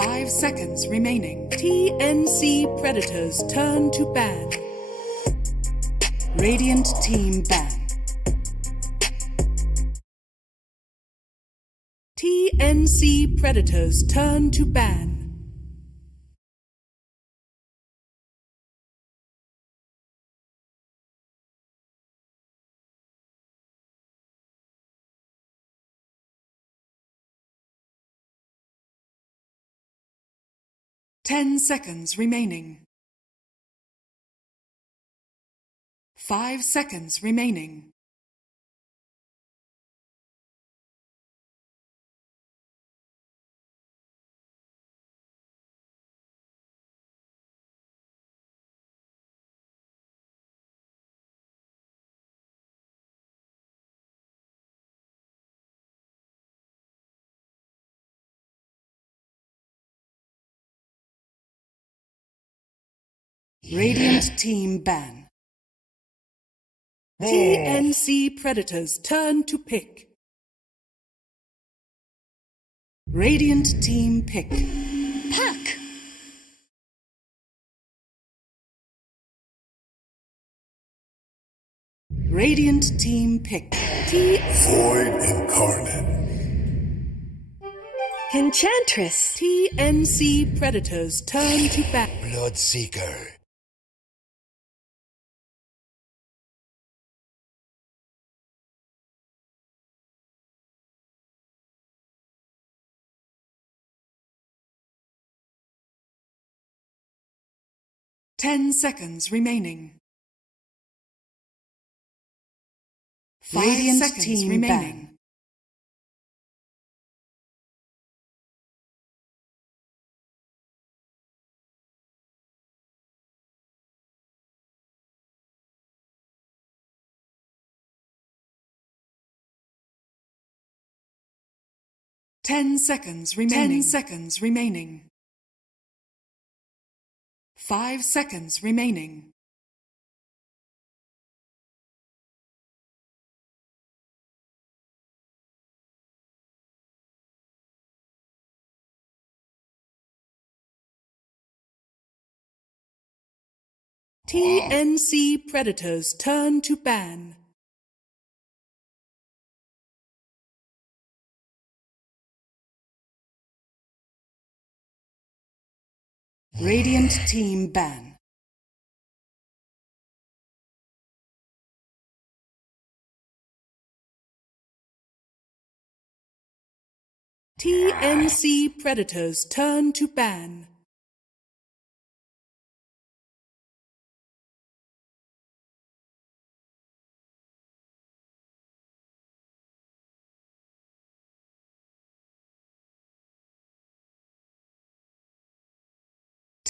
5 seconds remaining. TNC Predators turn to ban. Radiant team ban. TNC Predators turn to ban. Ten seconds remaining. 5 seconds remaining. Radiant team ban. TNC Predators turn to pick. Radiant team pick. Pack! Radiant team pick. Void Incarnate. Enchantress. TNC Predators turn to ban. Bloodseeker. Ten seconds remaining. 5 Radiant seconds team remaining. ban. Ten seconds remaining. 10 seconds remaining. 5 seconds remaining. TNC Predators turn to ban. Radiant team ban. TNC Predators turn to ban.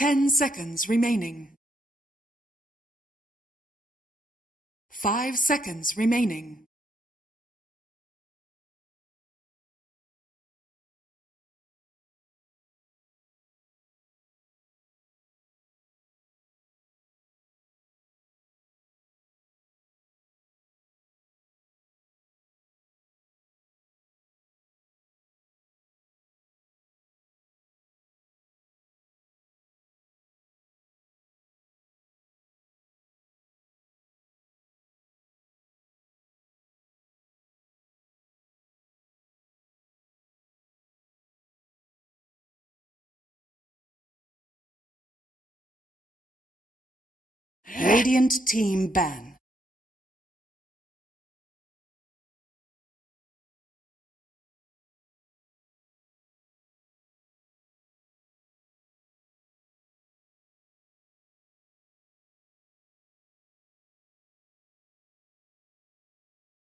Ten seconds remaining. 5 seconds remaining. Radiant team ban.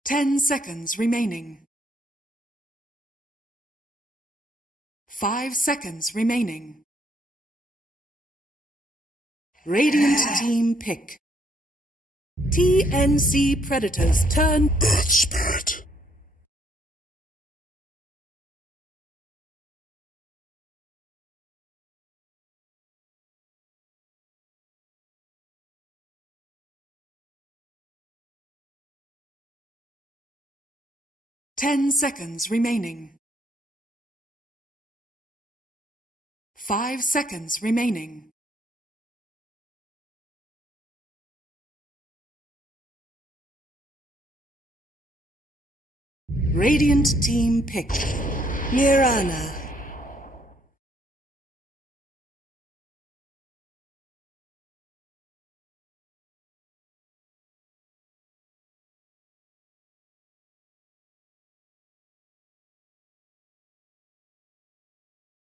Ten seconds remaining. 5 seconds remaining. Radiant team pick. TNC Predators turn. Earth Spirit. Ten seconds remaining. 5 seconds remaining. Radiant team pick. Mirana.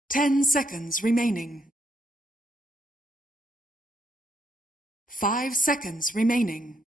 Ten seconds remaining. 5 seconds remaining.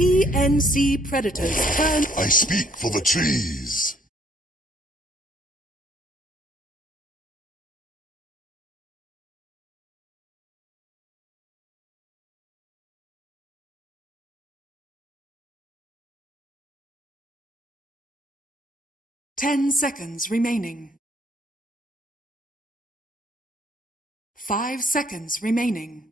TNC Predators turn. I speak for the trees. Ten seconds remaining. 5 seconds remaining.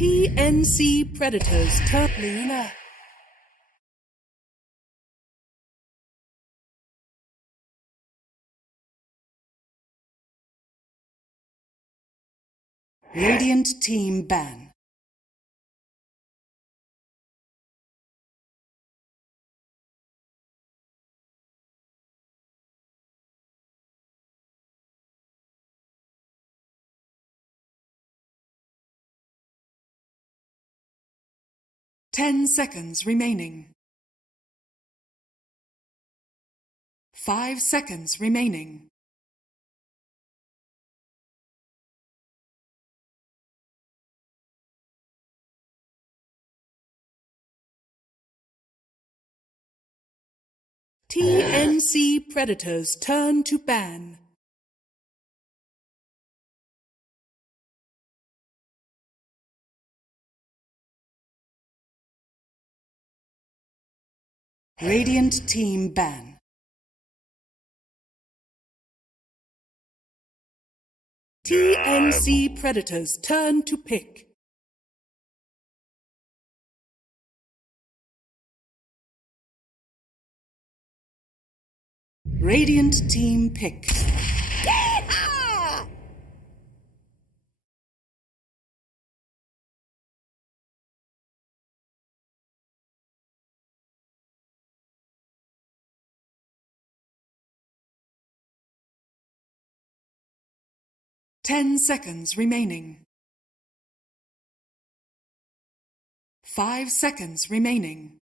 TNC Predators turn. Luna. Radiant team ban. Ten seconds remaining. 5 seconds remaining. TNC Predators turn to ban. Radiant team ban. TNC Predators turn to pick. Radiant team pick. Yeehaw! 10 seconds remaining. 5 seconds remaining.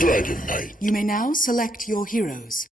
Dragon Knight. You may now select your heroes.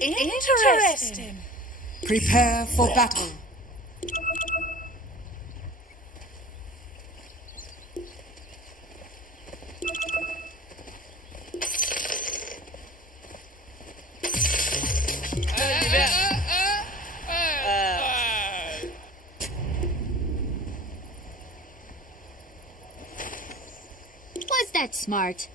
Interesting. Prepare for battle. Was that smart?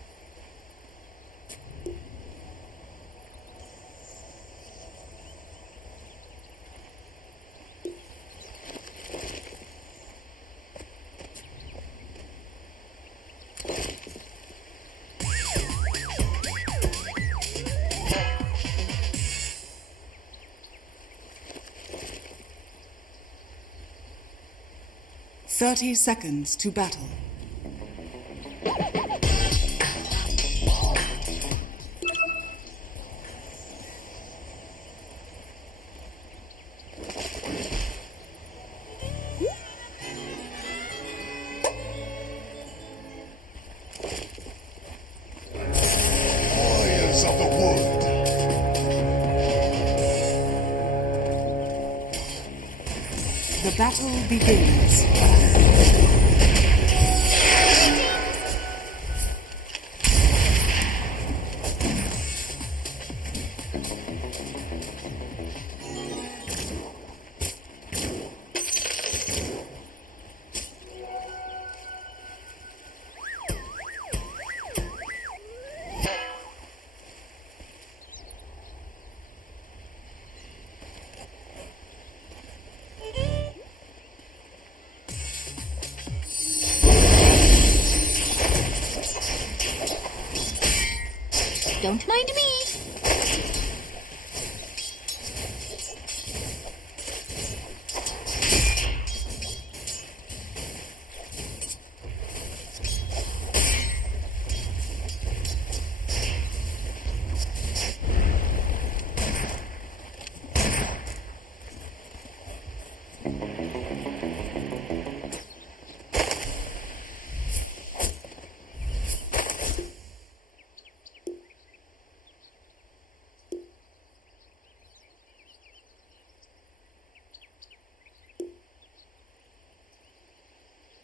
Thirty seconds to battle. Warriors of the wood. The battle begins. Don't mind me.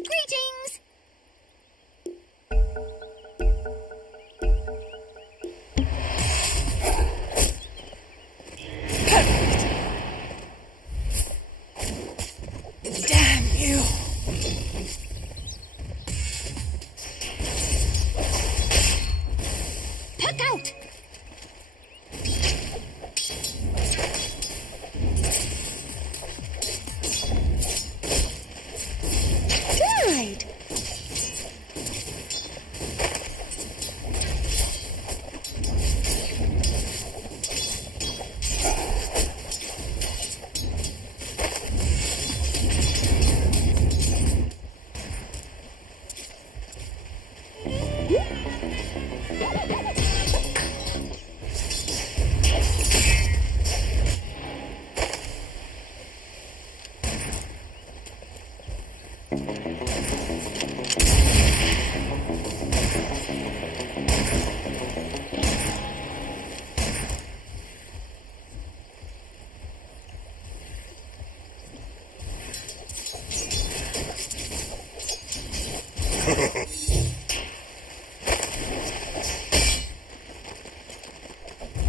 Greetings! Damn you! Puck out! Good!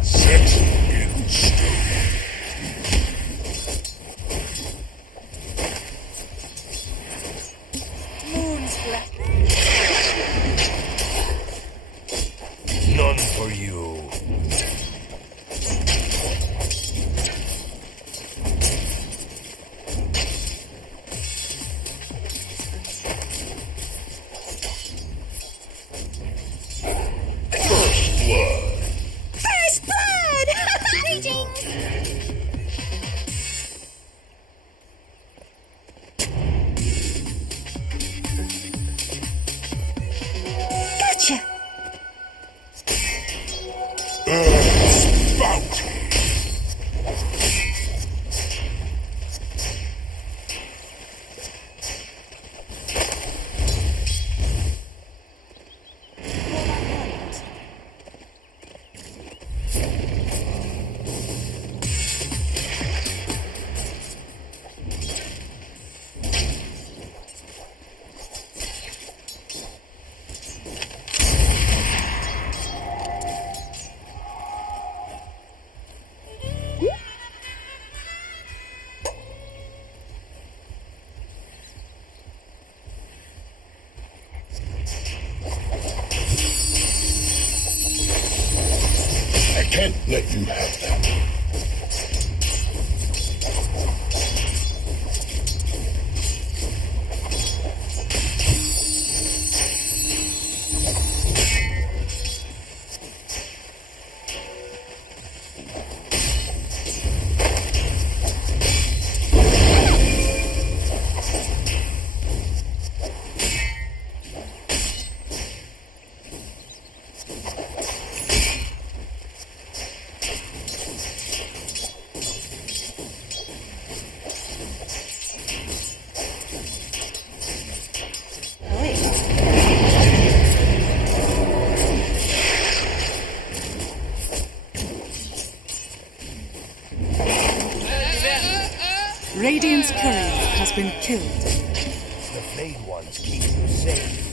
Set in stone. Moon's blessing. None for you. First blood. First blood! Greetings! can't let you have that. Radiant's courier has been killed. The Flayed Ones keep you safe.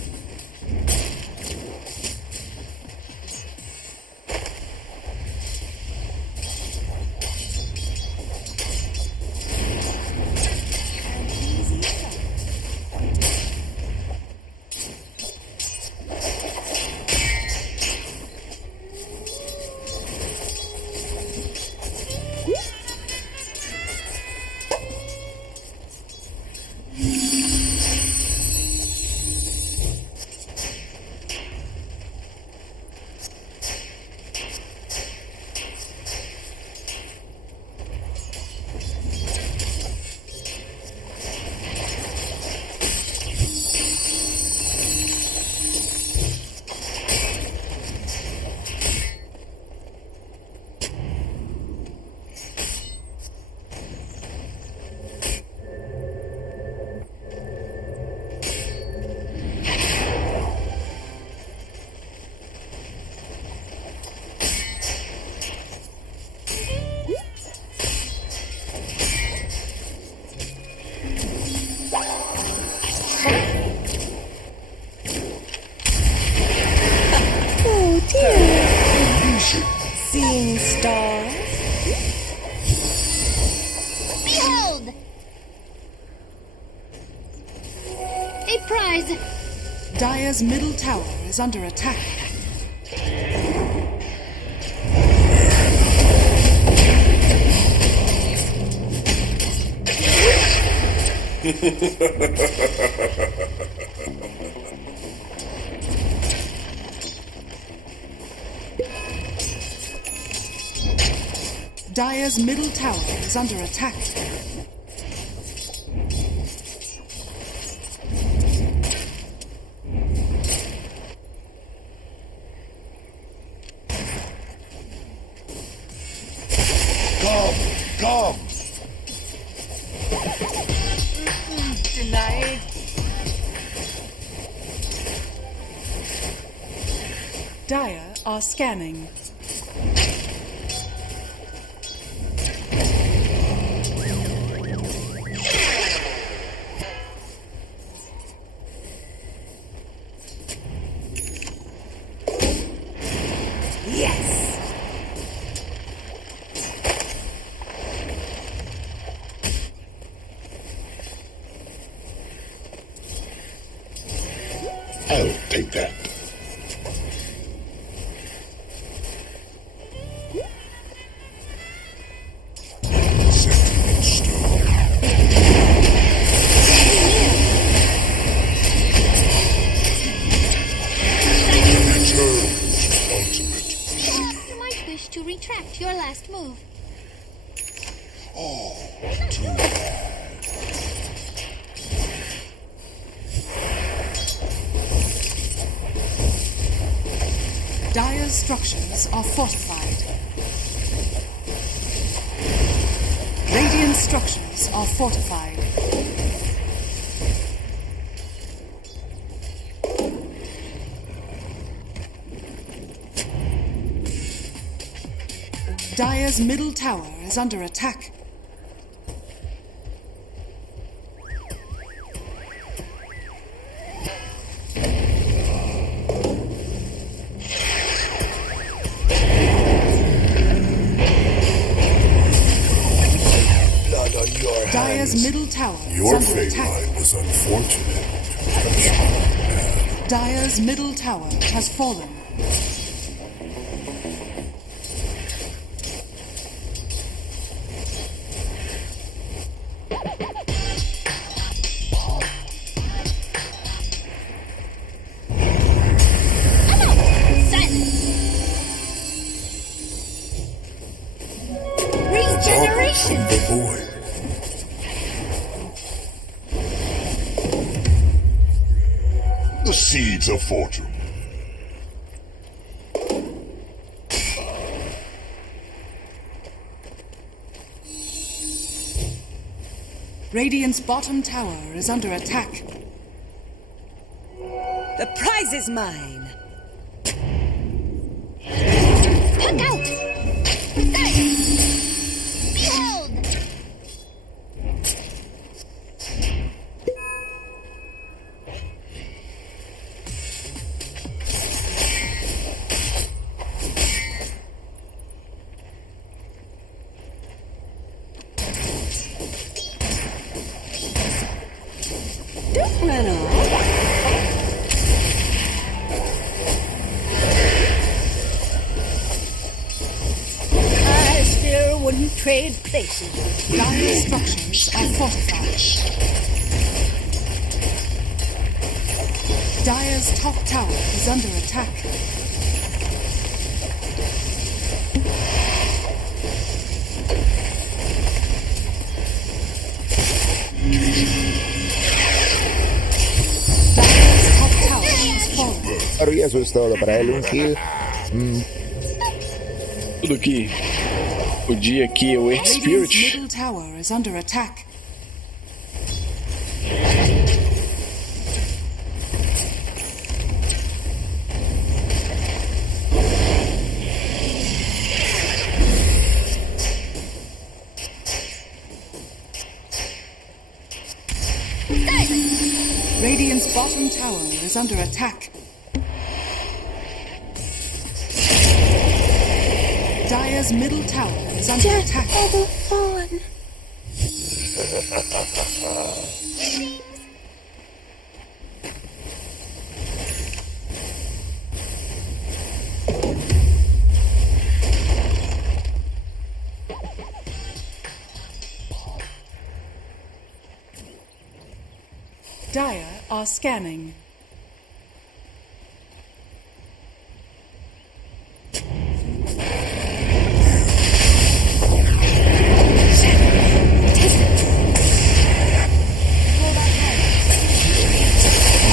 Oh dear. Illusion. Seeing stars. Behold! A prize. Dire's middle tower is under attack. Dire's middle tower is under attack. Come! Denied. Dire are scanning. Yes. I'll take that. Set in stone. Returns ultimate. You might wish to retract your last move. Oh, too bad. Dire's structures are fortified. Radiant structures are fortified. Dire's middle tower is under attack. Blood on your Dire's hands. middle tower is Your under fate attack. line was unfortunate. Dire's middle tower has fallen. Incineration! The void. The seeds of fortune. Radiant's bottom tower is under attack. The prize is mine. Look out! There! Behold! Don't run off. I still wouldn't trade places. Dire structures are fortified. Dire's top tower is under attack. Dire's top tower has fallen. Y eso es todo para él, un kill. Tudo que podia aqui, o Radiant's Spirit. middle tower is under attack. Radiant's bottom tower is under attack. Dire's middle tower is under attack. Other fun. Dire are scanning.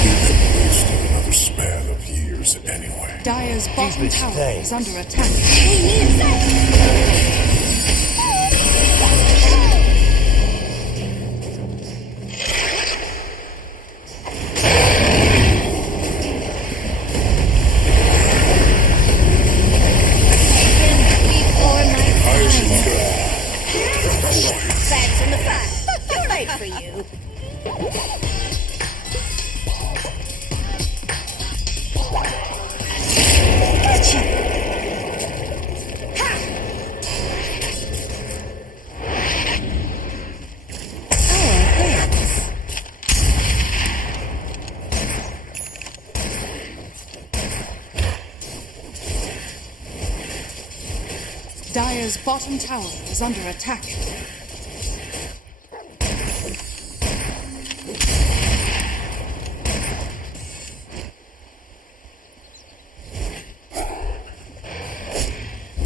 Another span of years anyway. Dire's bottom Deepest tower thanks. is under attack. We need a set! Before my Facts in the front. Too late for you. Gotcha. Ha! Oh, thanks. Dire's bottom tower is under attack.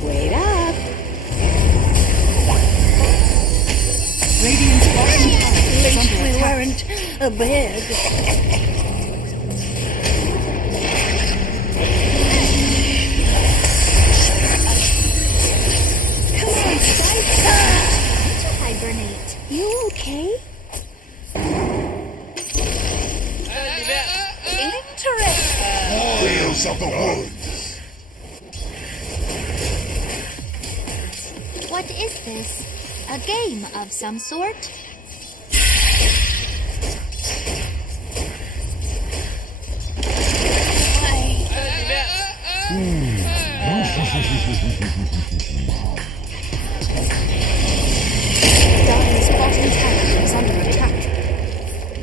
Wait up. Radiant's bottom tower At is least under we attack. weren't a bed. Come on, Spike. to hibernate. You okay? Interesting. Warriors of the woods. What is this? A game of some sort? Dire's bottom tower is under attack.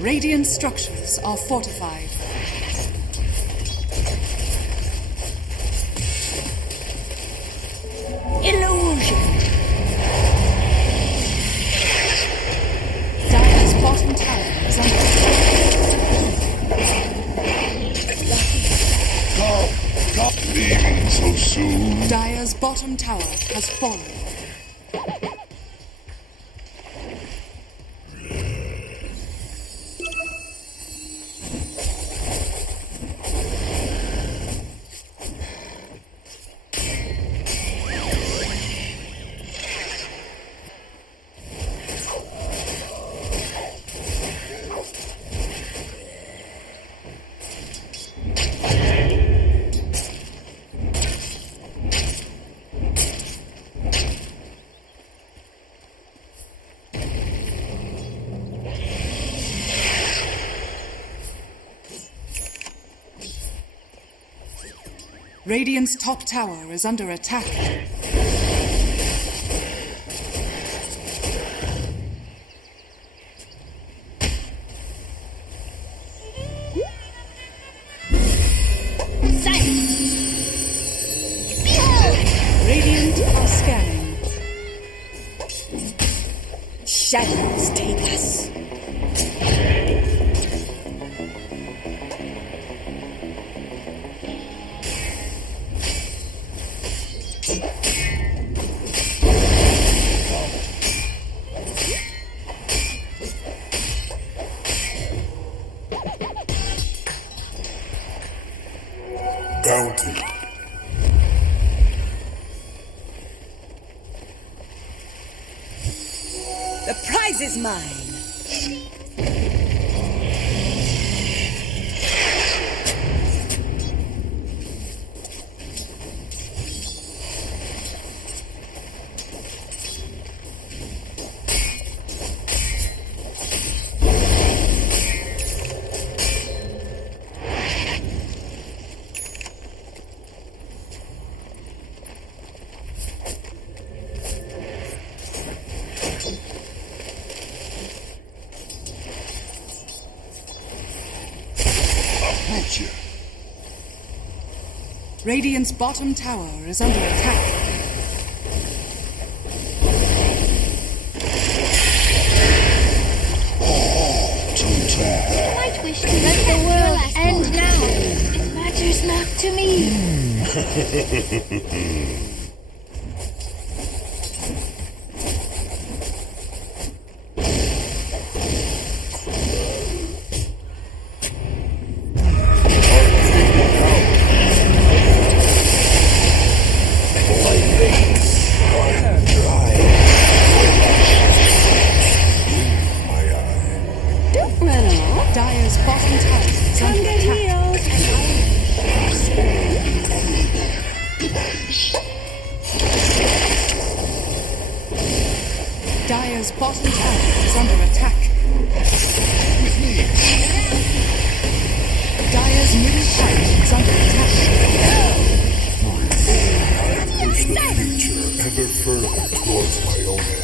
Radiant structures are fortified. Illusion. Dire's bottom tower is under attack. God, leaving so soon. Dire's bottom tower has fallen. Radiant's top tower is under attack. Radiant are scanning. Shadows take us. Bounty. The prize is mine. Approach it. Radiant's bottom tower is under attack. I might wish to let the world end now. It matters not to me. Dire's bottom tower is under attack. Dire's bottom tower is under attack. Dire's middle tower is under attack. Push the future ever further towards my own end.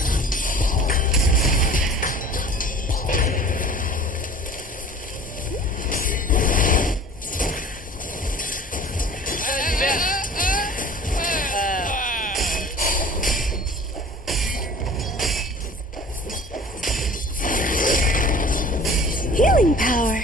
Healing power.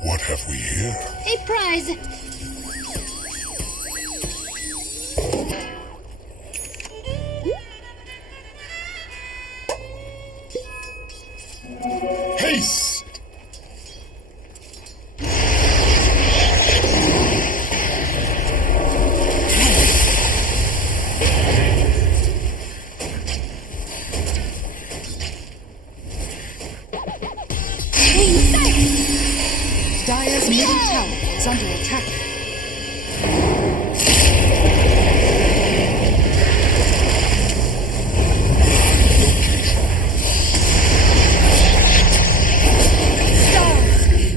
What have we here? A prize. Haste! Dire's middle tower is under attack.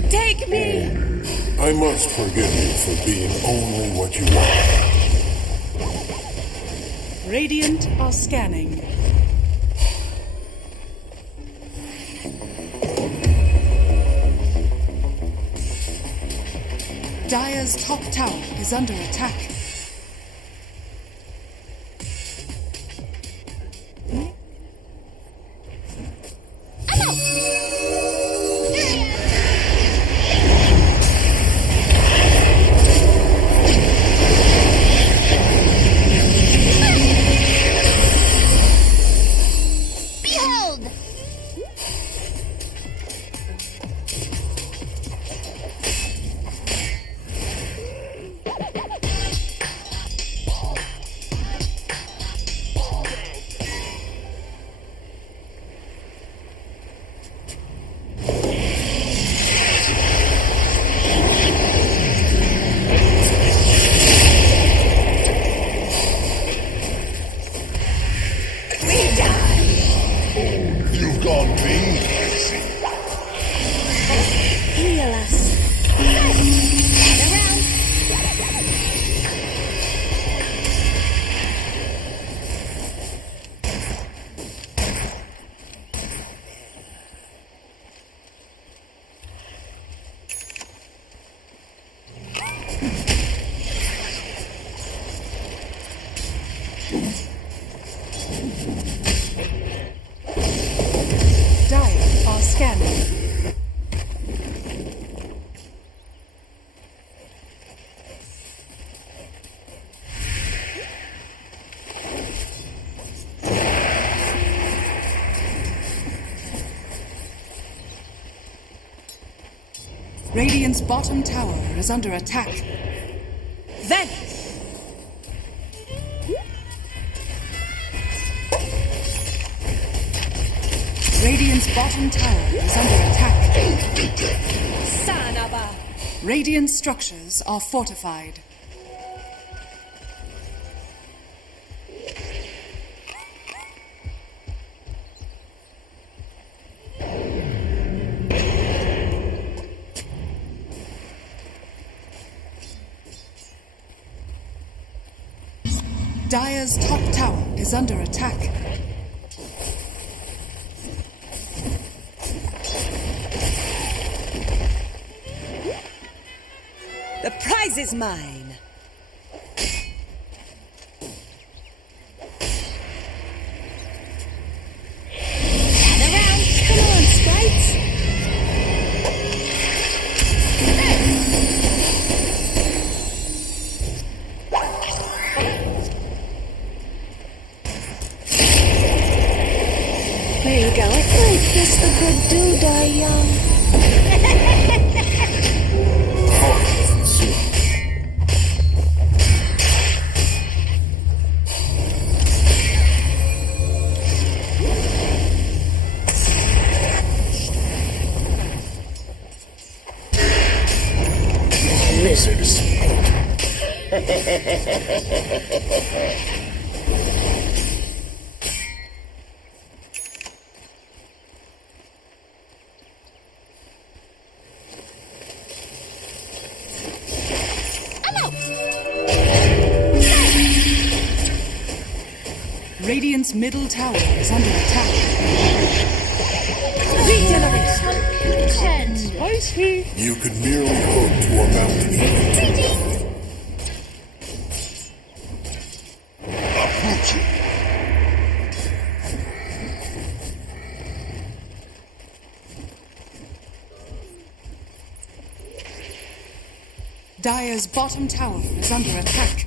Take me! I must forgive you for being only what you are. Radiant are scanning. Dire's top tower is under attack. Behold! Radiant's bottom tower is under attack. Vanish! Radiant's bottom tower is under attack. Sanaba! Radiant structures are fortified. Dire's top tower is under attack. The prize is mine! Gather round! Come on, sprites! Where are you going? I guess the good do die young. Lizards. Radiant's middle tower is under attack. Content. You could merely hope to amount anything. Approaching. Dire's bottom tower is under attack.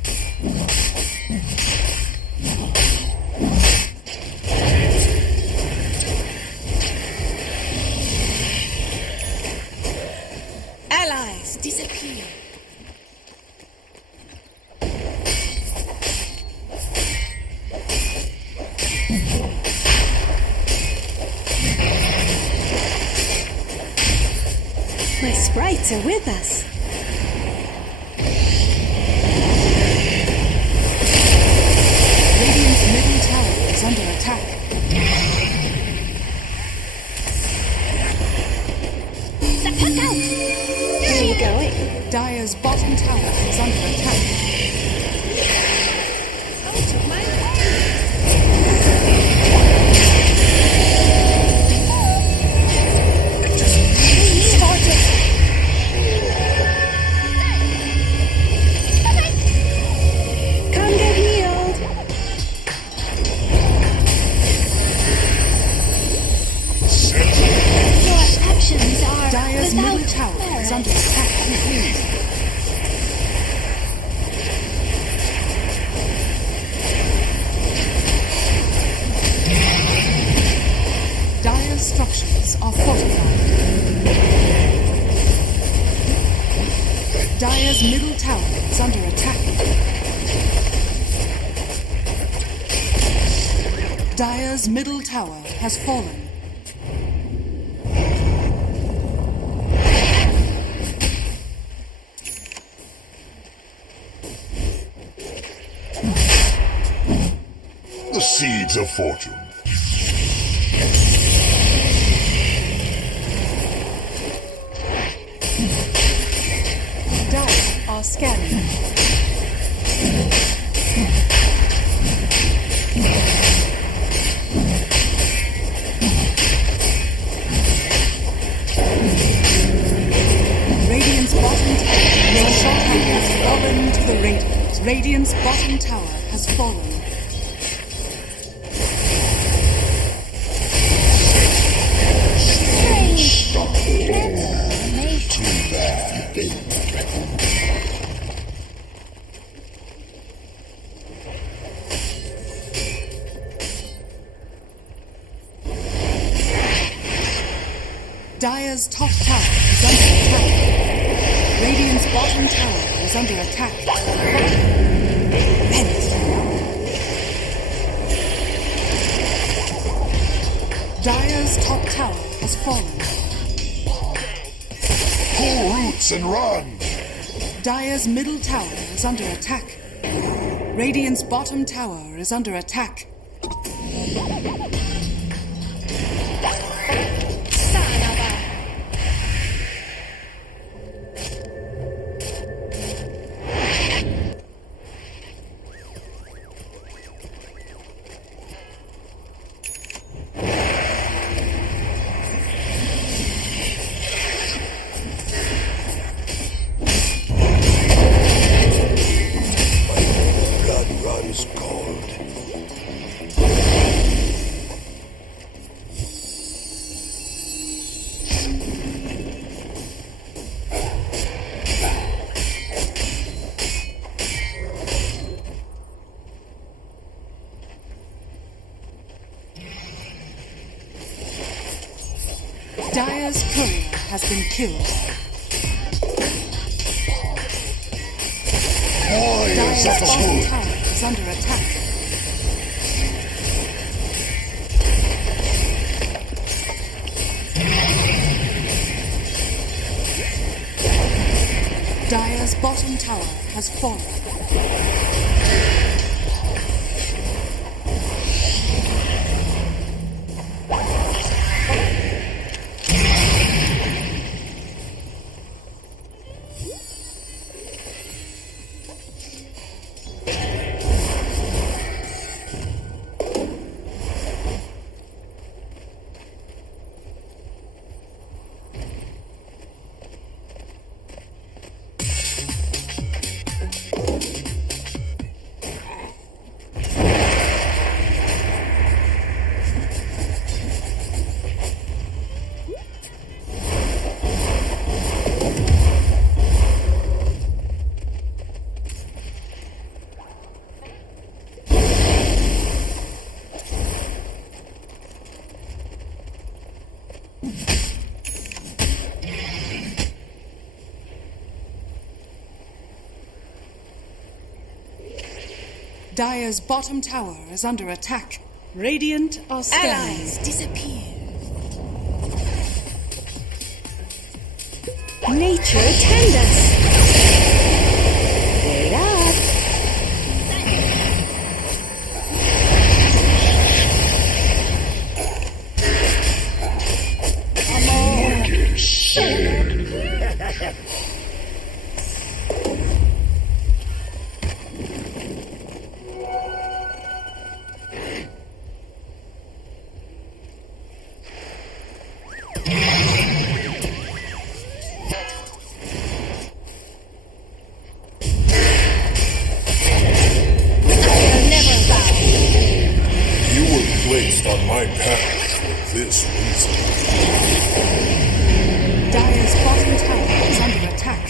Allies, disappear! My sprites are with us. Radiant's middle tower is under attack. Look out! Where are you going? Dire's bottom tower is under attack. Out of my Come get healed! Your actions are Dire's without middle tower is merit. under attack. Dire's structures are fortified. Dire's middle tower is under attack. Dire's middle tower has fallen. The seeds of fortune. Dire are scanning. Radiant's bottom tower. Your shot has fallen to the Radiant. Radiant's bottom tower has fallen. Dire's top tower is under attack. Radiant's bottom tower is under attack. Venice. Dire's top tower has fallen. Pull roots and run! Dire's middle tower is under attack. Radiant's bottom tower is under attack. Blood runs cold. Dire's courier has been killed. Dire's bottom tower is under attack. Dire's bottom tower has fallen. Dire's bottom tower is under attack. Radiant are scanning. Allies disappear. Nature tend us. Wait up. Wicked shit. You were placed on my path for this reason. Dire's bottom tower is under attack.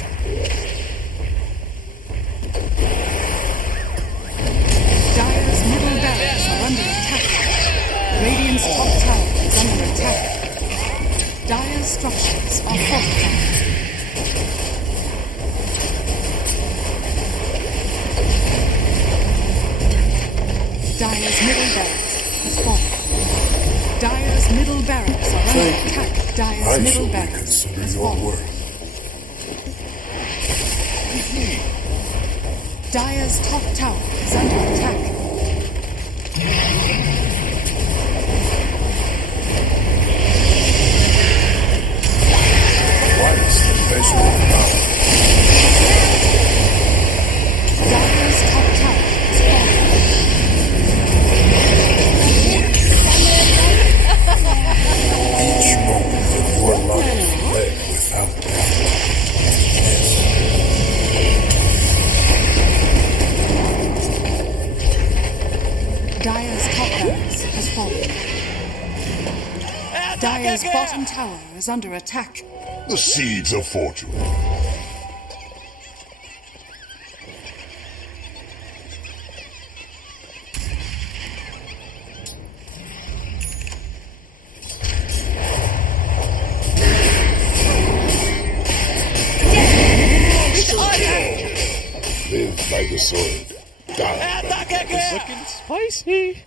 Dire's middle barracks are under attack. Radiant's top tower is under attack. Dire's structures are fortified. Dire's middle barracks has fallen. Dire's middle barracks are under attack. Dire's I middle fully barracks consider has your fallen. worth. Dire's top tower is under attack. Twice the measure of power. Dire's top tower is fallen. Each moment of your life led without doubt. Dire's top barracks has fallen. Dire's bottom tower is under attack. The seeds of fortune. by the sword. Die by the It's looking spicy.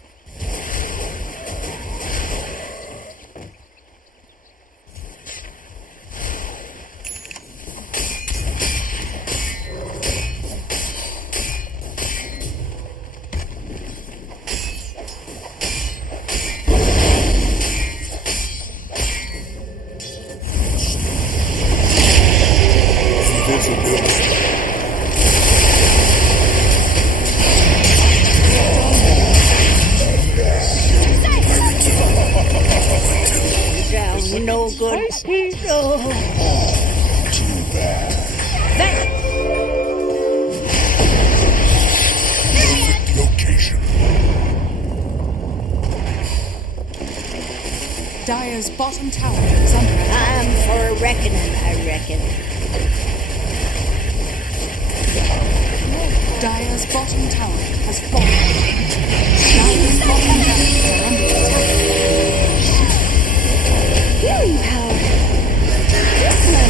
invisibility. Sound no good. Oh. Too bad. Perfect location. Dire's bottom tower is under attack. I'm for a reckoning, I reckon. Dire's bottom tower has fallen. Dire's bottom barracks are under attack. Healing power.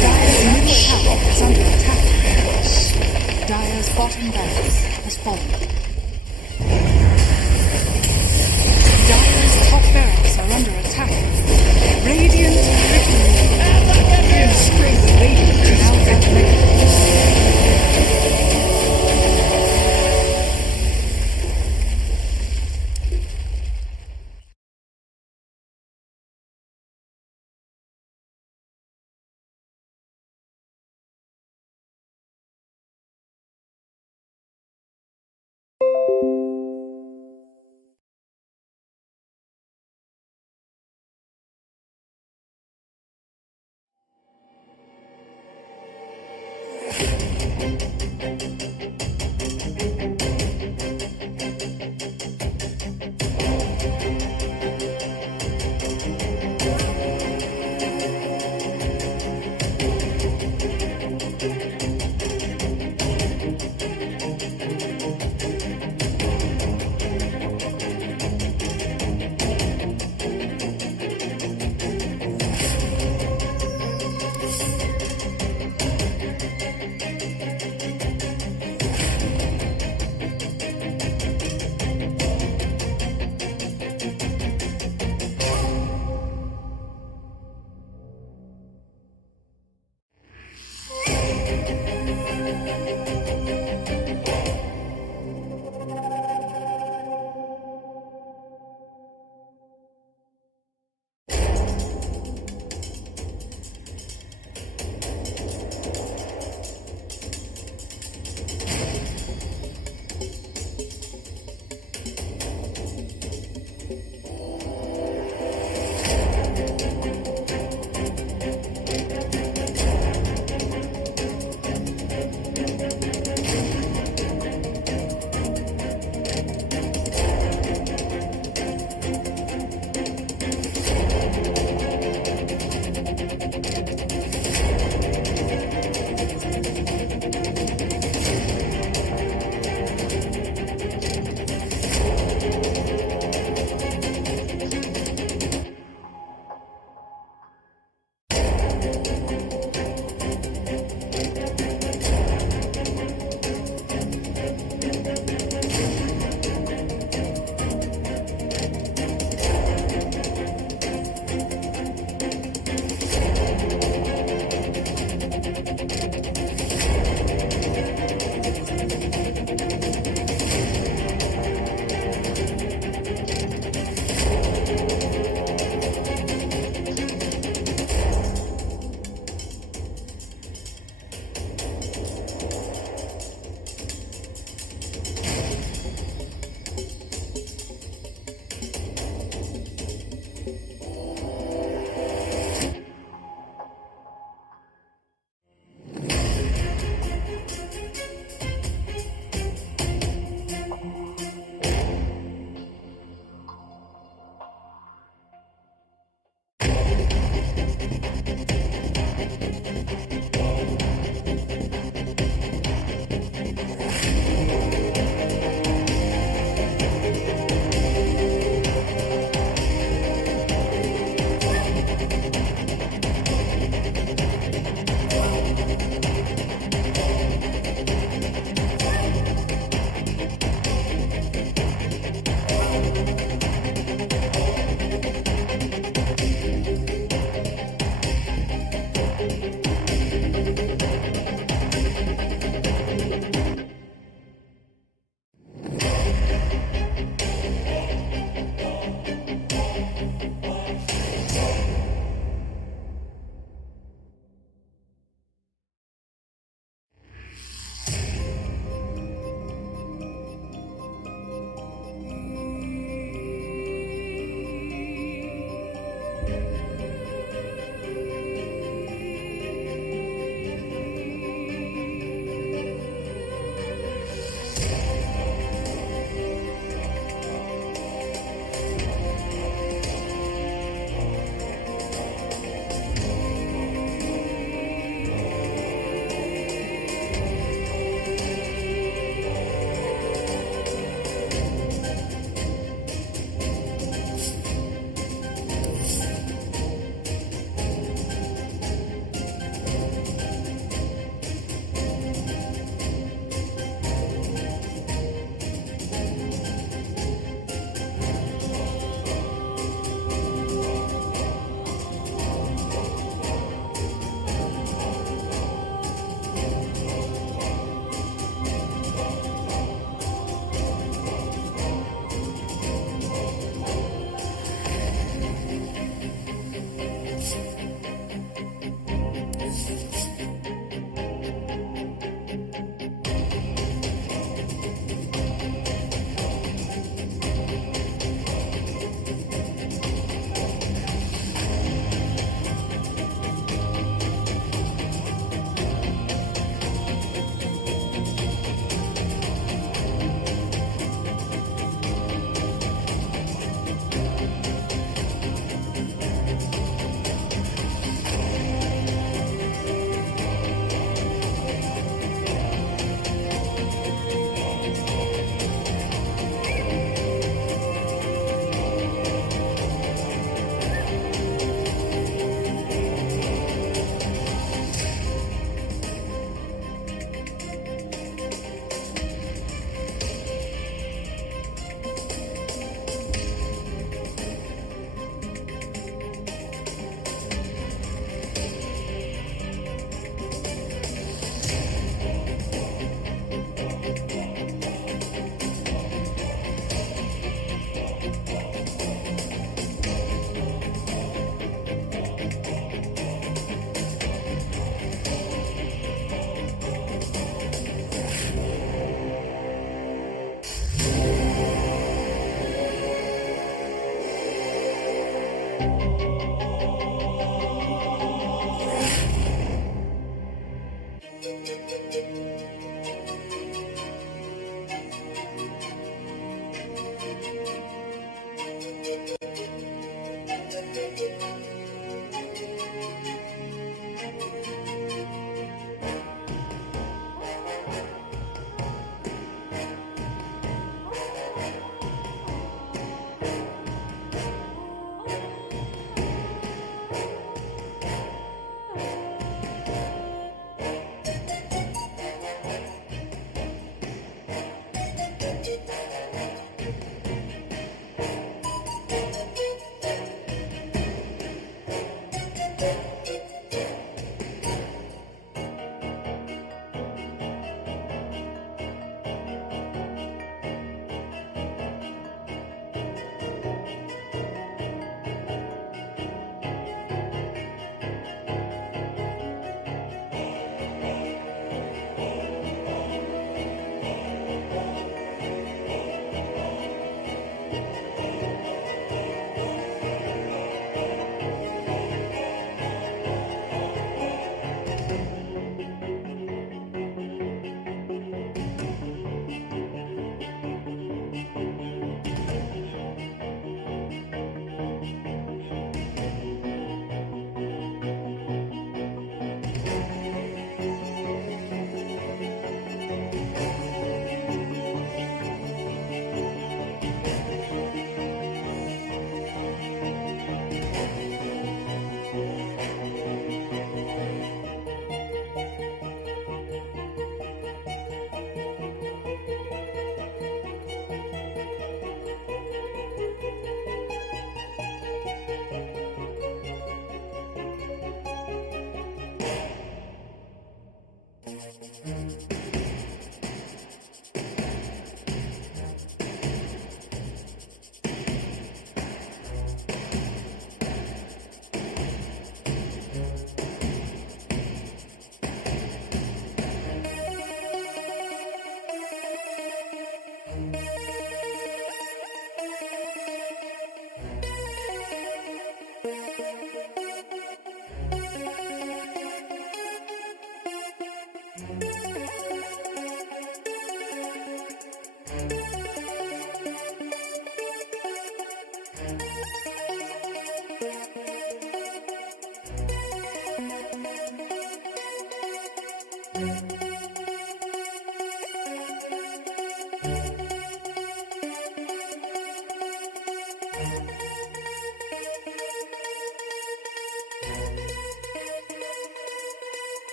Dire's middle tower is under attack. Dire's bottom barracks has fallen. Dire's top barracks are under attack. Radiant victory. Destroy the Radiant now activated.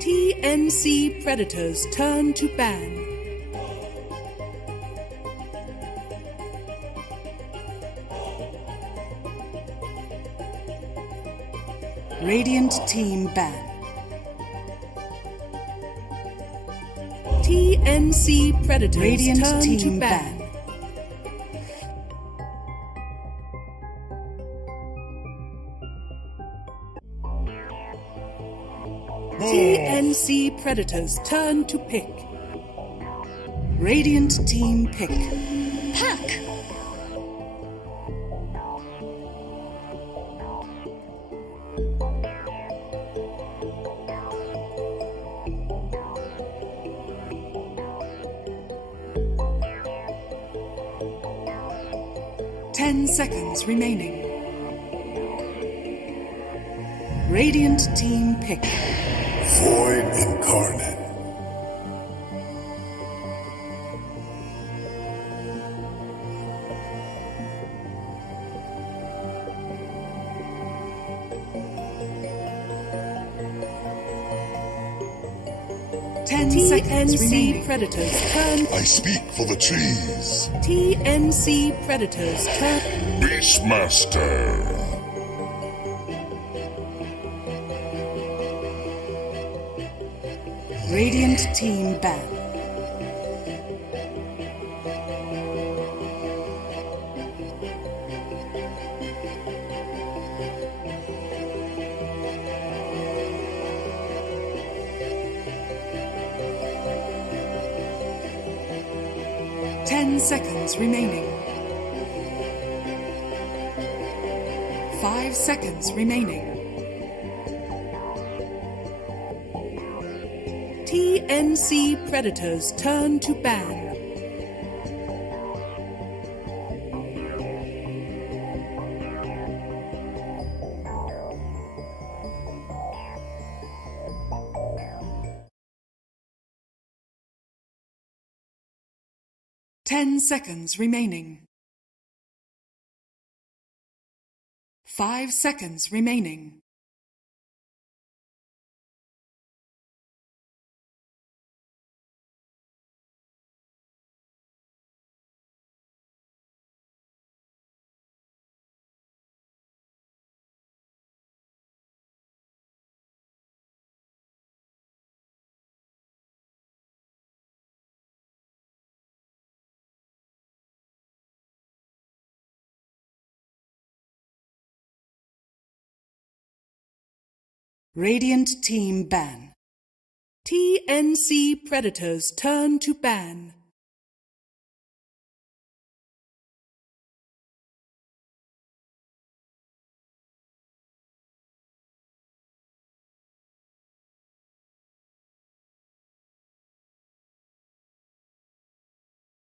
TNC predators turn to ban. Radiant team ban. TNC predators Radiant turn team to ban. TNC predators turn to pick. Radiant team pick. Puck! 10 seconds remaining. Radiant team pick. Void incarnate. TNC predators turn. I speak for the trees. TNC predators turn. Beastmaster. Radiant team ban. Seconds remaining. 5 seconds remaining. TNC predators turn to ban. Ten seconds remaining. 5 seconds remaining. Radiant team ban. TNC predators turn to ban.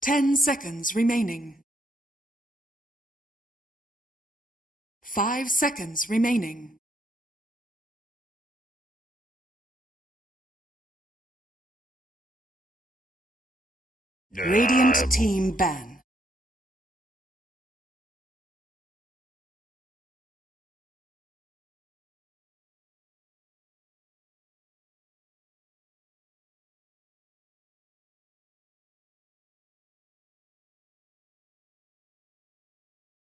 Ten seconds remaining. 5 seconds remaining. Radiant team ban.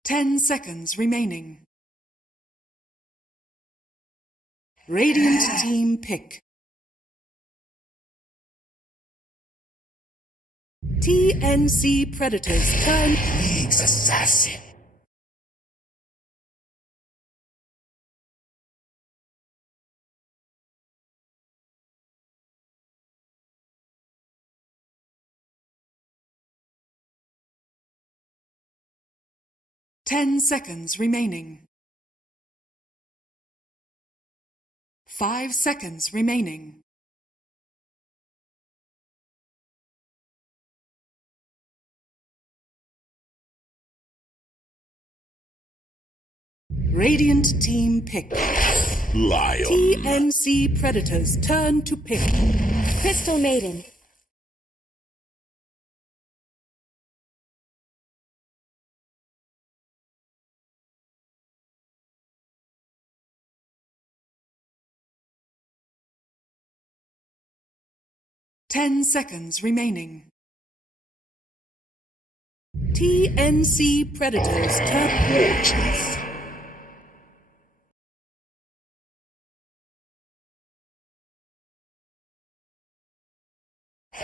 Ten seconds remaining. Radiant team pick. TNC Predators turn. League's assassin. Ten seconds remaining. 5 seconds remaining. Radiant team pick. Lion. TNC Predators turn to pick. Crystal Maiden. Ten seconds remaining. TNC Predators turn.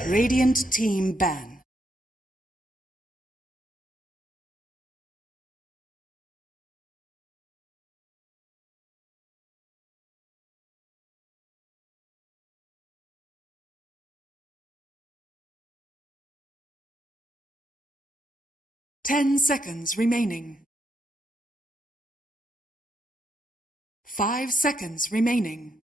Radiant team ban. Ten seconds remaining. 5 seconds remaining.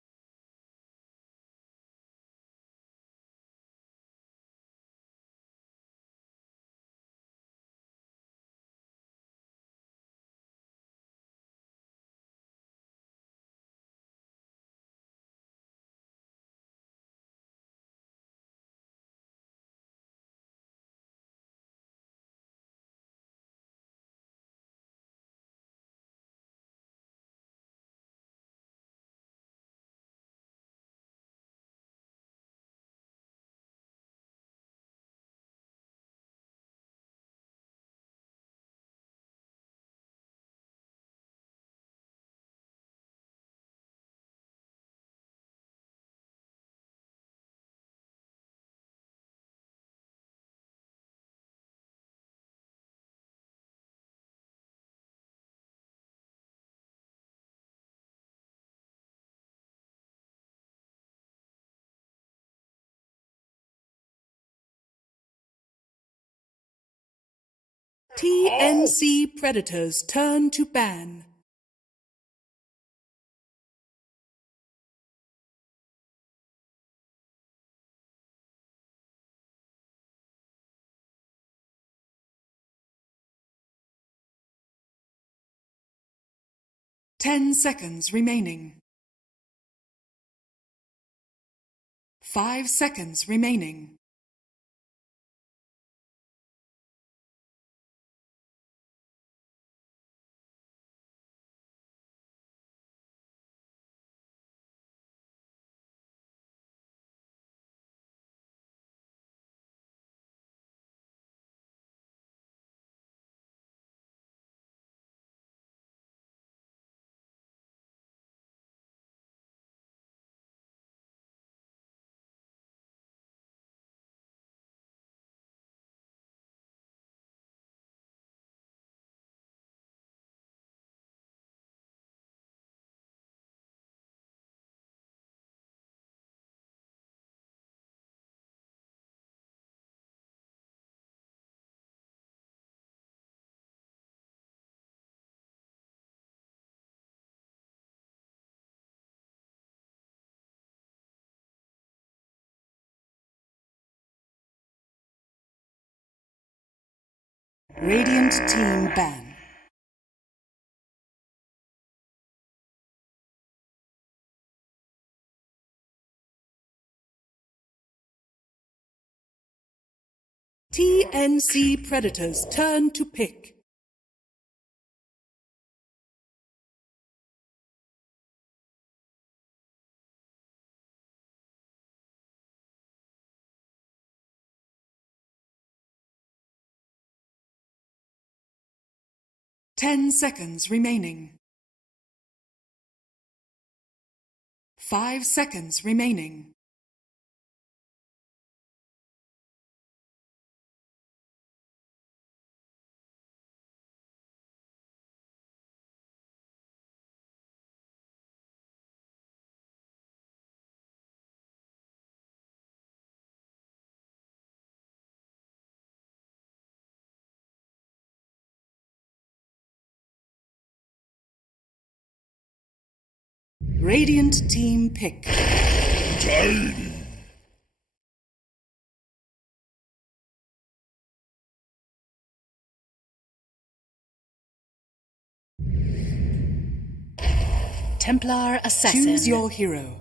TNC Predators turn to ban. Ten seconds remaining. 5 seconds remaining. Radiant team ban. TNC Predators turn to pick. Ten seconds remaining. 5 seconds remaining. Radiant team pick. Tiny. Templar Assassin. Choose your hero.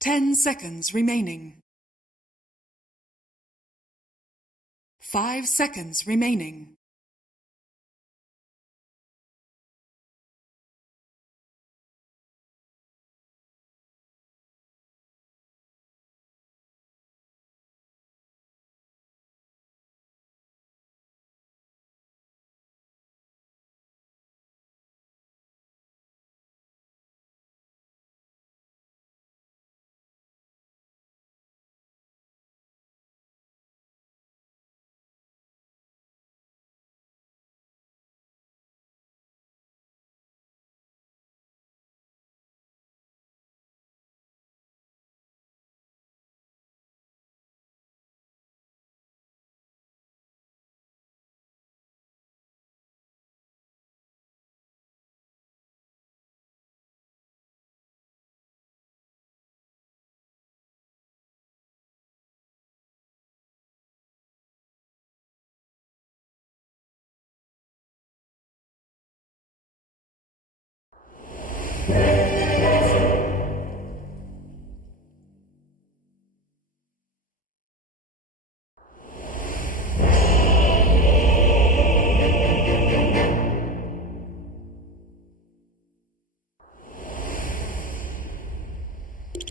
Ten seconds remaining. 5 seconds remaining.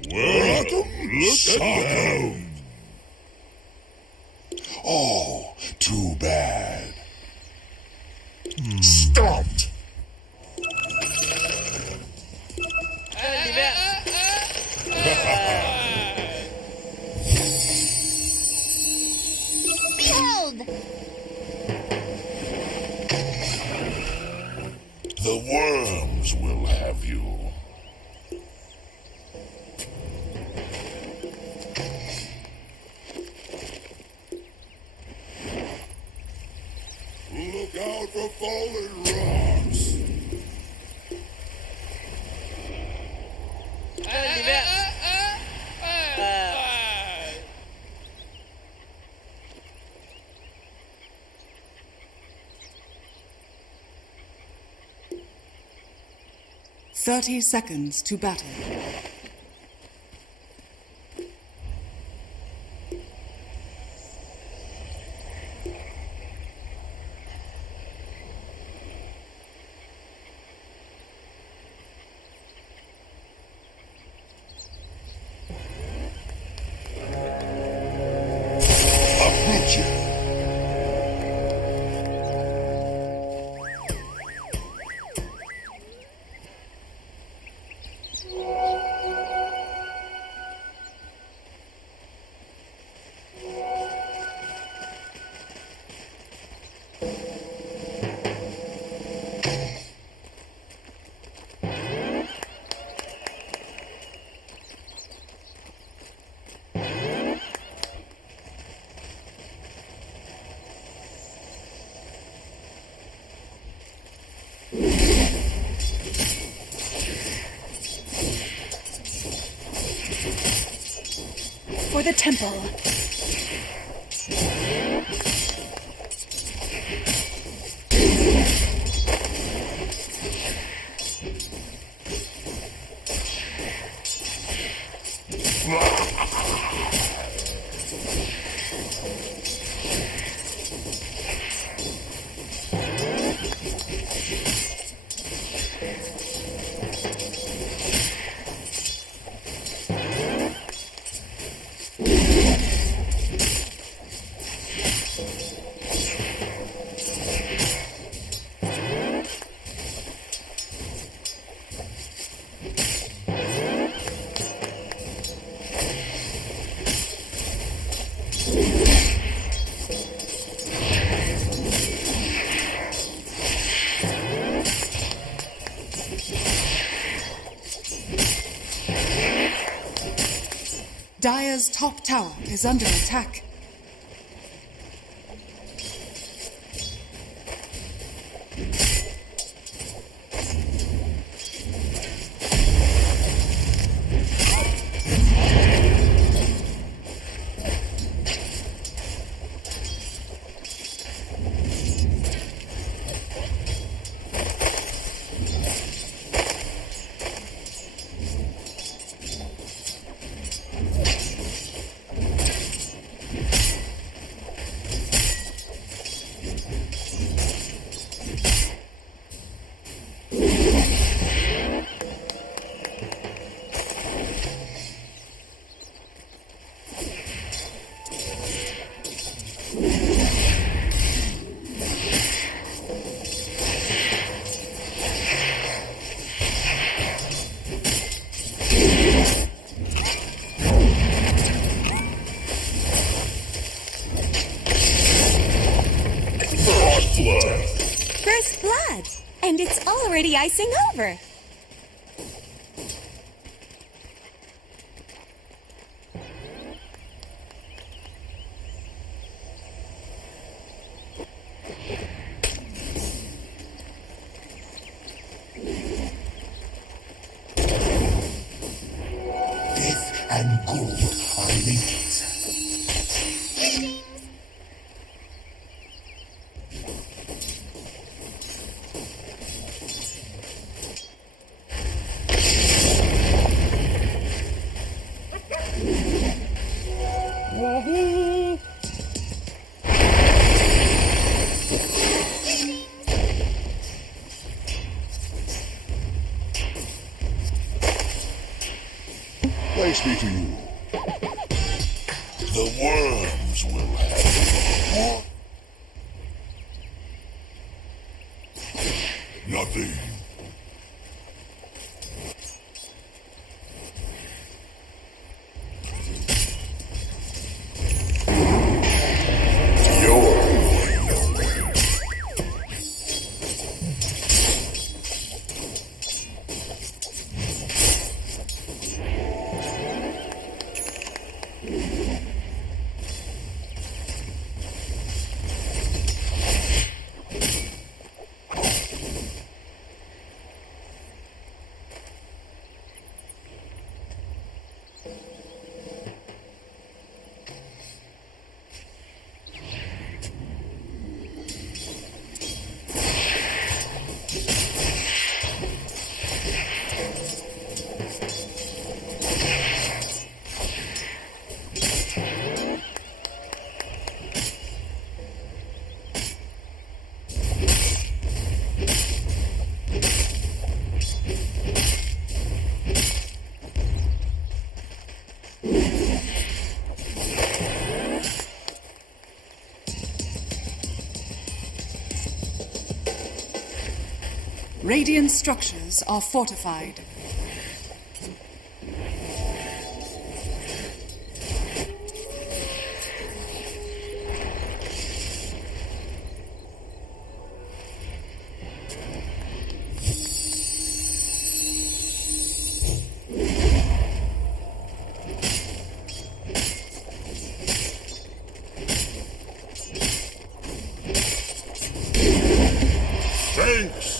Welcome, look at them. Oh, too bad. Stopped. Behold! The worms will have you. Look out for falling rocks. Thirty seconds to battle. Approach it. For the temple. Dire's top tower is under attack. First blood, and it's already icing over. Death and gold are linked. Thanks be to you. The worms will have it. Nothing. Radiant structures are fortified. Thanks.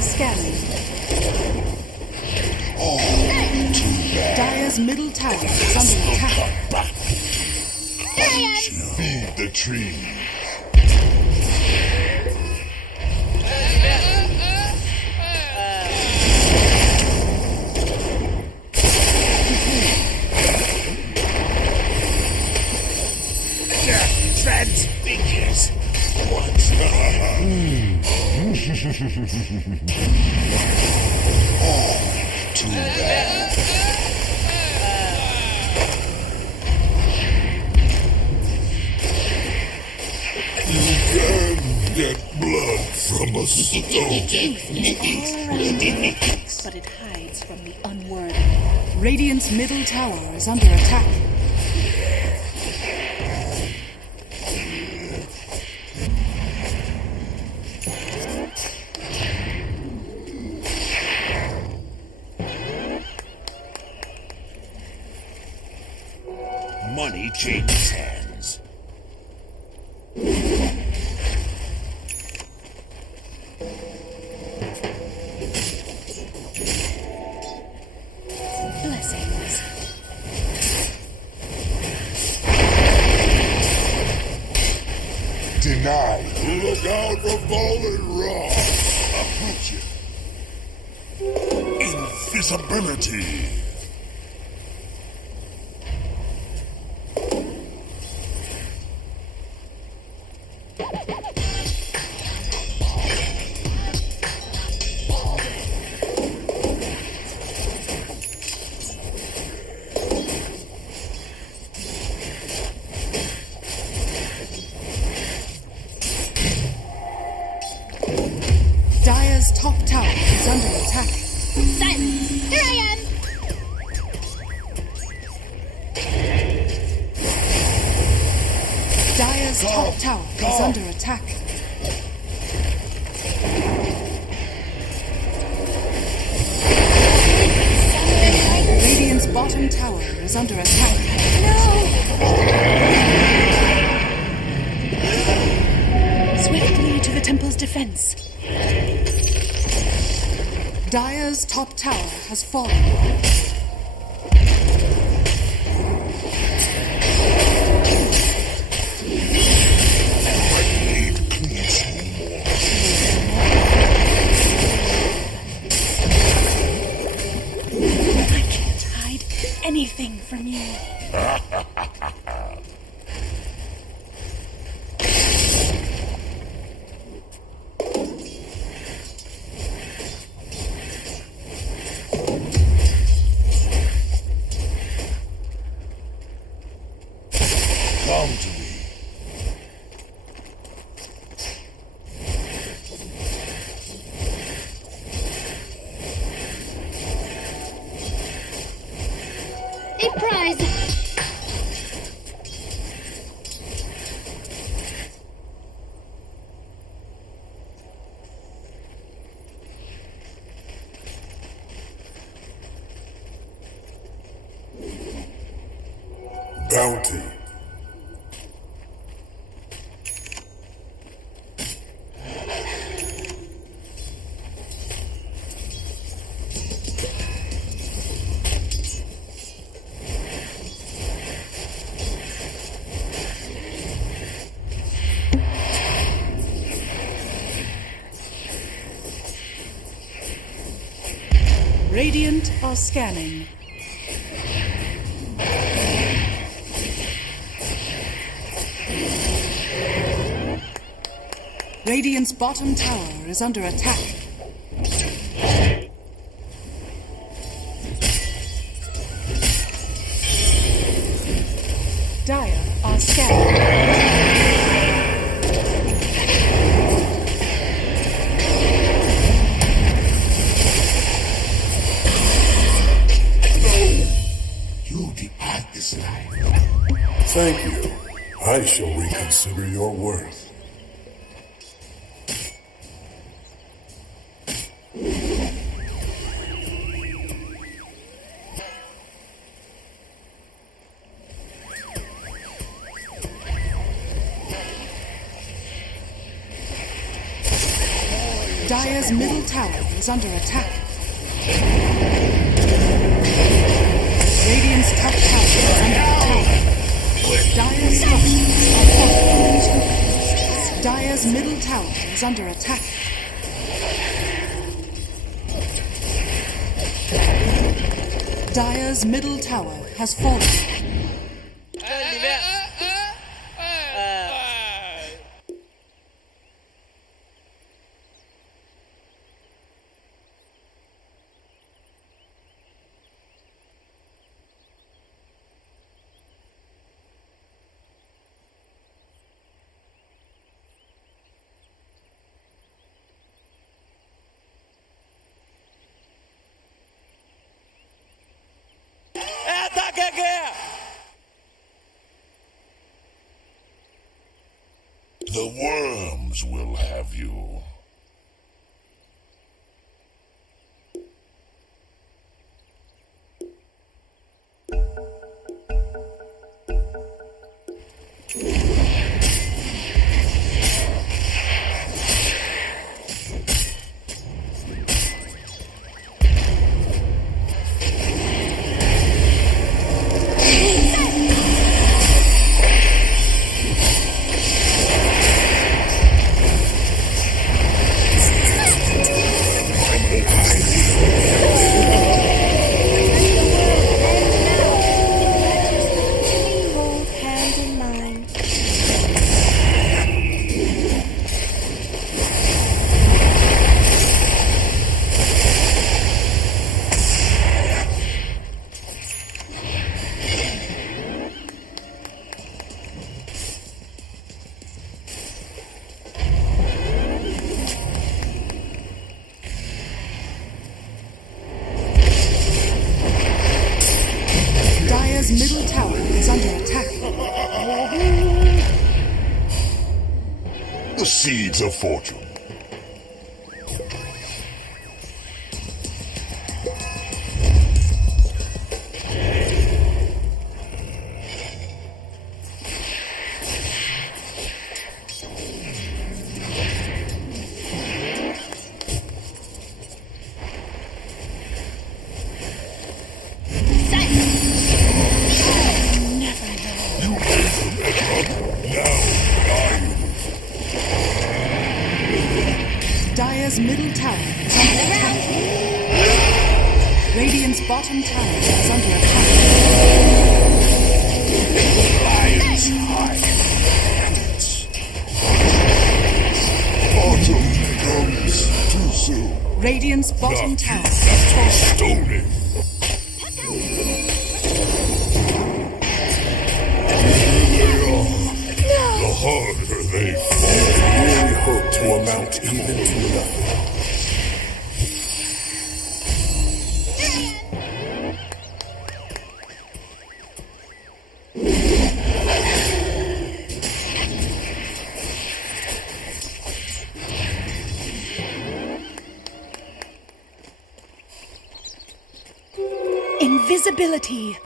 Scanning. Dire's middle tower is under attack. Feed the tree. Death transfigures. What? Too bad. You can get blood from a stone. but it hides from the unworthy. Radiant's middle tower is under attack. Money changes hands. Blessings. Denied. Look out for fallen rock. Approach it. Invisibility. Dire's top tower is under attack. Silence. Here I am. Dire's top tower is under attack. Radiant's bottom tower is under attack. Swiftly to the temple's defense. Dire's top tower has fallen. I can't hide anything from you. Come to me. A prize. Bounty. Radiant are scanning. Radiant's bottom tower is under attack. Dire are scanning. You depart this life. Thank you. I shall reconsider your worth. Dire's middle tower is under attack. Radiant's top tower is under attack. Dire's structures are fortified. Dire's middle tower is under attack. Dire's middle tower has fallen. The worms will have you. Hold hand in mine. Dire's middle tower is under attack. The seeds of fortune. Dire's middle tower is under attack. Radiant's bottom tower is under attack. Lion's heart. Autumn comes too soon. Radiant's bottom tower is falling. Stoning. The harder they fall. Really hope to amount even to nothing. Invisibility.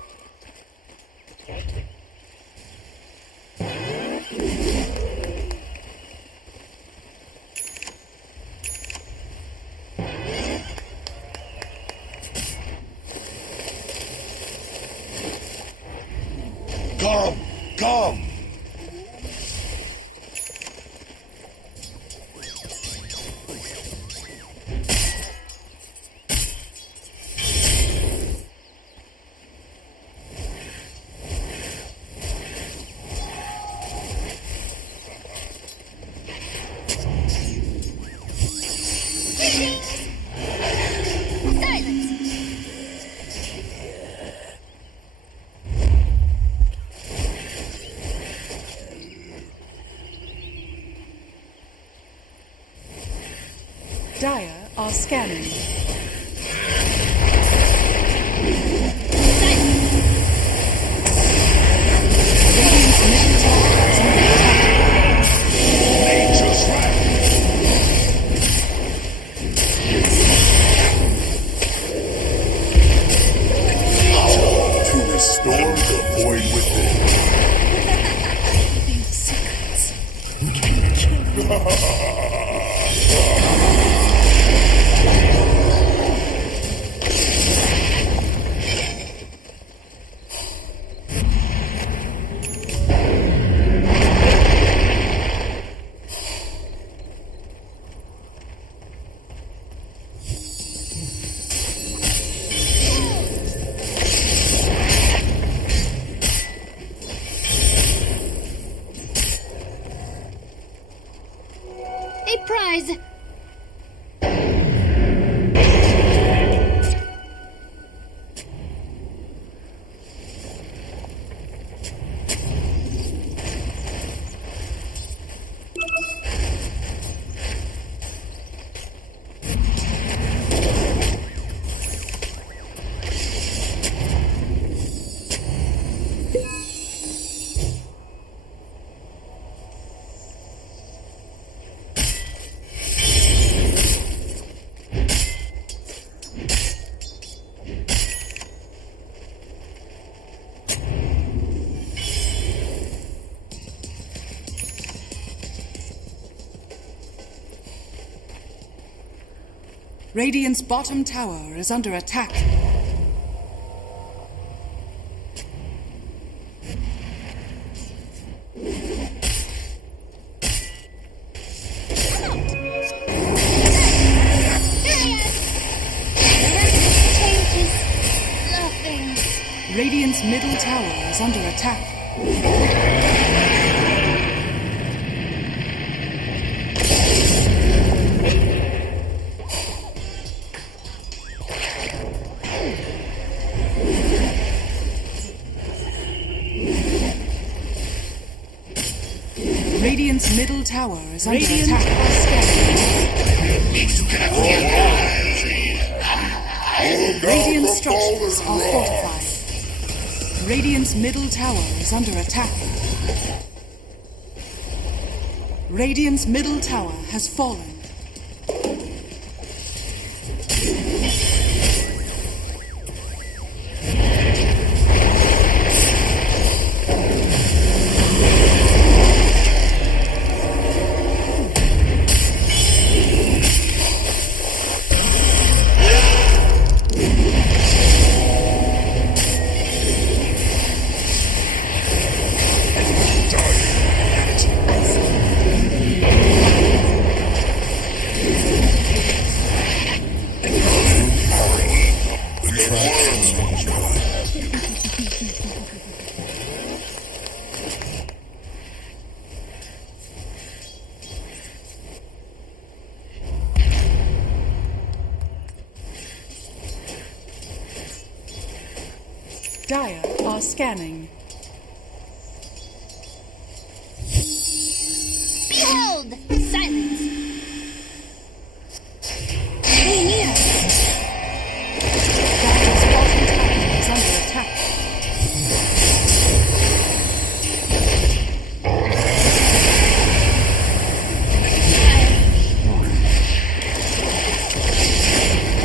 Come, come. Dire are scanning. Radiant's middle tower is under attack. Nature's wrath. To restore the void within. These secrets. Radiant's bottom tower is under attack. Changes nothing. Radiant's middle tower is under attack. Radiant's middle tower is under attack. Radiant structures are fortified. Radiant's middle tower is under attack. Radiant's middle tower has fallen. Dire are scanning. Behold! Silence! Stay near! Dire's bottom tower is under attack.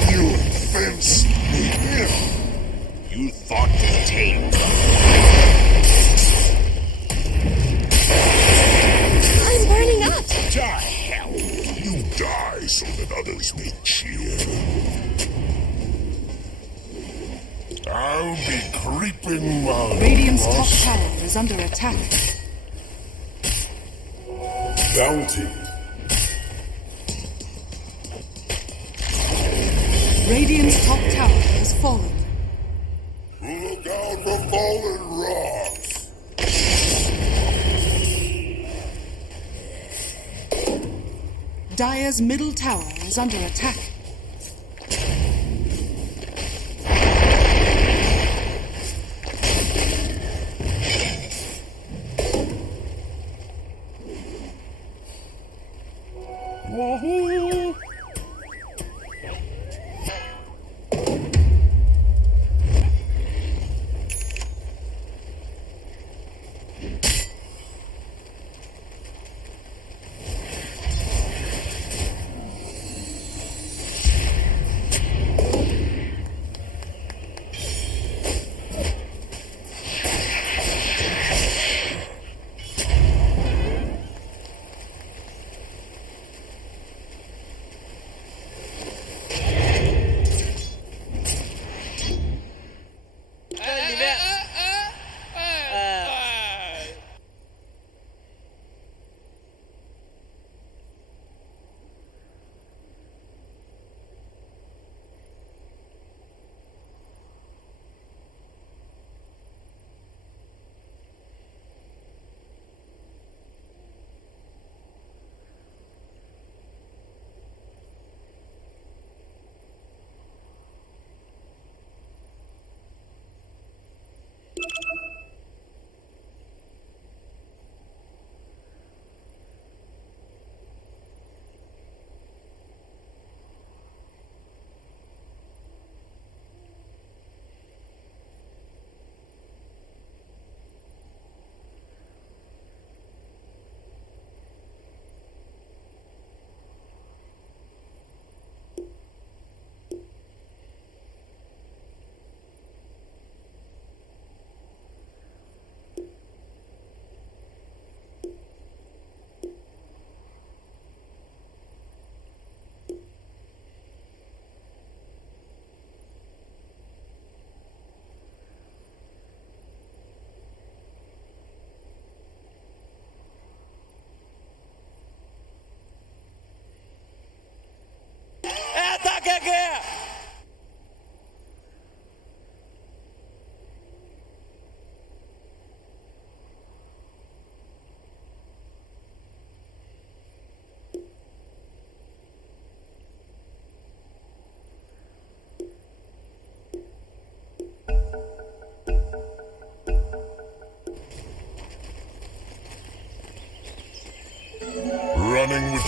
You fence me in. You thought to tame I'm burning up. to hell. You die so that others may cheer. I'll be creeping while Radiant's you top cross tower is under attack. bounty. Radiant's top tower has fallen. Look out for fallen rocks. Dire's middle tower is under attack. Wahoo!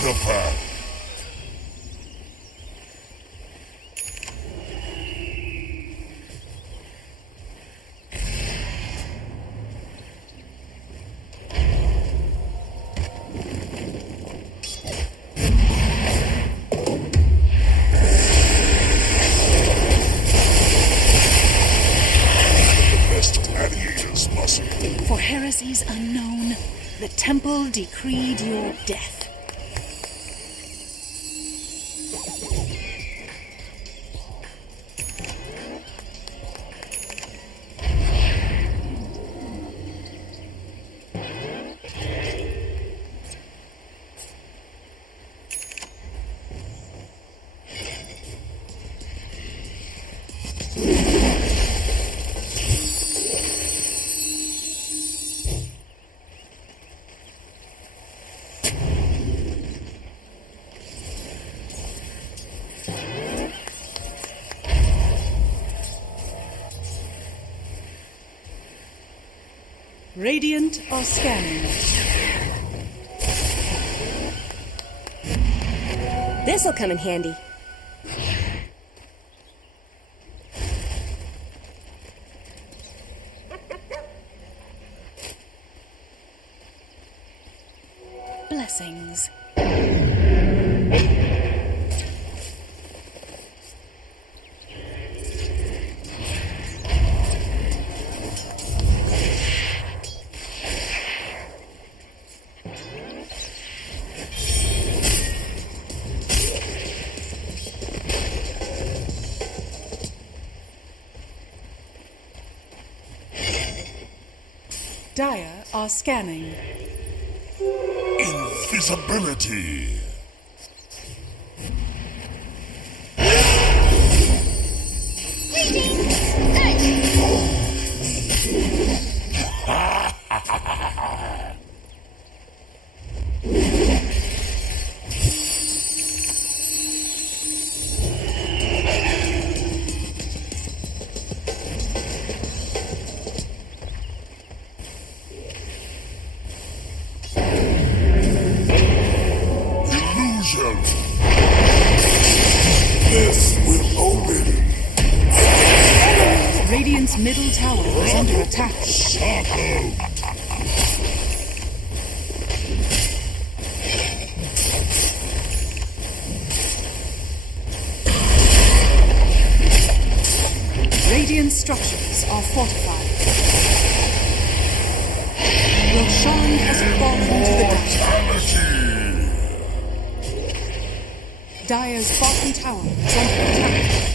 the path. For heresies unknown, the temple decreed your death. Radiant are scanning. This'll come in handy. Blessings. Dire are scanning. Invisibility. This will open. Radiant's middle tower is under attack. Radiant structures are fortified. Roshan has fallen to the ground. Dire's bottom tower is under attack.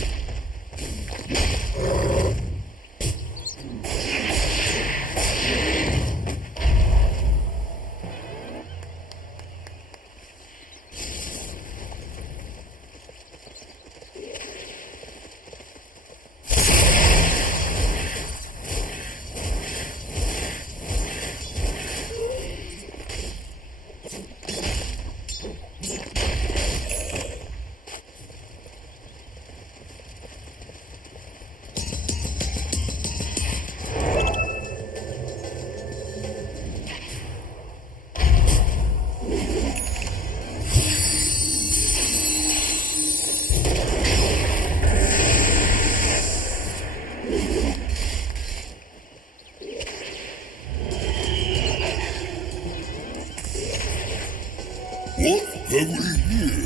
What have we here?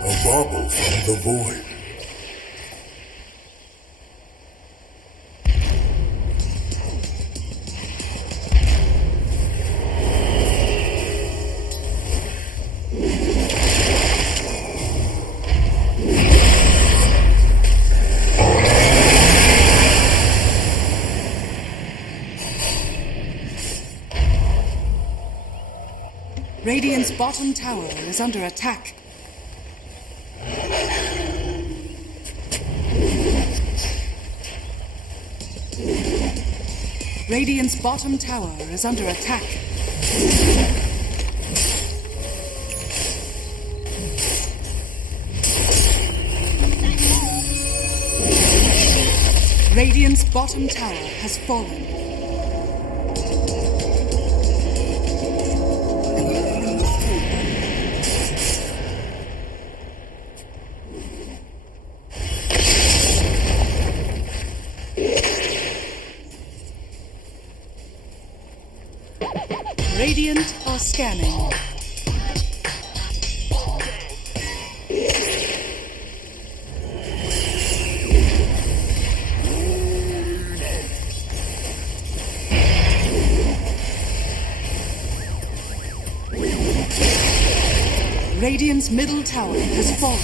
A bauble from the void. Radiant's bottom tower is under attack. Radiant's bottom tower is under attack. Radiant's bottom tower has fallen. Radiant are scanning. Radiant's middle tower has fallen.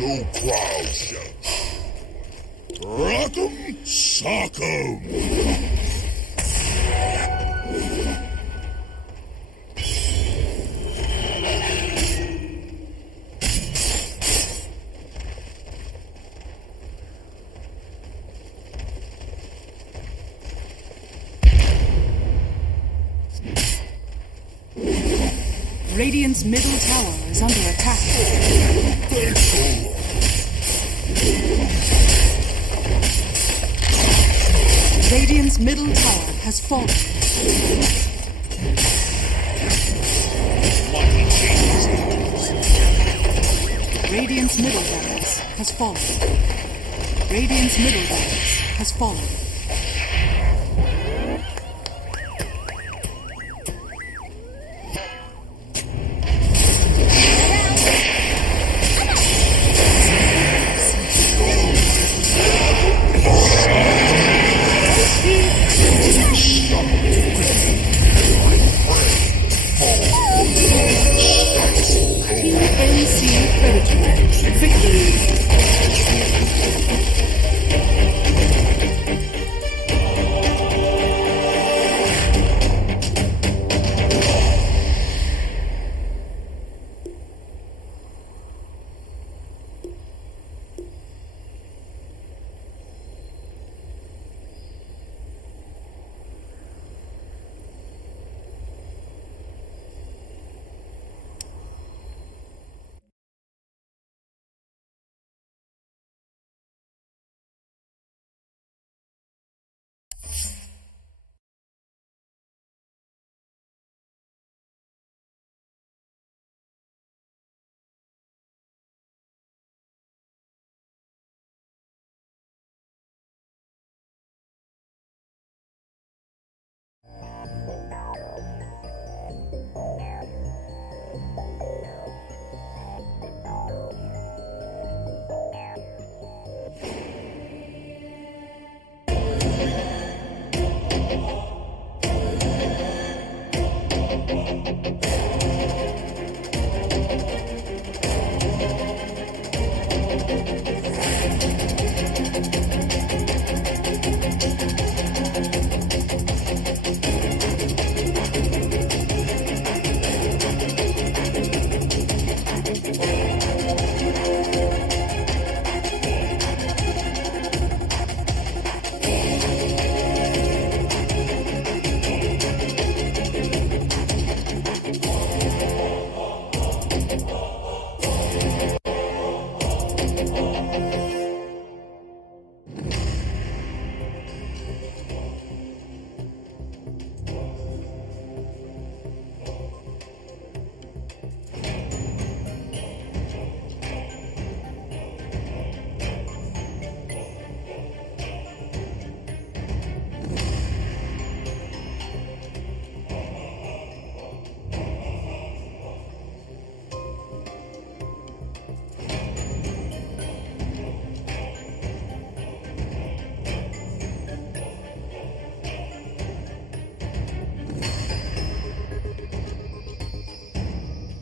No crowd shouts. Rock'em sock'em. Radiant's middle tower is under attack. Radiant's middle tower has fallen. Radiant's middle barracks has fallen. Radiant's middle barracks has fallen. TNC Predator. Victory.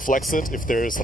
flex it if there's.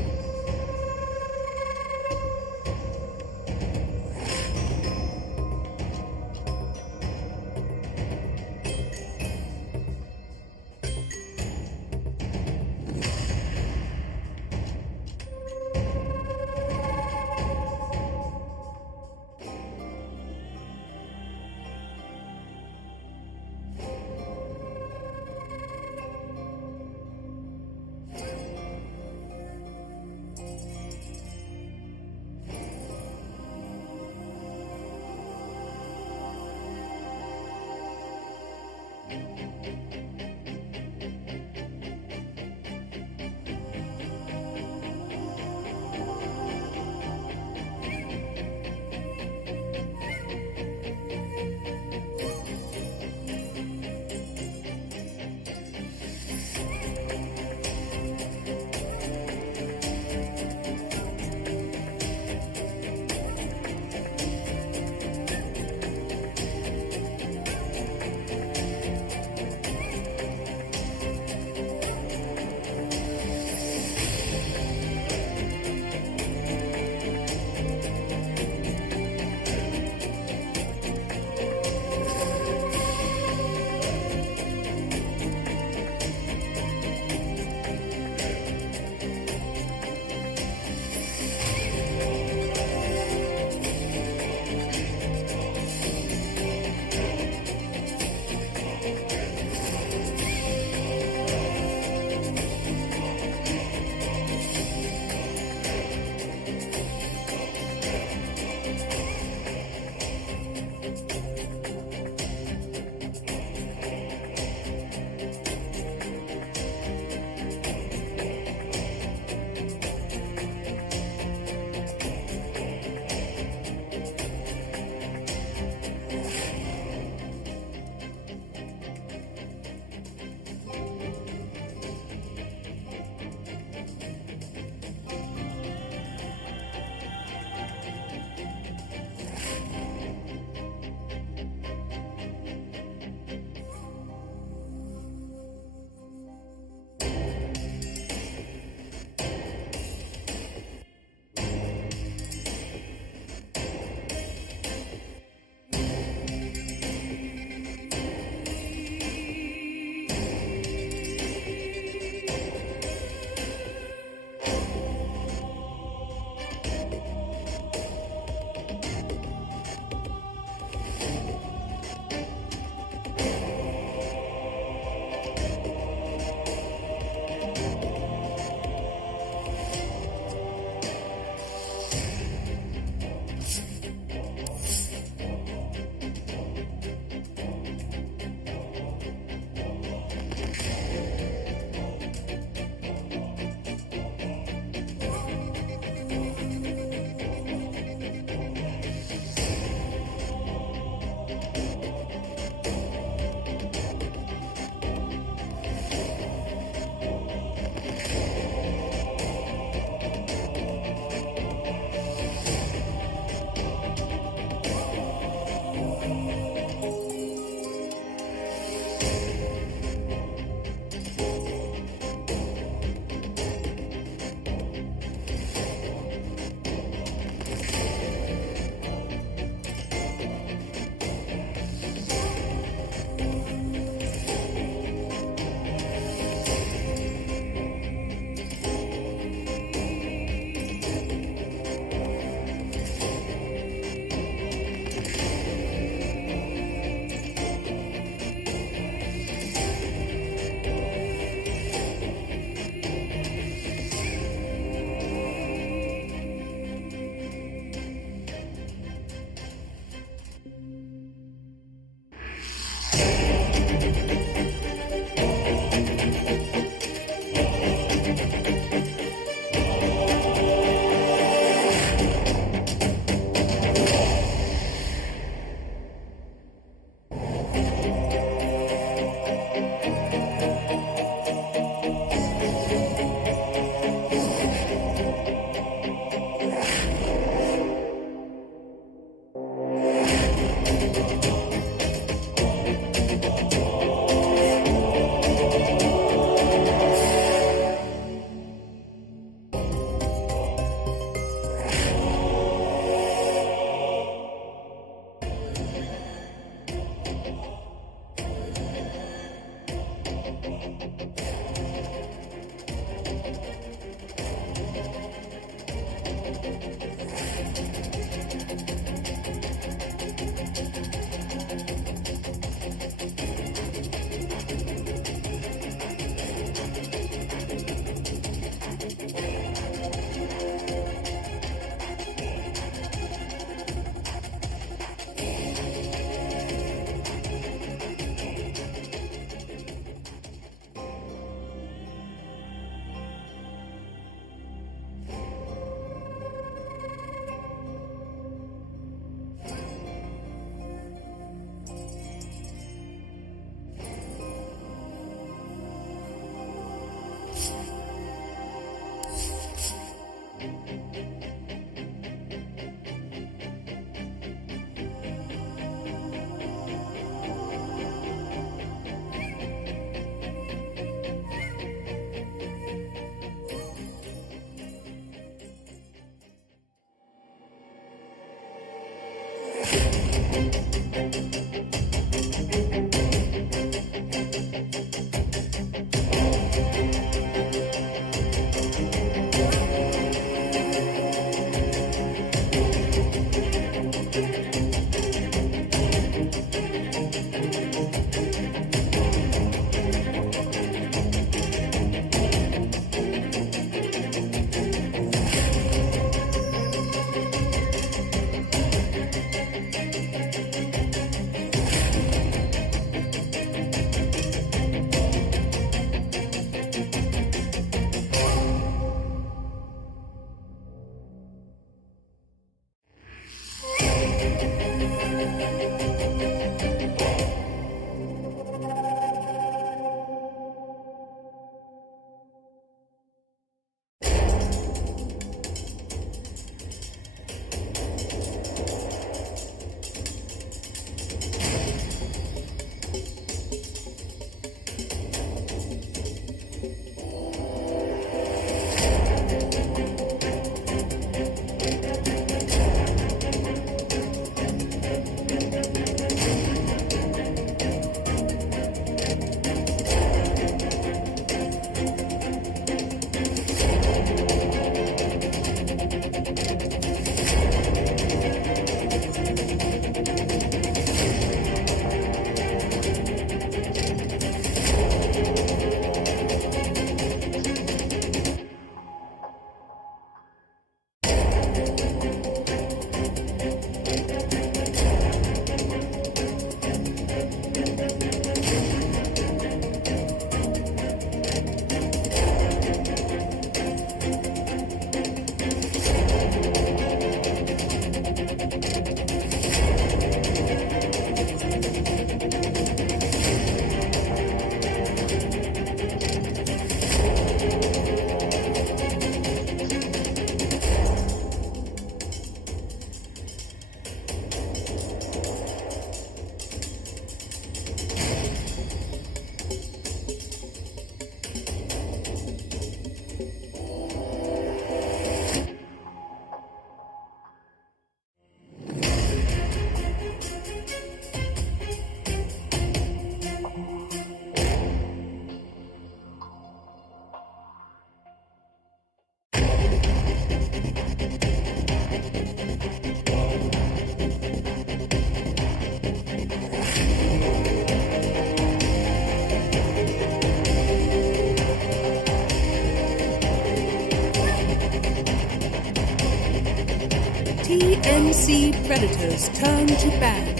TNC Predators turn to ban.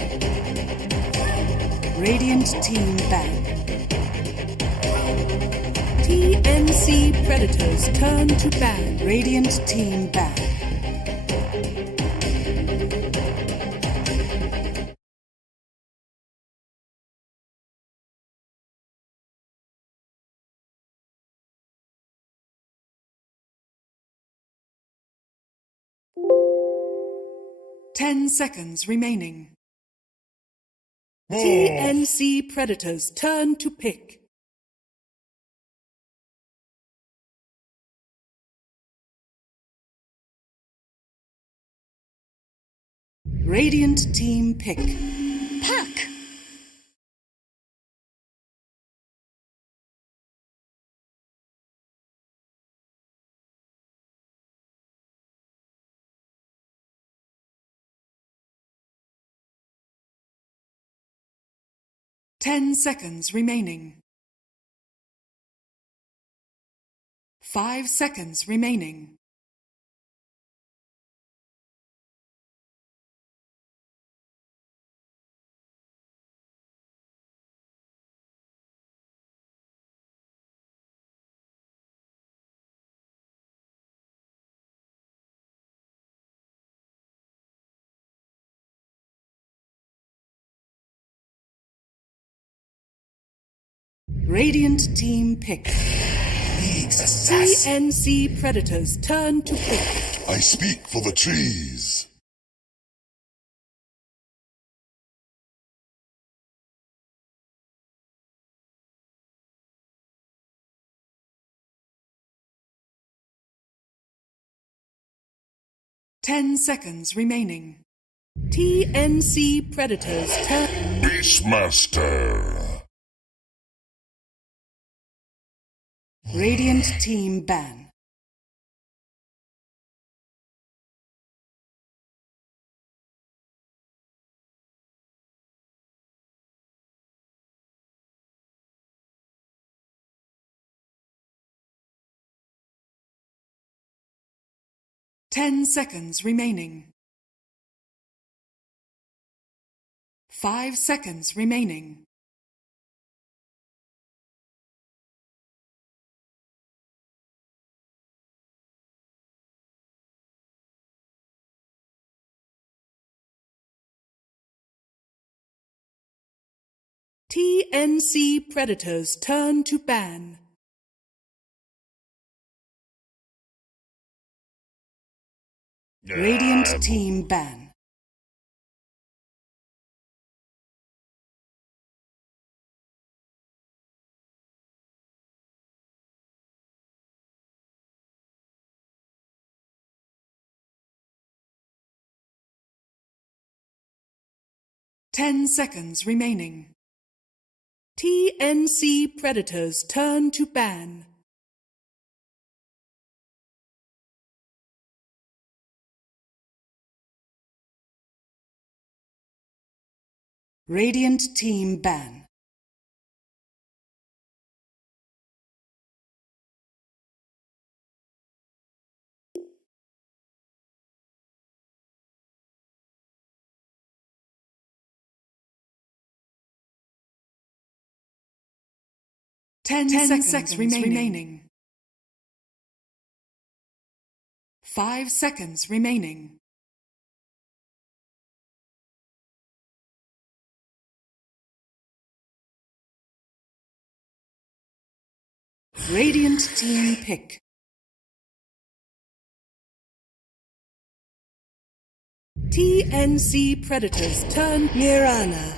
Radiant team ban. TNC Predators turn to ban. Radiant team ban. Ten seconds remaining. TNC Predators turn to pick. Radiant team pick. Puck! 10 seconds remaining. 5 seconds remaining. Radiant team pick. League's assassin. TNC Predators turn to pick. I speak for the trees. Ten seconds remaining. TNC Predators turn. Beastmaster. Radiant team ban. 10 seconds remaining. 5 seconds remaining. TNC Predators turn to ban. Radiant team ban. Ten seconds remaining. TNC Predators turn to ban. Radiant team ban. Ten seconds remaining. 5 seconds remaining. Radiant team pick. TNC Predators turn Mirana.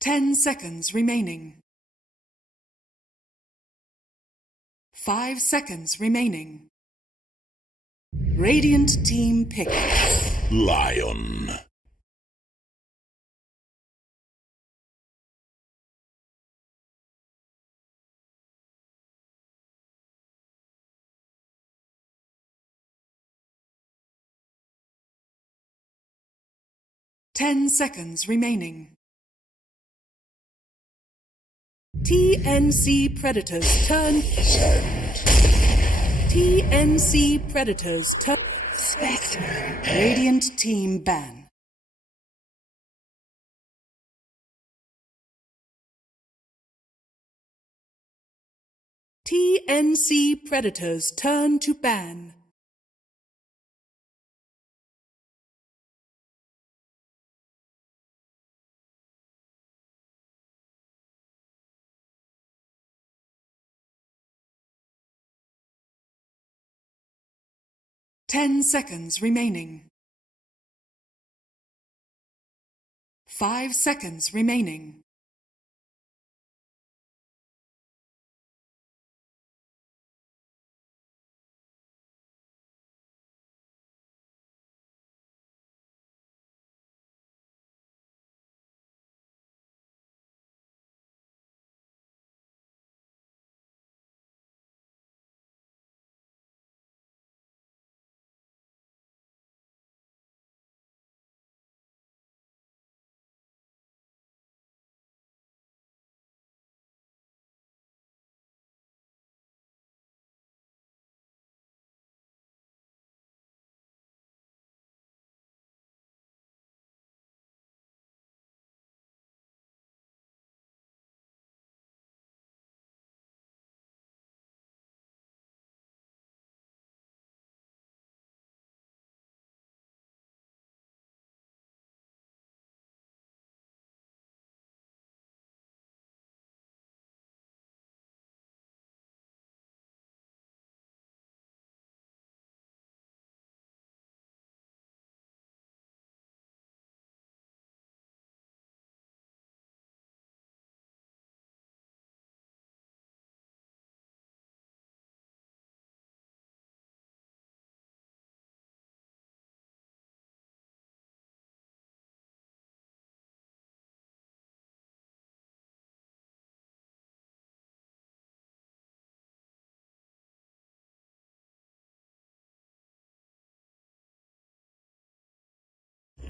Ten seconds remaining. 5 seconds remaining. Radiant team pick. Lion. Ten seconds remaining. TNC Predators turn. Sand. TNC Predators turn. Spectre. Radiant team ban. TNC Predators turn to ban. Ten seconds remaining. 5 seconds remaining.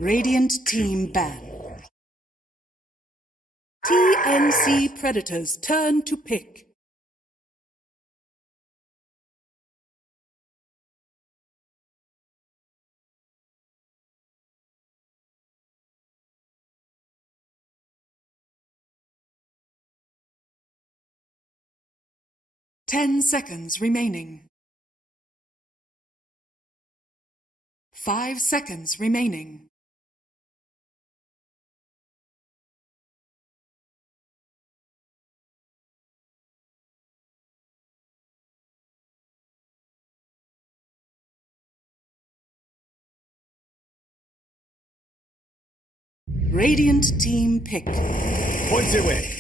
Radiant team ban. TNC Predators turn to pick. Ten seconds remaining. 5 seconds remaining. Radiant team pick. Points away.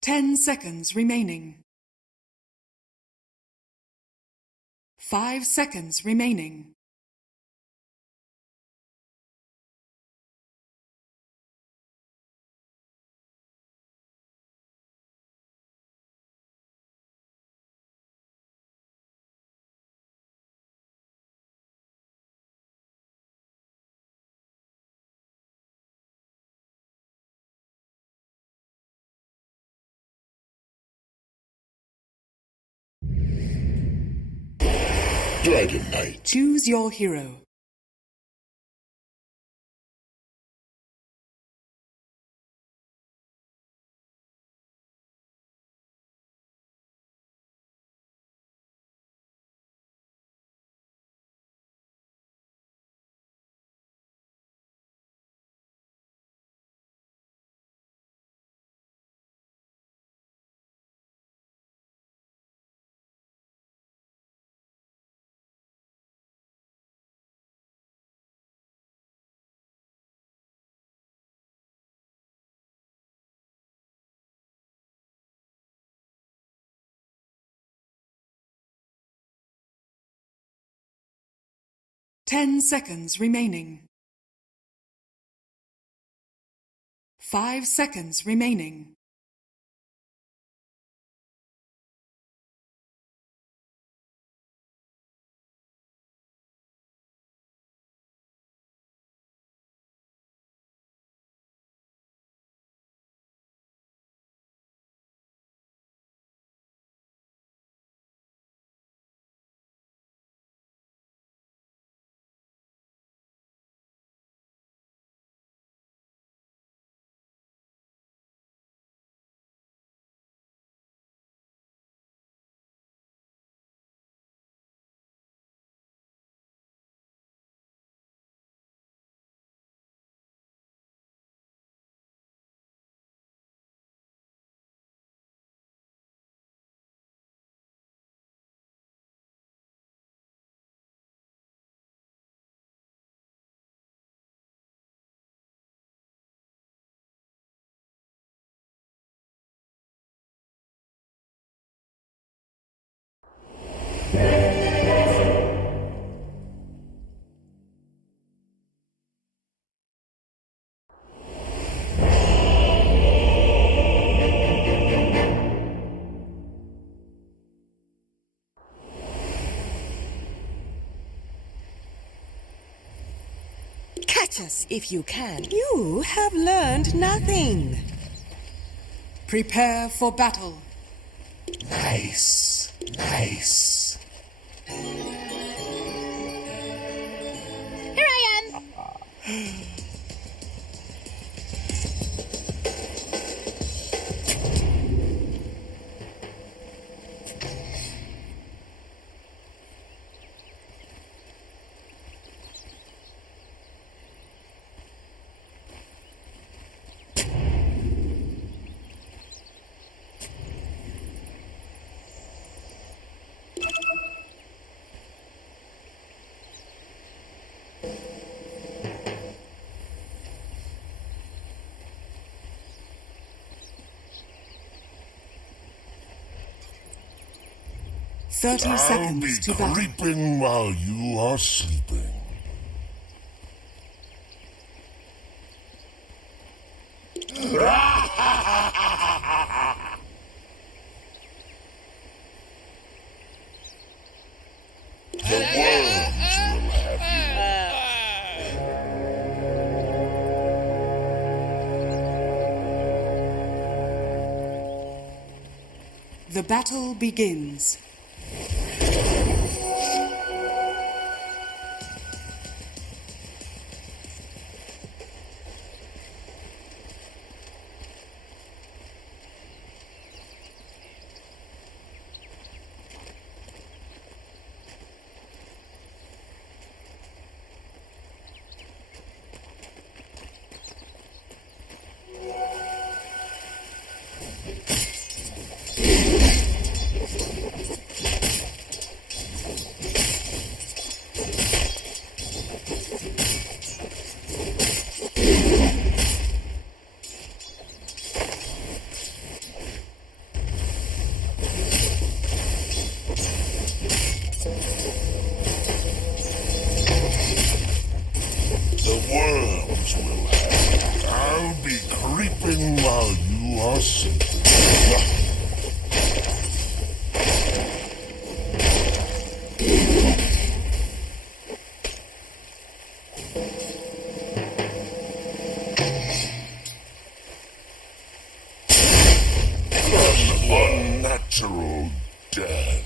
Ten seconds remaining. 5 seconds remaining. Dragon Knight. Choose your hero. Ten seconds remaining. 5 seconds remaining. Catch us if you can. You have learned nothing. Prepare for battle. Nice. Nice. Here I am. Thirty I'll be seconds to battle. creeping while you are sleeping. The worms will have The battle begins. The worms will have it. I'll be creeping while you are sleeping. An unnatural death.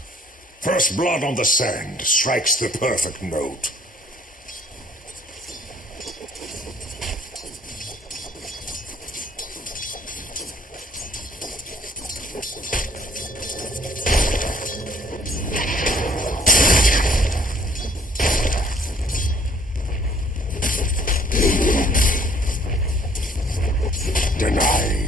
First blood on the sand strikes the perfect note. Denied.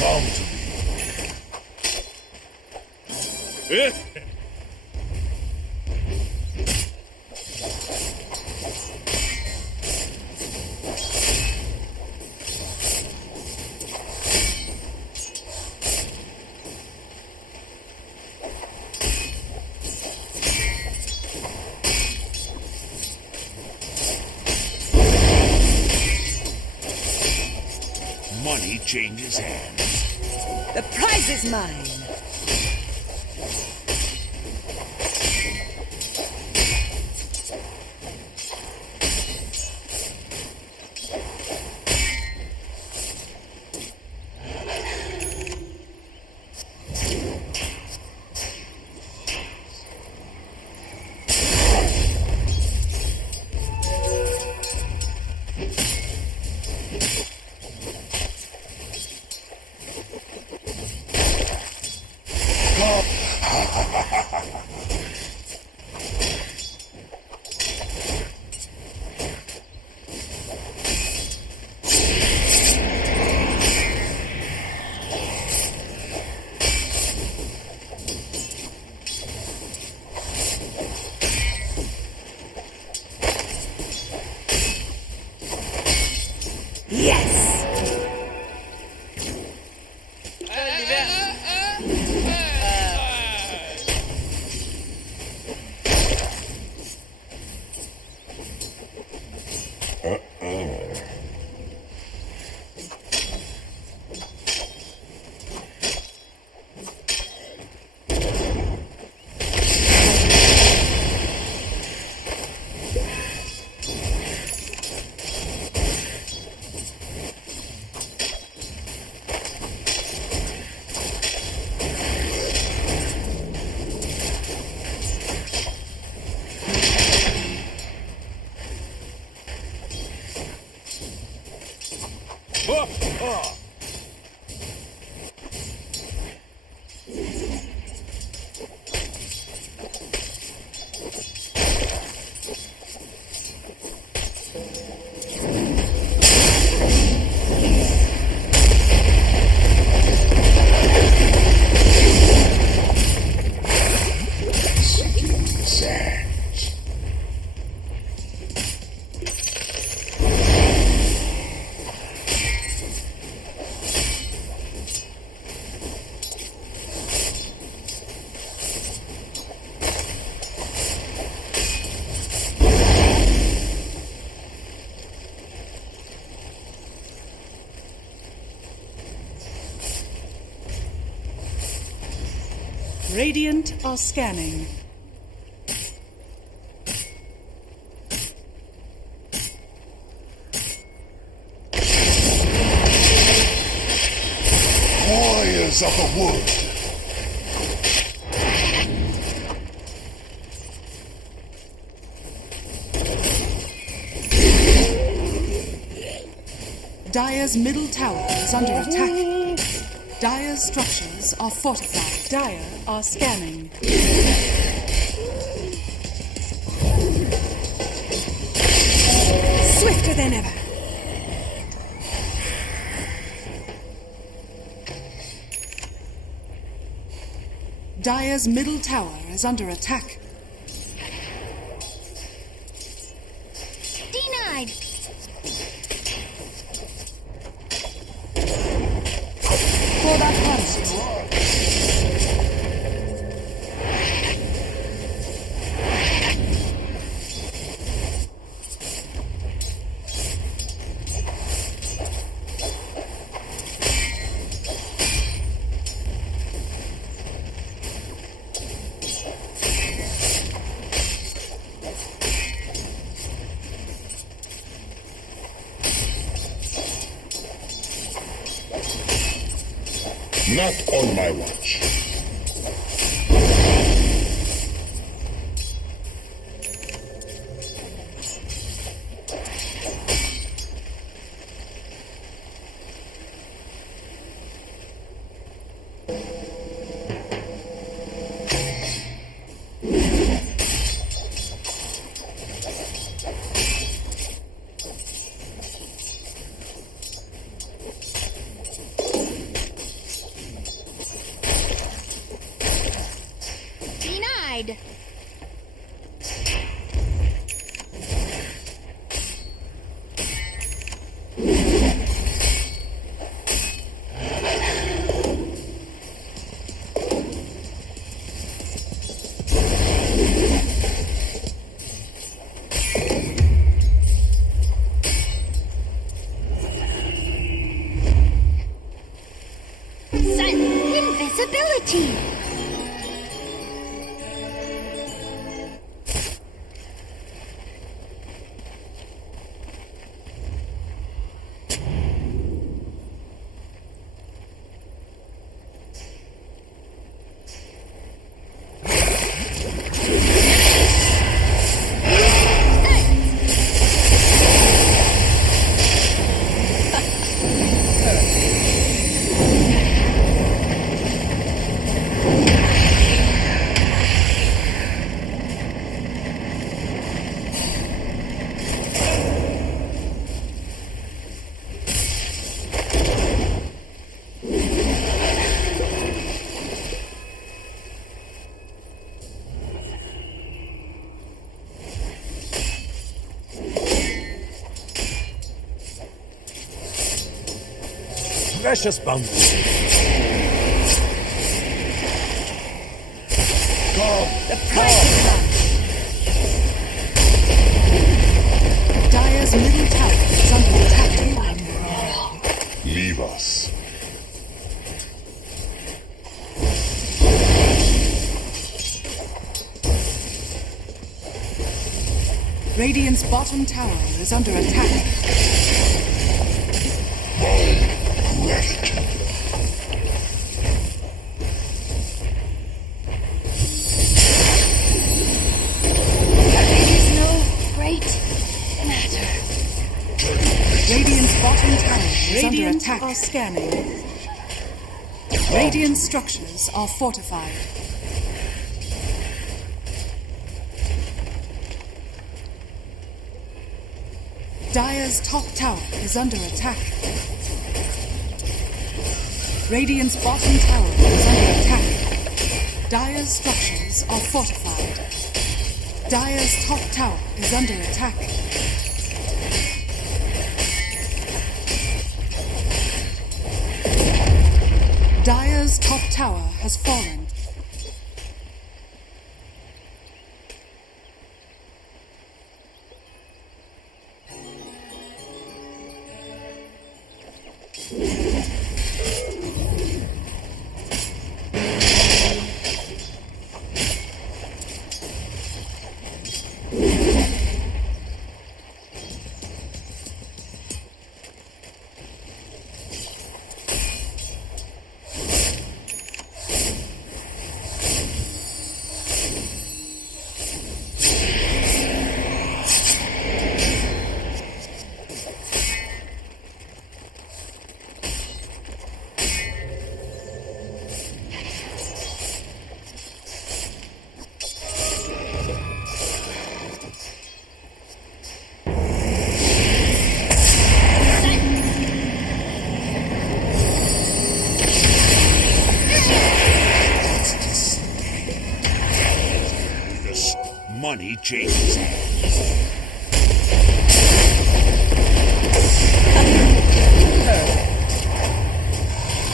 Come to me. Money changes hands. The prize is mine. Radiant are scanning. Warriors of the wood. Dire's middle tower is under attack. Dire's structures are fortified. Dire are scanning. Swifter than ever. Dire's middle tower is under attack. Denied. For that hunt. Not on my watch. Denied. Sudden invisibility. Precious bounty. The price is wrong. Dire's middle tower is under attack. Leave us. Radiant's bottom tower is under attack. Gratitude. It is no great matter. Radiant's bottom tower is under Radiant attack. are scanning. Radiant structures are fortified. Dire's top tower is under attack. Radiant's bottom tower is under attack. Dire's structures are fortified. Dire's top tower is under attack. Dire's top tower has fallen. money changes hands.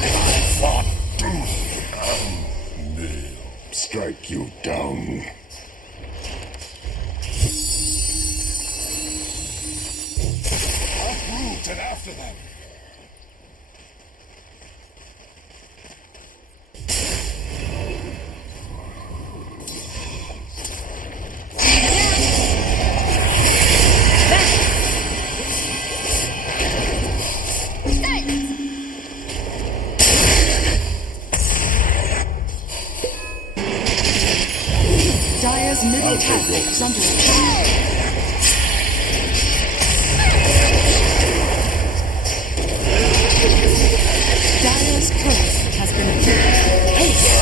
I fought tooth and nail. Strike you down. Uproot and after them. Dire's middle tower is under attack. Dire's turret has been killed. Haste!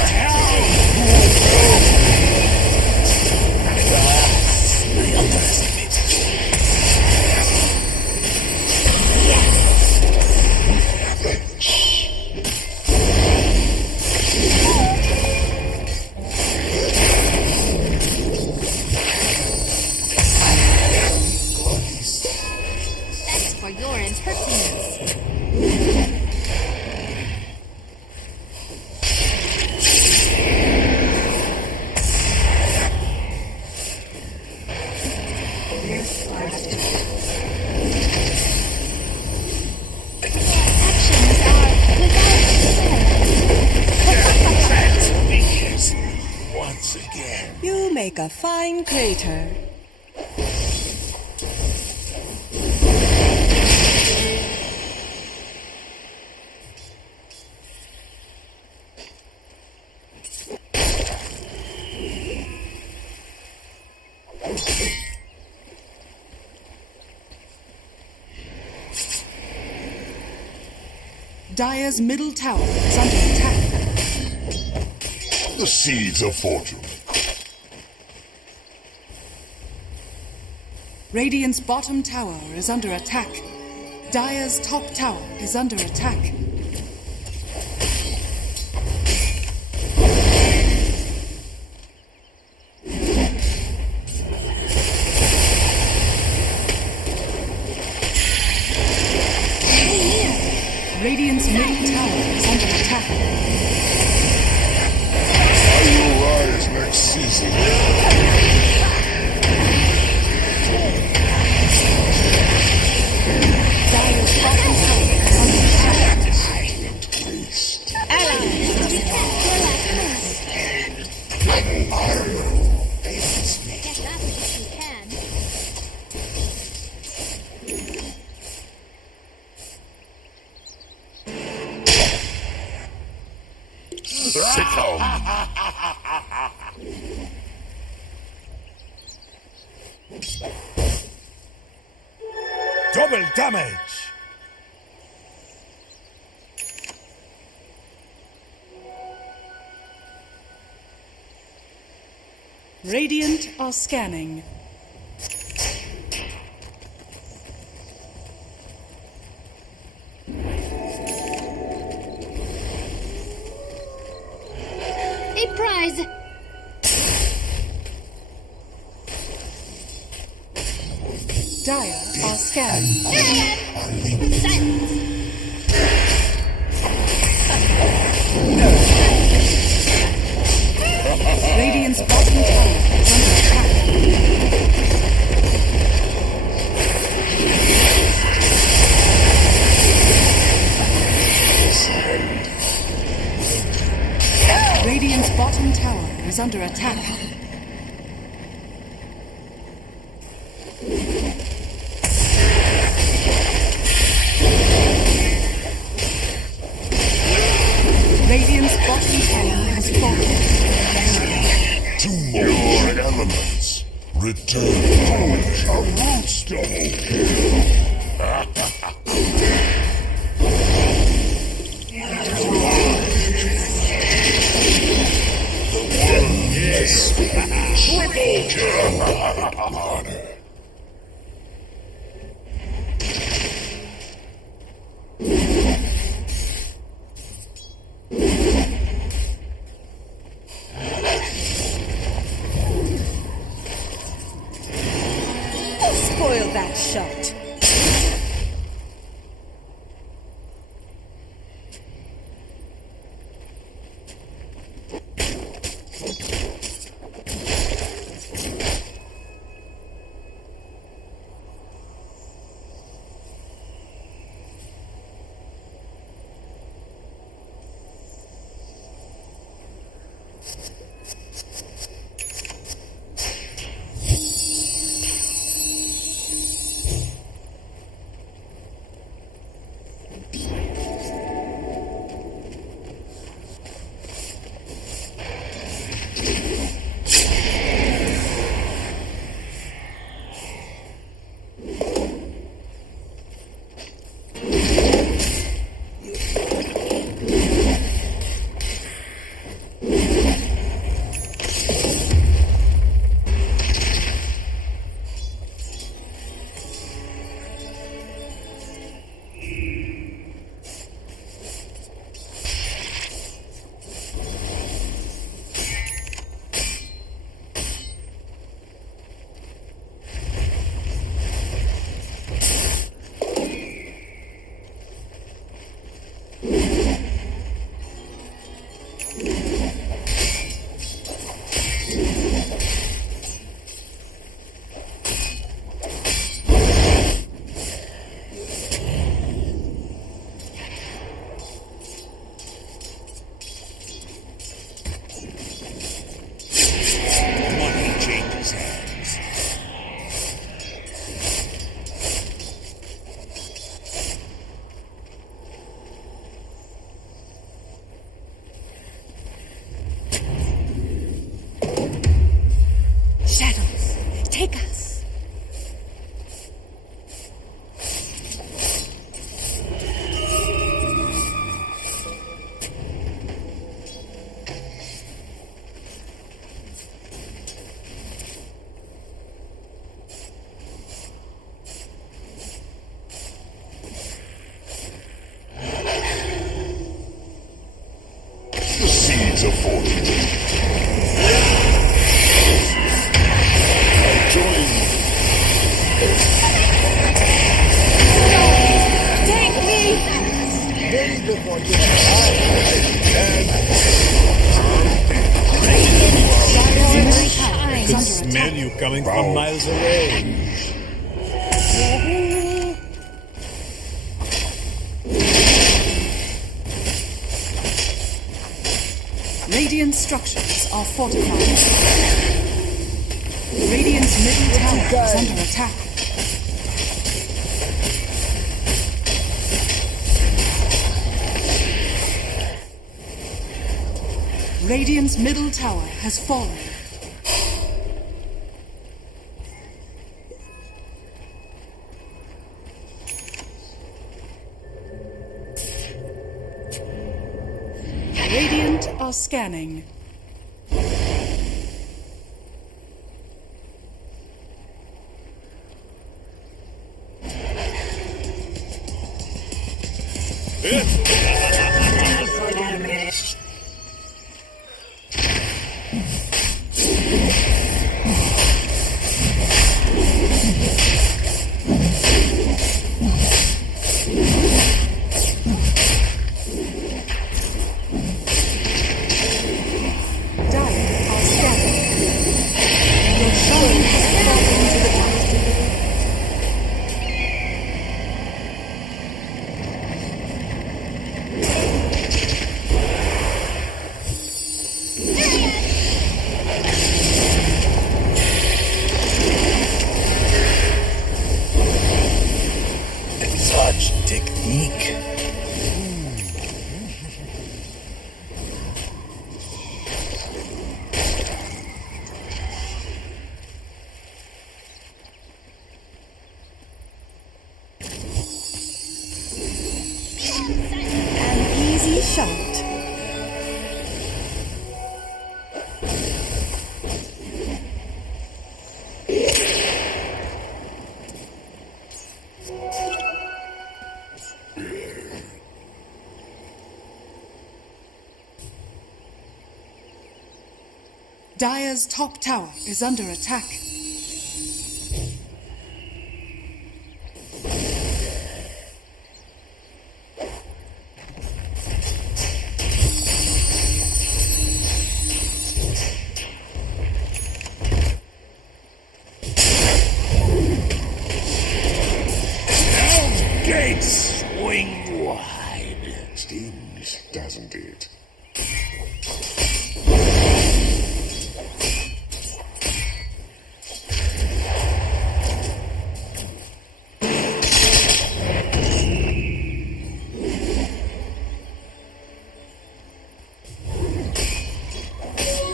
That's for your impertinence. Actions are without Once again. You make a fine crater. Dire's middle tower is under attack. The seeds of fortune. Radiant's bottom tower is under attack. Dire's top tower is under attack. Radiant's middle tower is under attack. I will rise next season. Dire's bottom tower is under attack. Taste. Get that if you can. Sick 'em. Double damage! Radiant are scanning. A prize. Dire are scanning. Silence. Radiant's bottom tower is under attack. Radiant's bottom tower is under attack. Radiant's bottom tower has fallen. Two more. Your elements. Return. A roots double kill. Yes. Triple kill. Honor. is afforded. Join Take me! Maybe before you I Could smell you coming from miles away. Radiant structures are fortified. Radiant's middle tower is under attack. Radiant's middle tower has fallen. Radiant are scanning. such technique. An easy shot. Dire's top tower is under attack. gates swing wide. Stings, doesn't it?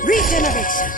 Regeneration.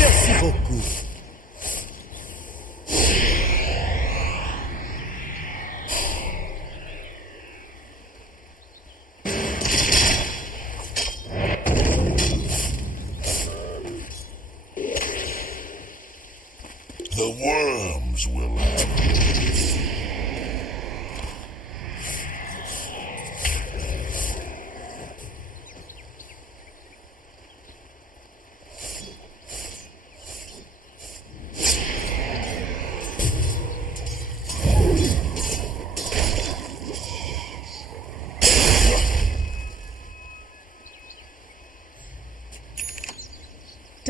Merci beaucoup. The worms will have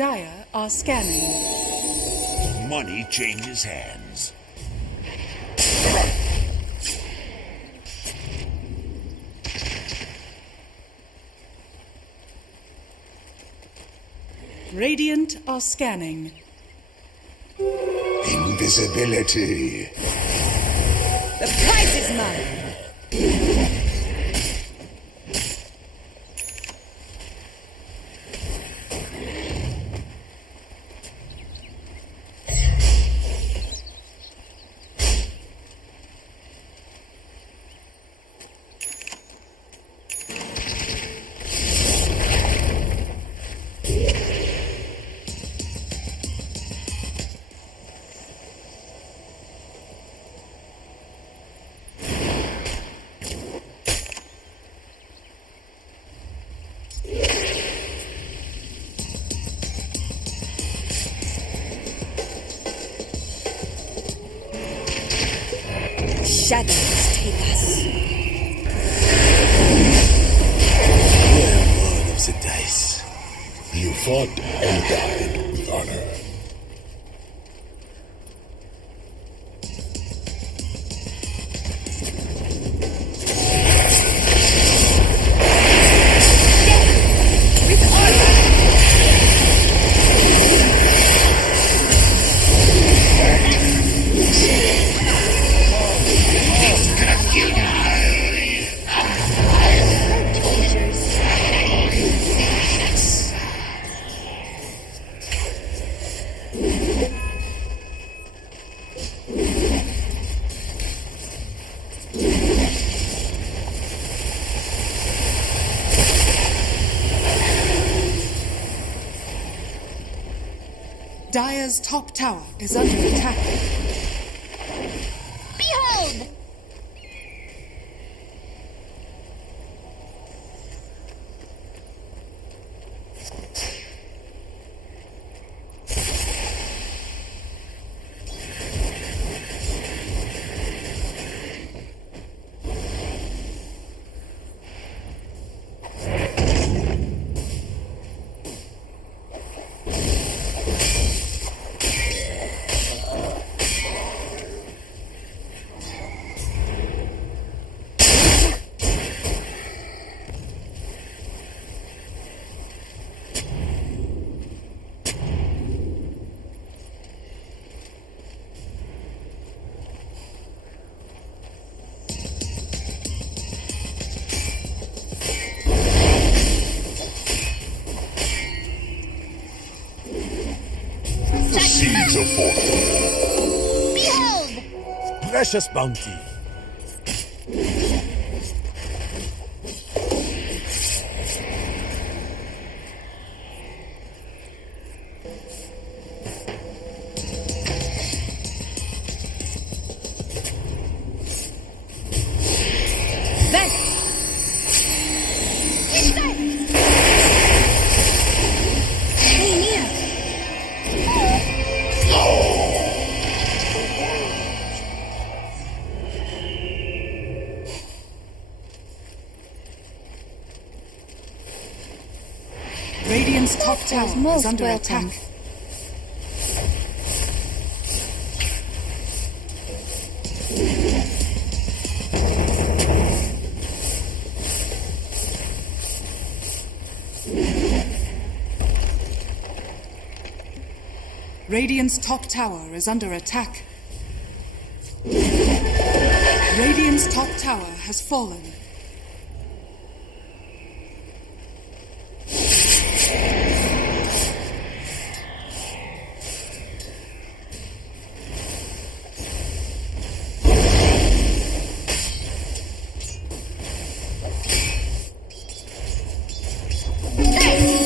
Dire are scanning. Money changes hands. Radiant are scanning. Invisibility. The prize is mine. Shadows take us. Roll of the dice. You fought and died with honor. Dire's top tower is under attack. Behold! The seeds of fortune. Behold! Precious bounty. Radiant's top tower is most under welcome. attack. Radiant's top tower is under attack. Radiant's top tower has fallen.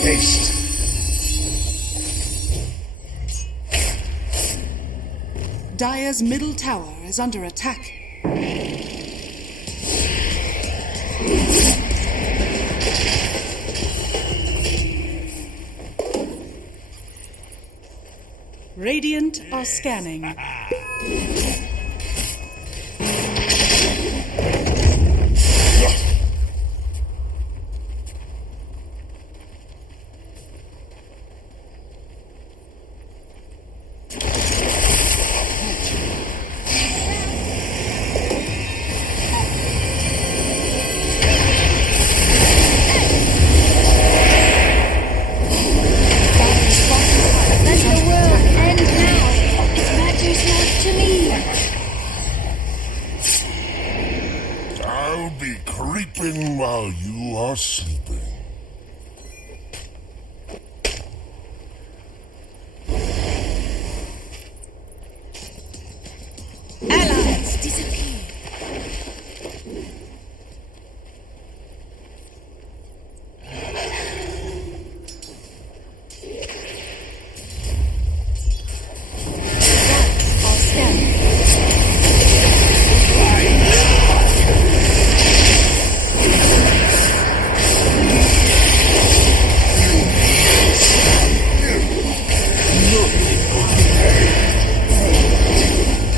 Haste. Dire's middle tower is under attack. Radiant are scanning. are sleeping. Allies disappear. Are scanning.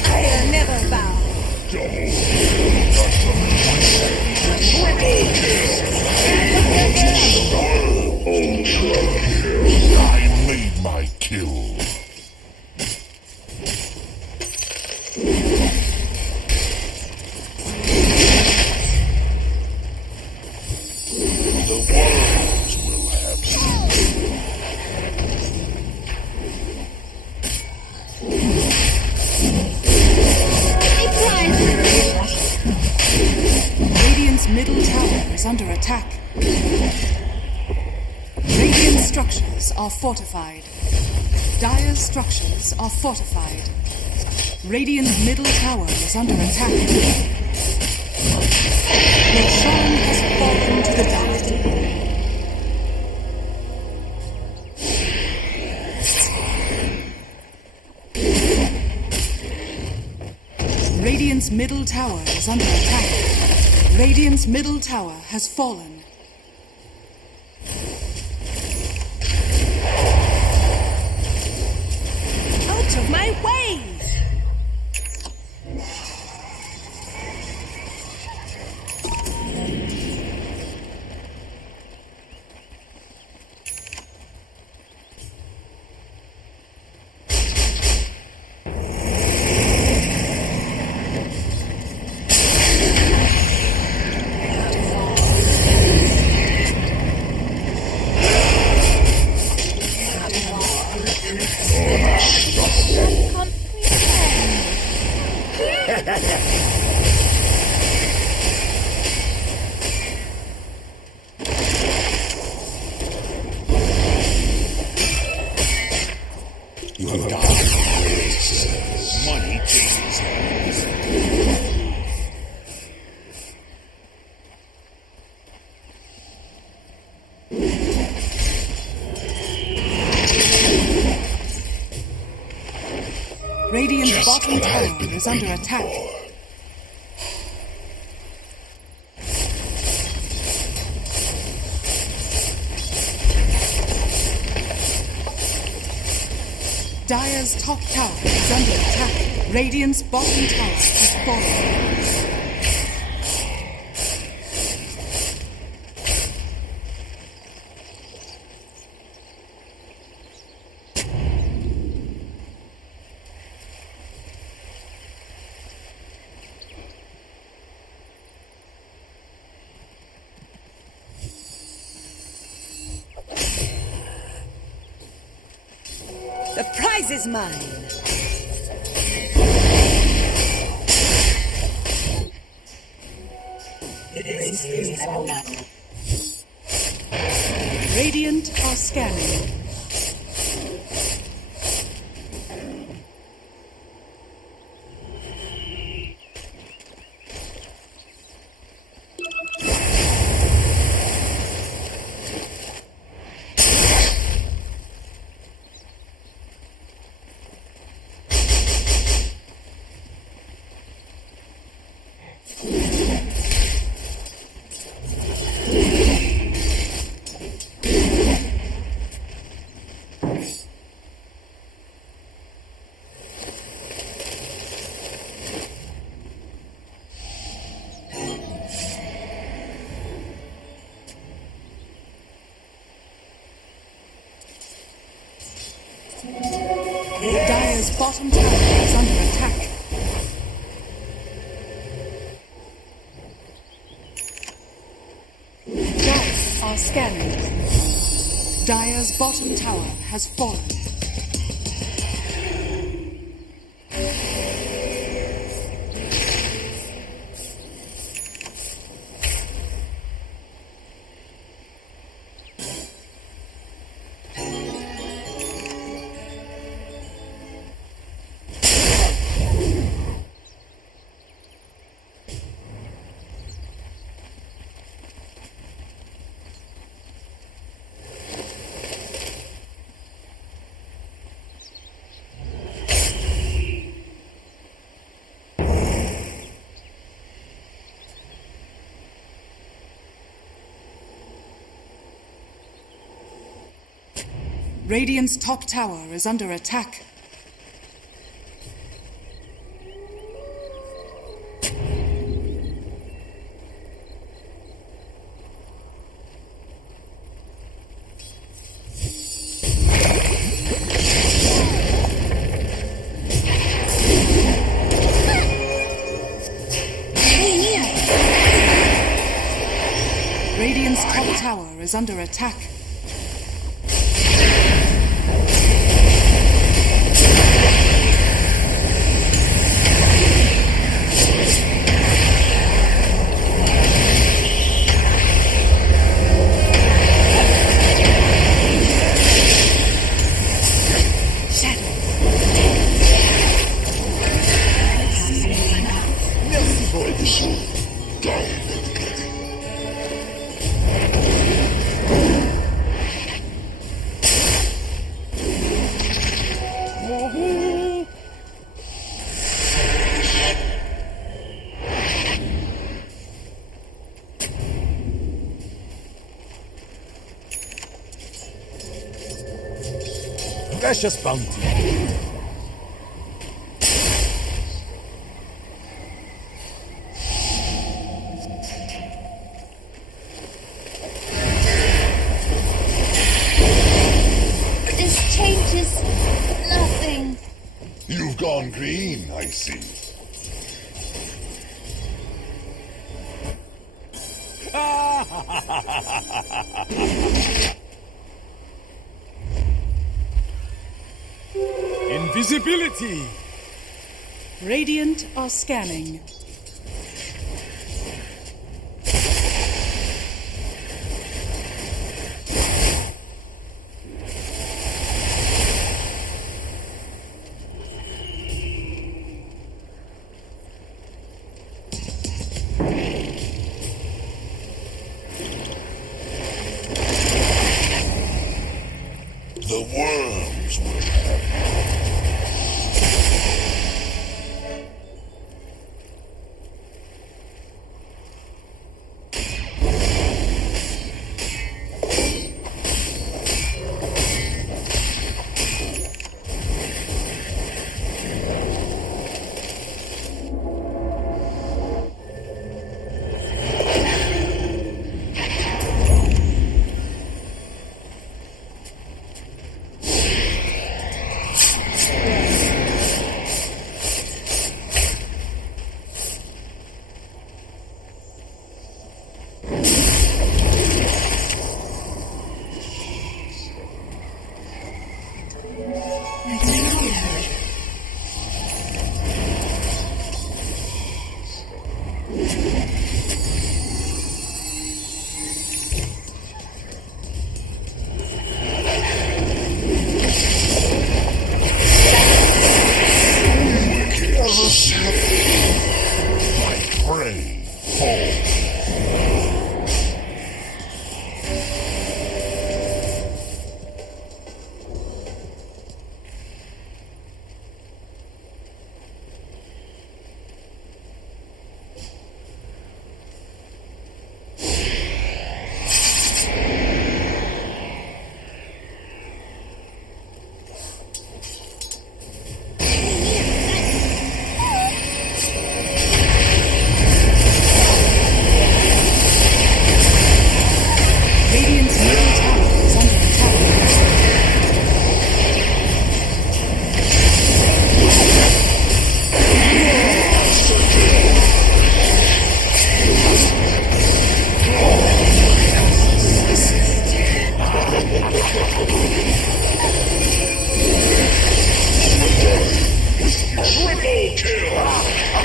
I'll never bow. I made my kill. The world will have Radiant's middle tower is under attack. Radiant structures are fortified. Dire's structures are fortified. Radiant's middle tower is under attack. Roshan has fallen to the dark. Radiant's middle tower is under attack. Radiant's middle tower has fallen. Out of my way! You have done great service. Money changes hands. Radiant's Just bottom what I've tower been is under waiting attack. for. Dire's top tower is under attack. Radiant's bottom tower has fallen. The prize is mine. Radiant are scanning. Dire's bottom tower is under attack. Dire are scanning. Dire's bottom tower has fallen. Radiant's top tower is under attack. Radiant's top tower is under attack. Precious bounty. This changes nothing. You've gone green, I see. Invisibility! Radiant are scanning. The worms will have.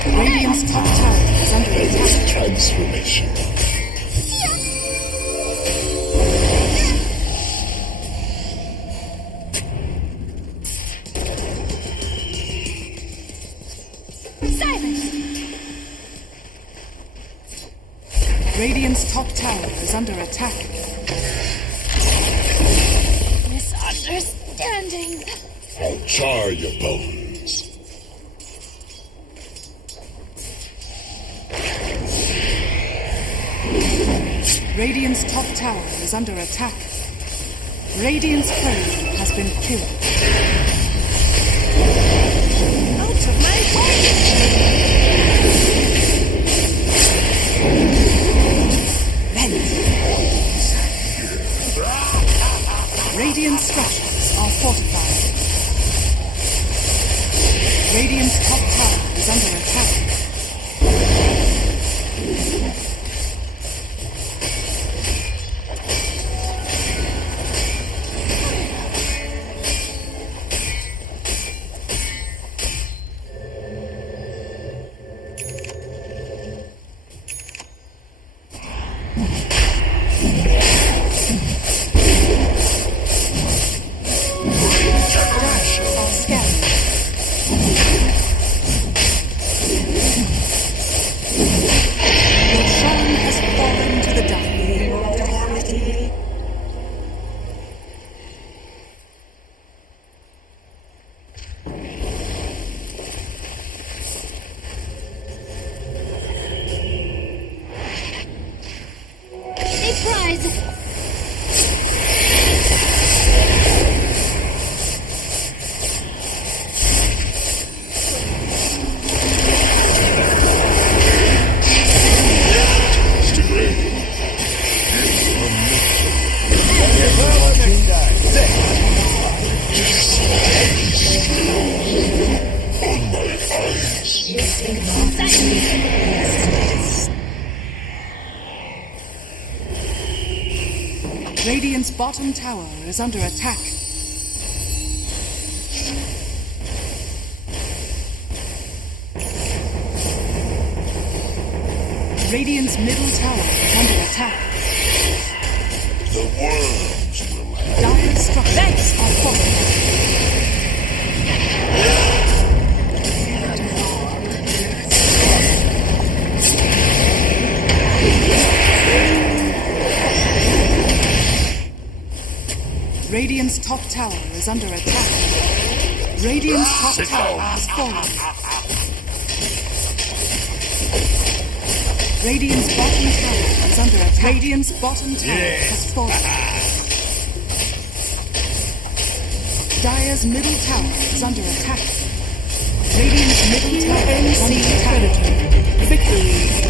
Radiant's top tower is under attack. Transformation. Silence! Radiant's top tower is under attack. Misunderstanding. I'll char your bones. Radiant's top tower is under attack. Radiant's courier has has been killed. Out of my way! Vent. Radiant structures are fortified. Radiant's top tower is under attack. Radiant's bottom tower is under attack. Radiant's middle tower is under attack. The worms will have Dire structures are fortified. Radiant's top tower is under attack. Radiant's top tower has fallen. Radiant's bottom tower is under attack. Radiant's bottom tower has fallen. Dire's middle tower is under attack. Radiant's middle tower is under attack. Victory.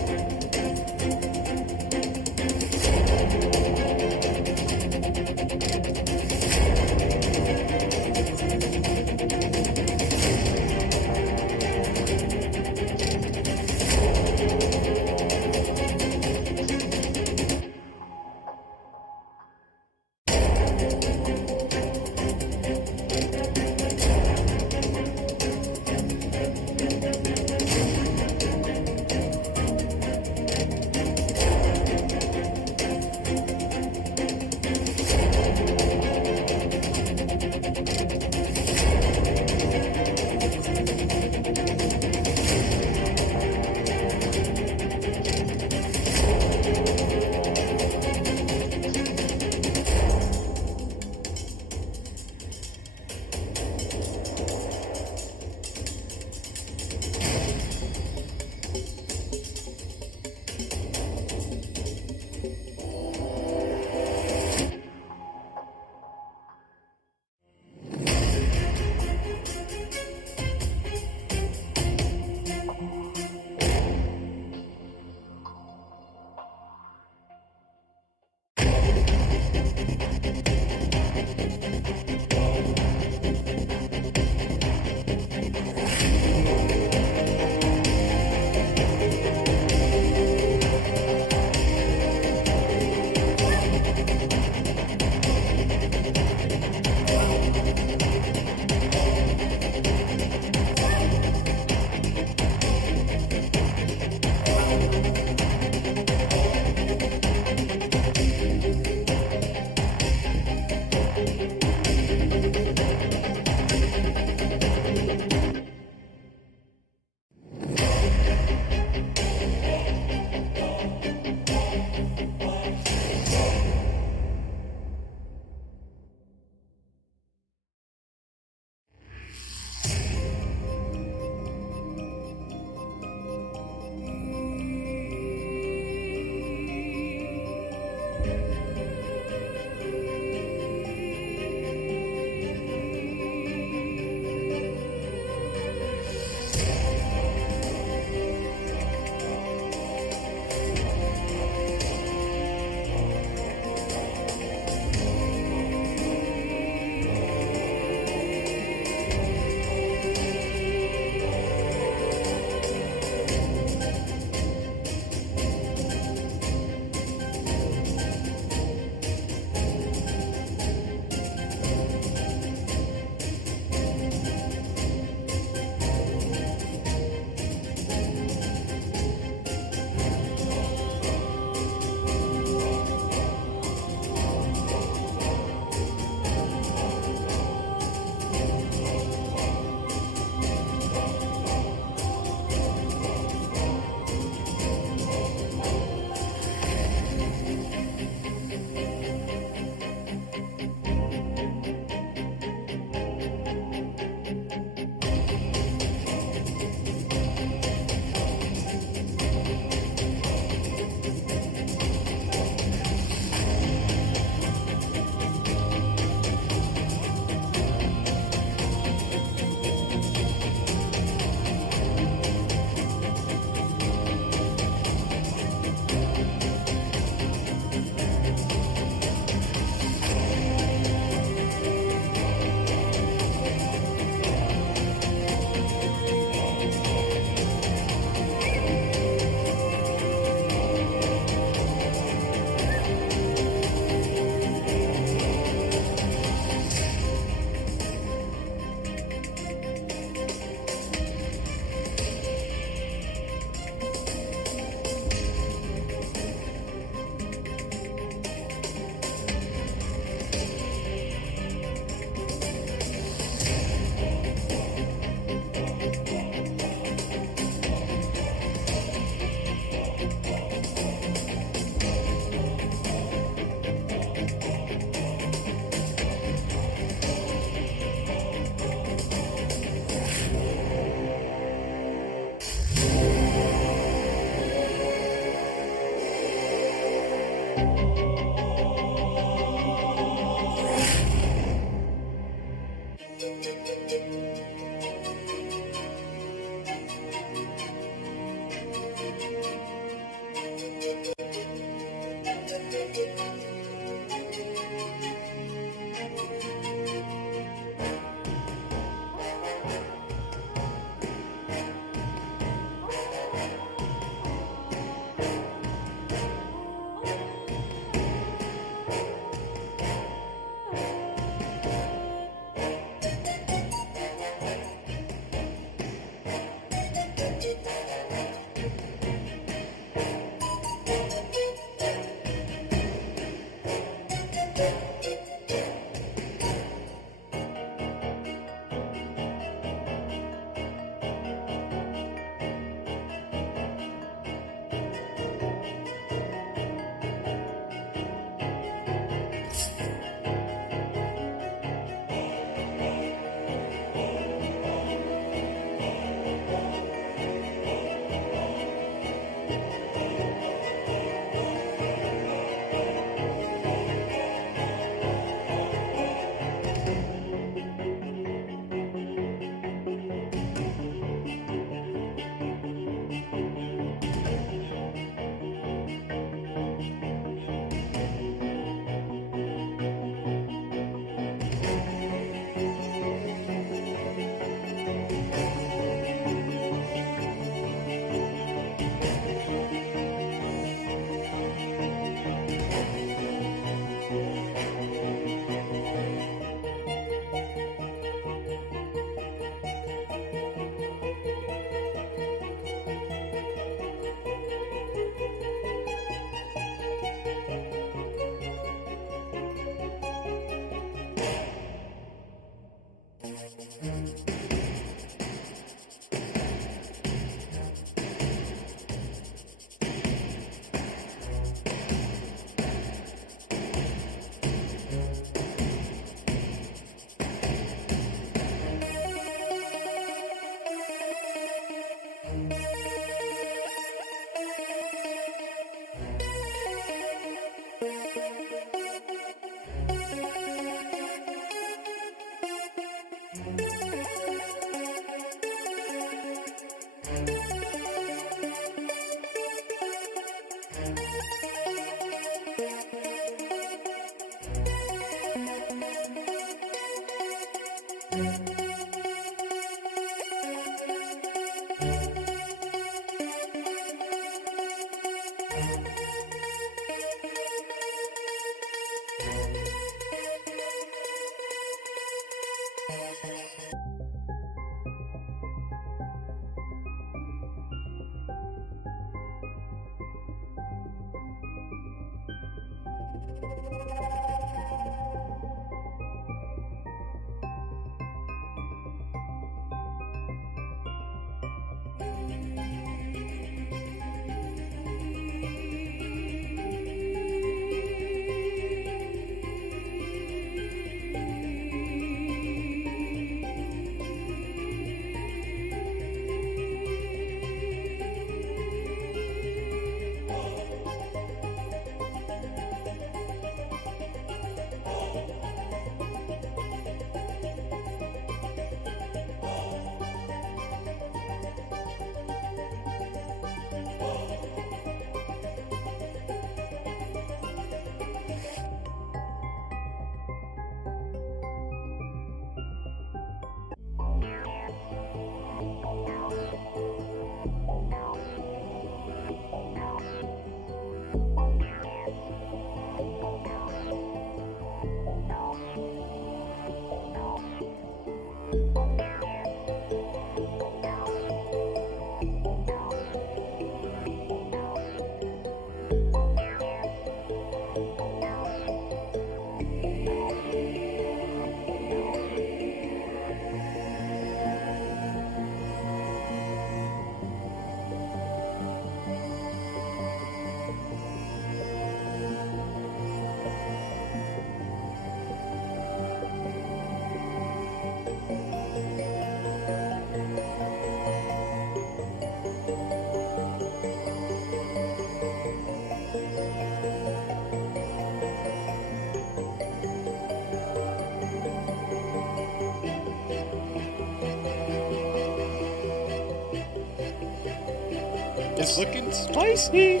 It's looking spicy.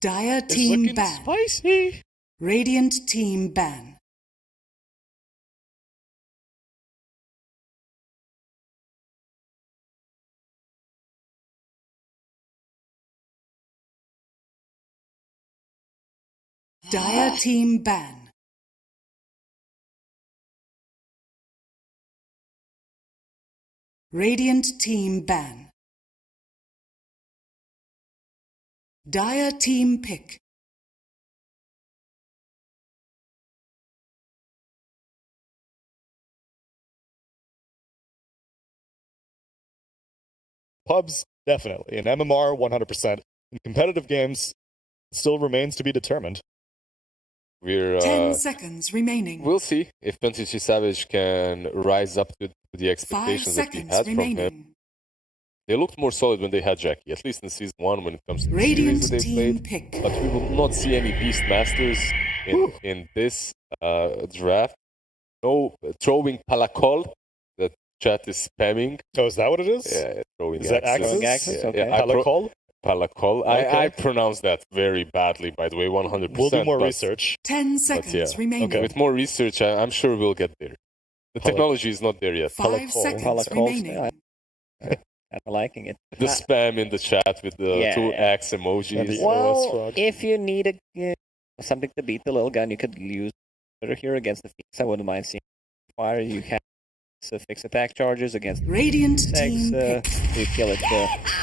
Dire It's team looking ban. spicy. Radiant team ban. Dire team ban. Radiant team ban. Dire team pick. Pubs, definitely. In MMR, 100%. In competitive games, it still remains to be determined. We're 10 seconds remaining. We'll see if TNC Savage can rise up to the 5 expectations that we seconds had from remaining. him. They looked more solid when they had Jackie, at least in Season 1 when it comes to the Radiant series that they team played. pick. But we will not see any Beastmasters in this draft. No throwing Palakol that chat is spamming. Oh, is that what it is? Yeah, throwing Is that axes. axes? Okay. Yeah, Palakol? Palakol. Okay. I pronounce that very badly, by the way, 100%. We'll do more but research. 10 seconds remaining. Okay. With more research, I'm sure we'll get there. The technology is not there yet. 5 seconds remaining. I'm liking it. The spam in the chat with the two axe emojis. And the Well, OS frog. if you need something to beat the Lilgun, you could use it here against the Phoenix. I wouldn't mind seeing fire. You have fixed attack charges against Radiant Sex. team pick. You kill it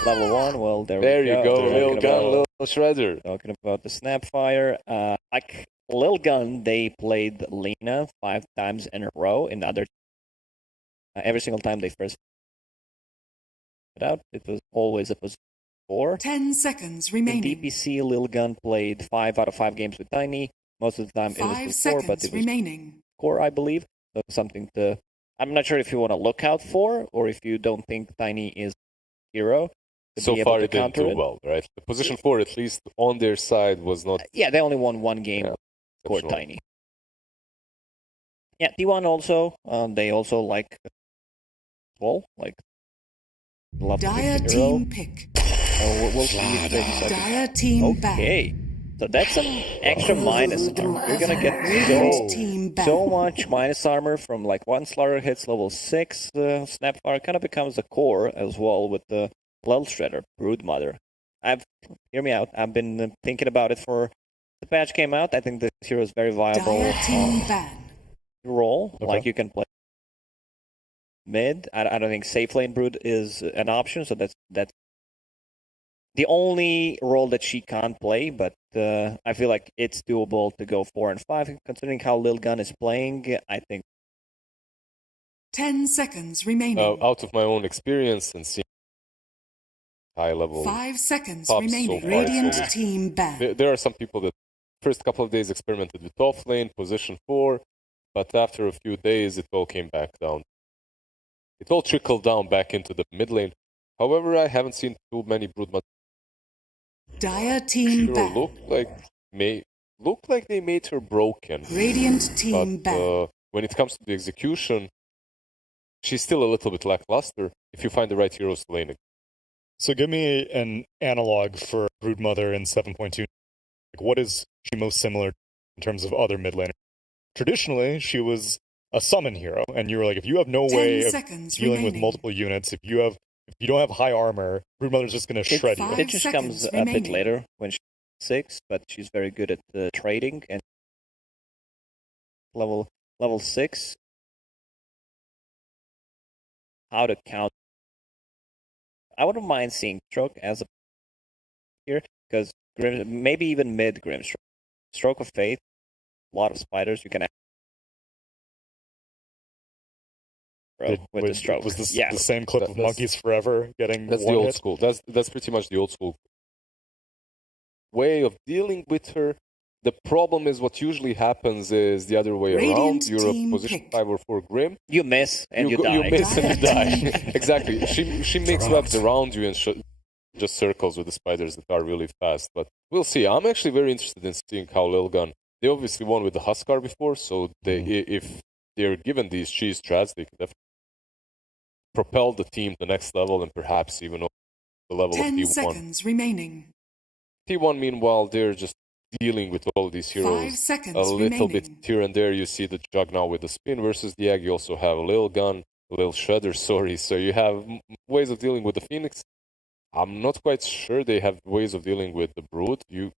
level 1. Well, there you we go, Talking Lilgun, about- Lil Shredder. Talking about the Snapfire. Like Lilgun, they played Lena 5 times in a row. In other, every single time they first put out, it was always a position 4. 10 seconds In remaining. DPC, Lilgun played 5 out of 5 games with Tiny. Most of the time it 5 was with 4, but seconds it was remaining. core, I believe. So something to... I'm not sure if you want to look out for, or if you don't think Tiny is a hero. To So be able far, to it didn't counter do it. well, right? The position 4, at least on their side, was not Yeah, they only won 1 game with core exceptional. Tiny. Yeah, T1 also, they also like... Well, like... Love to Dire pick the hero. team pick. So we'll see if they decide to- Dire team ban. Okay, so that's some extra minus armor. We're gonna get Radiant team ban. so much minus armor from like one Slaughter hits level 6. Snapfire kind of becomes a core as well with the Lil Shredder, Broodmother. Hear me out. I've been thinking about it for the patch came out. I think this hero is very viable Dire team ban. role. Okay. Like you can play mid. I don't think safe lane Brood is an option, so that's the only role that she can't play, but I feel like it's doable to go 4 and 5. Considering how Lilgun is playing, I think 10 seconds remaining. out of my own experience and seeing high level 5 seconds Pops remaining. so far, Radiant so- team ban. There are some people that first couple of days experimented with off lane, position 4, but after a few days it all came back down. It all trickled down back into the mid lane. However, I haven't seen too many Broodmother Dire team ban. look like they made her broken. Radiant team But ban. when it comes to the execution, she's still a little bit lackluster if you find the right heroes to lane it. So give me an analog for Broodmother in 7.2. Like, what is she most similar in terms of other mid laners? Traditionally, she was a summon hero, and you were like, if you have no 10 way of seconds dealing with remaining. multiple units, if you don't have high armor, Broodmother's just going to shred you. 5 it just comes seconds a bit remaining. later when she's 6, but she's very good at trading and level 6. How to count? I wouldn't mind seeing Stroke as a here because maybe even mid Grimstroke. Stroke of Faith, a lot of spiders you can. With the stroke. Was this yeah. the same clip of That's- Monkeys Forever getting That's the one old hit? school. That's pretty much the old school way of dealing with her. The problem is what usually happens is the other way Radiant around. You're a team position pick. 5 or 4 Grim. You miss and you die. You miss and you Dire die. team. Exactly. She makes webs around you and just circles with the spiders that are really fast. But we'll see. I'm actually very interested in seeing how Lilgun. They obviously won with the Huskar before, so if they're given these cheese strats, they can definitely propel the team to the next level and perhaps even the level of 10 T1. seconds remaining. T1, meanwhile, they're just dealing with all these 5 heroes seconds a little bit remaining. here and there. You see the Jug now with the spin versus the Egg. You also have Lilgun, Lil Shredder, sorry. So you have ways of dealing with the Phoenix. I'm not quite sure they have ways of dealing with the Brood. You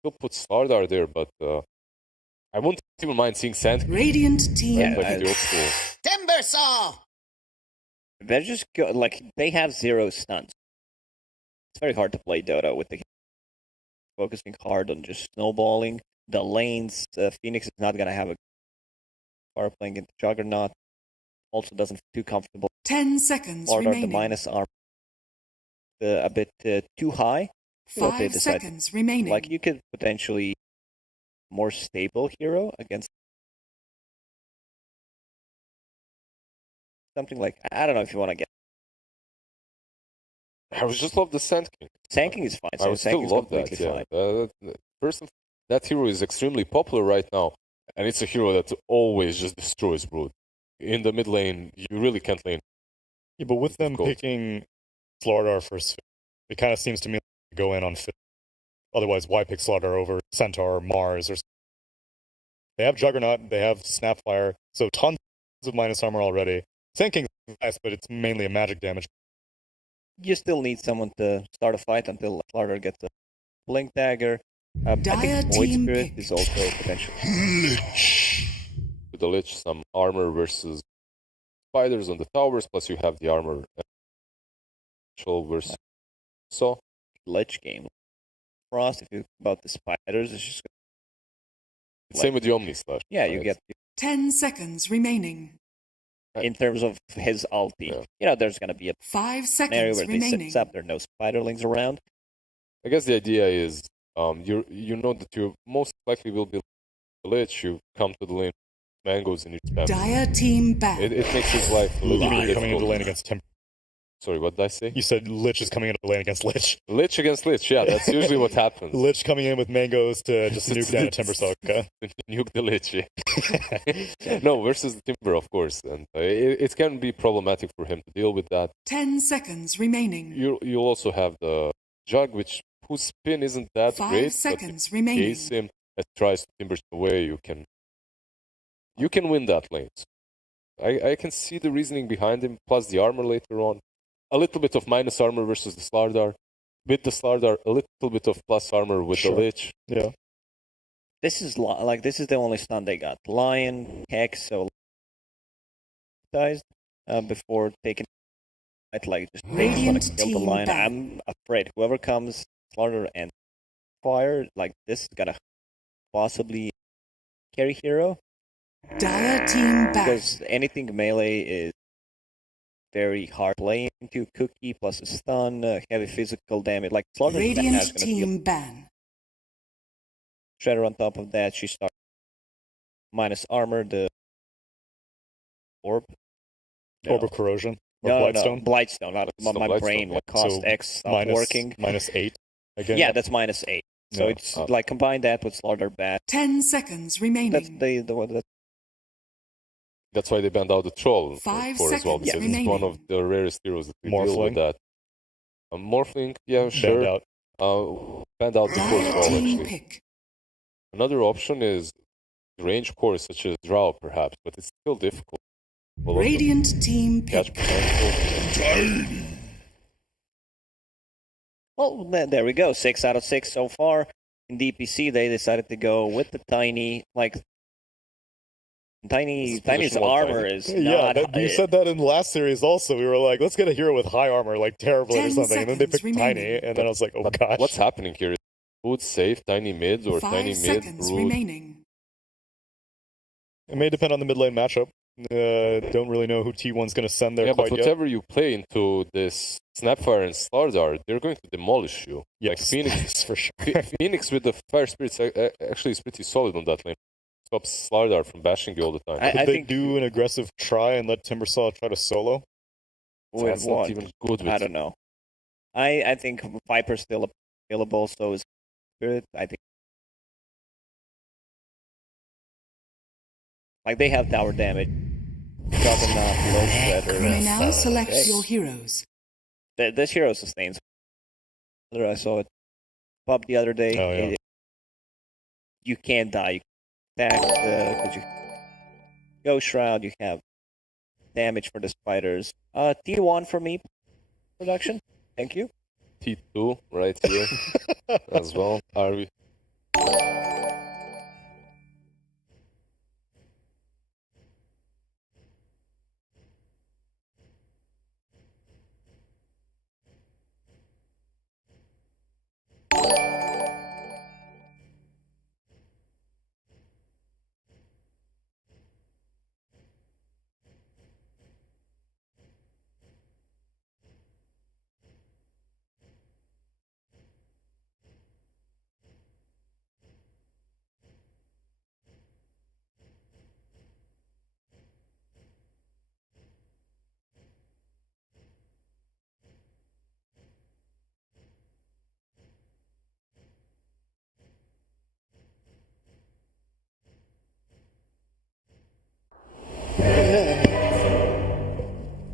still put Slardar there, but I wouldn't even mind seeing Sand. Radiant team. Like the old school. Timber saw! They're just like they have 0 stuns. It's very hard to play Dota with the focusing hard on just snowballing the lanes. Phoenix is not gonna have a far playing into Juggernaut. Also doesn't feel too comfortable. 10 seconds Slardar, remaining. the minus armor a bit too high. What they 5 decide. seconds remaining. Like you could potentially more stable hero against something like I don't know if you want to get. I would just love the Sand King. Sand King is fine. I would still love that. Yeah. That hero is extremely popular right now, and it's a hero that always just destroys Brood. In the mid lane, you really can't lane. Yeah, but with them picking Slardar first, it kind of seems to me like they go in on fit. Otherwise, why pick Slardar over Centaur, Mars, or something? They have Juggernaut, they have Snapfire, so tons of minus armor already. Sand King's nice, but it's mainly a magic damage. You still need someone to start a fight until Slardar gets a Blink Dagger. I think Void Spirit is also potential. With the Lich, some armor versus spiders on the towers, plus you have the armor versus so Lich game. Frost, if you about the spiders, it's just same with the Omni Slash. Yeah, you get 10 seconds remaining. In terms of his ulti, you know, there's gonna be a 5 scenario seconds where remaining. they set up, there are no spiderlings around. I guess the idea is, you know that you most likely will be the Lich. You come to the lane, mangoes, and you spam. Dire team back. It makes his life a little bit difficult. Coming into lane against Timber. Sorry, what did I say? You said Lich is coming into lane against Lich. Lich against Lich, yeah, that's usually what happens. Lich coming in with mangoes to just nuke down a Timbersaw. Okay? Nuke the Lich, yeah. No, versus the Timber, of course. And it can be problematic for him to deal with that. 10 seconds remaining. You'll also have the Jug, whose spin isn't that 5 great. seconds but remaining. Case him and tries to Timber away, you can win that lane. So I can see the reasoning behind him, plus the armor later on. A little bit of minus armor versus the Slardar. With the Slardar, a little bit of plus armor with the Lich. Yeah. This is this is the only stun they got. Lion, Hex, so before taking like just want to kill the lion. back. I'm afraid whoever comes, Slardar and Fire, like this is gonna possibly carry hero. Dire team back. Because anything melee is very hard playing to Cookie plus a stun, heavy physical damage. Like Slardar Radiant team ban. Shredder on top of that, she starts minus armor, the orb. Orb of Corrosion. Or No, Blightstone. Blightstone. Not my Blightstone, brain. yeah. What cost So X stopped working. -8 again. Yeah, that's -8. So Yeah. it's like combine that with Slardar Bat. 10 seconds remaining. That's the one that. That's why they banned out the Troll 5 for as well, seconds because remaining. it's one of the rarest heroes that we deal Morphling. with that. Morphling, yeah, sure. Banned out. Banned out before as Dire well, team actually. pick. Another option is range cores such as Drow, perhaps, but it's still difficult. A lot of Radiant team catch pick. potential. Well, there we go. 6 out of 6 so far. In DPC, they decided to go with the Tiny. Like Tiny's small armor Tiny. is Yeah, not. you said that in the last series also. We were like, let's get a hero with high armor, like Terrible or 10 something. And then they seconds picked Tiny, remaining. and then I was like, oh But gosh. what's happening here? Is Brood safe, Tiny mid, or 5 Tiny mid, seconds Brood? remaining. It may depend on the mid lane matchup. Don't really know who T1's going to send there Yeah, quite but yet. whatever you play into this Snapfire and Slardar, they're going to demolish you. Yes, Like Phoenix, that's for sure. Phoenix with the Fire Spirits actually is pretty solid on that lane. Stops Slardar from bashing you all the time. I Could they think do an aggressive try and let Timbersaw try to solo? with That's not what? even good with I don't know. I think Viper's still available, so is Spirit. I think like they have tower damage. Juggernaut, low You may shredder. now select Okay. your heroes. This hero sustains I saw it pop the other day. Oh, yeah. You can't die. You attack because you Ghost Shroud. You have damage for the spiders. T1 for me. Production. Thank you. T2 right here as well. Are we?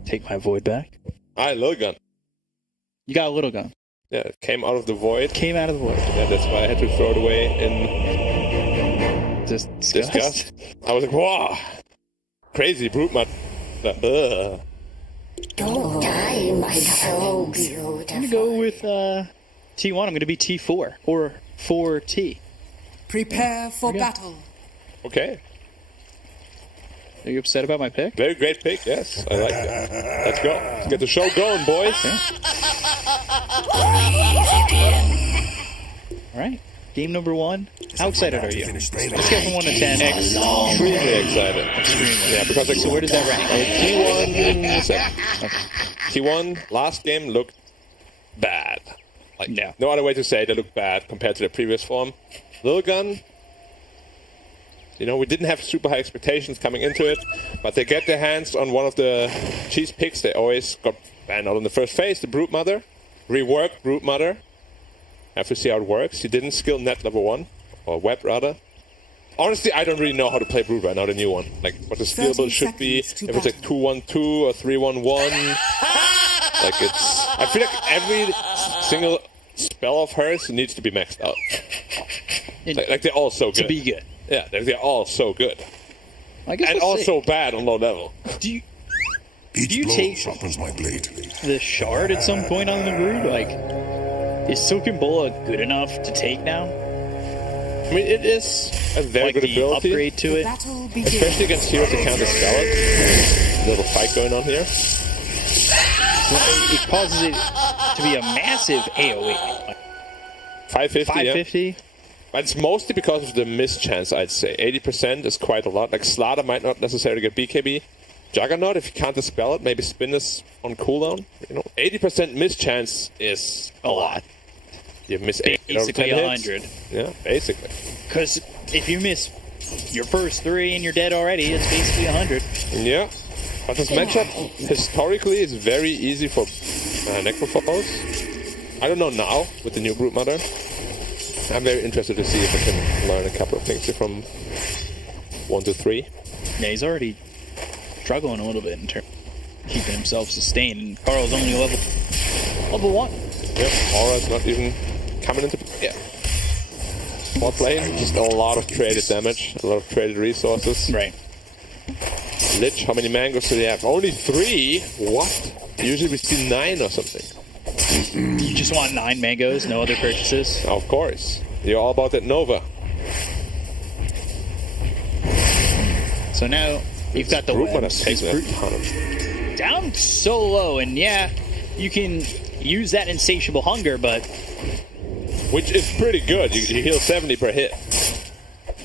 Take my void back. Lilgun. You got a little gun. Yeah, it came out of the void. Came out of the void. Yeah, that's why I had to throw it away in disgust. I was like, wow, crazy brute mud. Don't die, my so beautiful. I'm gonna go with T1. I'm gonna be T4 or 4T. Prepare for battle. Okay. Are you upset about my pick? Very great pick, yes. I like it. Let's go. Let's get the show going, boys. All right. Game number 1. How excited are you? Let's go from 1 to 10. Extremely excited. Yeah, because so where does that rank? T1 second. T1 last game looked bad. Like, no other way to say it. They looked bad compared to their previous form. Lilgun, you know, we didn't have super high expectations coming into it, but they get their hands on one of the cheese picks. They always got banned out in the first phase, the Brute Mother. Reworked Brute Mother. Have to see how it works. He didn't skill net level 1, or web rather. Honestly, I don't really know how to play Brute right now, the new one. Like, what the skill build should be. If it's like 2-1-2 or 3-1-1. Like, it's... I feel like every single spell of hers needs to be maxed out. Like they're all so good. To be good. Yeah, they're all so good. I guess and also bad on low level. Do you blow take sharpens my blade. the shard at some point on the Brood? Like, is Silken Bola good enough to take now? I mean, it is a very good ability. Upgrade to it, especially against heroes that counter spell it. A little fight going on here. It causes it to be a massive AoE. 550. 550. Yeah. But it's mostly because of the mischance, I'd say. 80% is quite a lot. Like, Slaughter might not necessarily get BKB. Juggernaut, if you can't dispel it, maybe spin this on cooldown. You know, 80% mischance is a lot. You miss 8 basically 100. Yeah, basically. Because if you miss your first 3 and you're dead already, it's basically 100. Yeah. But this matchup, historically, is very easy for Necrophobos. I don't know now, with the new Brute Mother. I'm very interested to see if I can learn a couple of things here from 1 to 3. Yeah, he's already struggling a little bit in terms of keeping himself sustained. And Carl's only level 1. Yep, Aura's not even coming into... Yeah. Bot lane, just a lot of traded damage, a lot of traded resources. Right. Lich, how many mangoes do they have? Only 3? What? Usually we see 9 or something. You just want 9 mangoes, no other purchases? Of course. You're all about that Nova. So now you've got the webs. Down so low, and yeah, you can use that insatiable hunger, but... Which is pretty good. You heal 70 per hit.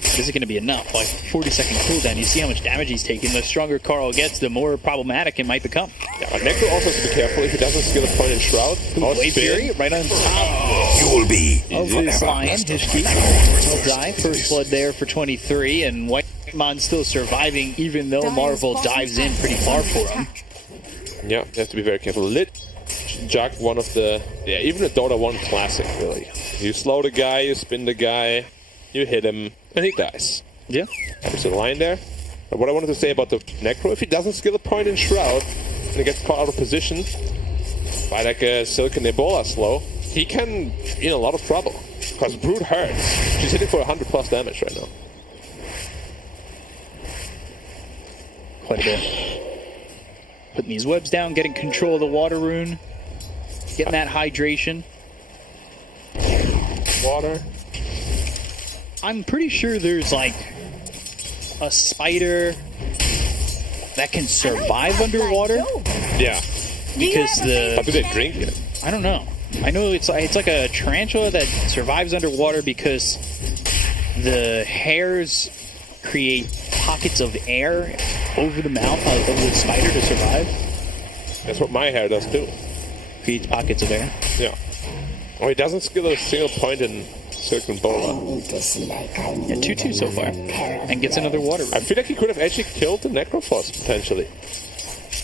This is going to be enough. Like 40-second cooldown. You see how much damage he's taking. The stronger Carl gets, the more problematic it might become. Yeah, but Necro also has to be careful if he doesn't skill a point in Shroud. Blade Fury right on top. You will be of this lion. His keep. He'll die. First blood there for 23, and Whitemon's still surviving, even though Marvel dives in pretty far for him. Yeah, you have to be very careful. Lit Jug, one of the... Yeah, even a Dota 1 classic, really. You slow the guy, you spin the guy, you hit him, and he dies. Yeah. There's a line there. But what I wanted to say about the Necro, if he doesn't skill a point in Shroud, and he gets caught out of position by like a Silken Ebola slow, he can be in a lot of trouble. Because Brood hurts. She's hitting for 100+ damage right now. Quite a bit. Putting these webs down, getting control of the water rune. Getting that hydration. Water. I'm pretty sure there's like a spider that can survive underwater. Yeah. Because How do they drink it? I don't know. I know it's like a tarantula that survives underwater because the hairs create pockets of air over the mouth of the spider to survive. That's what my hair does too. Creates pockets of air. Yeah. Oh, he doesn't skill a single point in Circle Bola. Yeah, 2-2 so far. And gets another water rune. I feel like he could have actually killed the Necrophos potentially.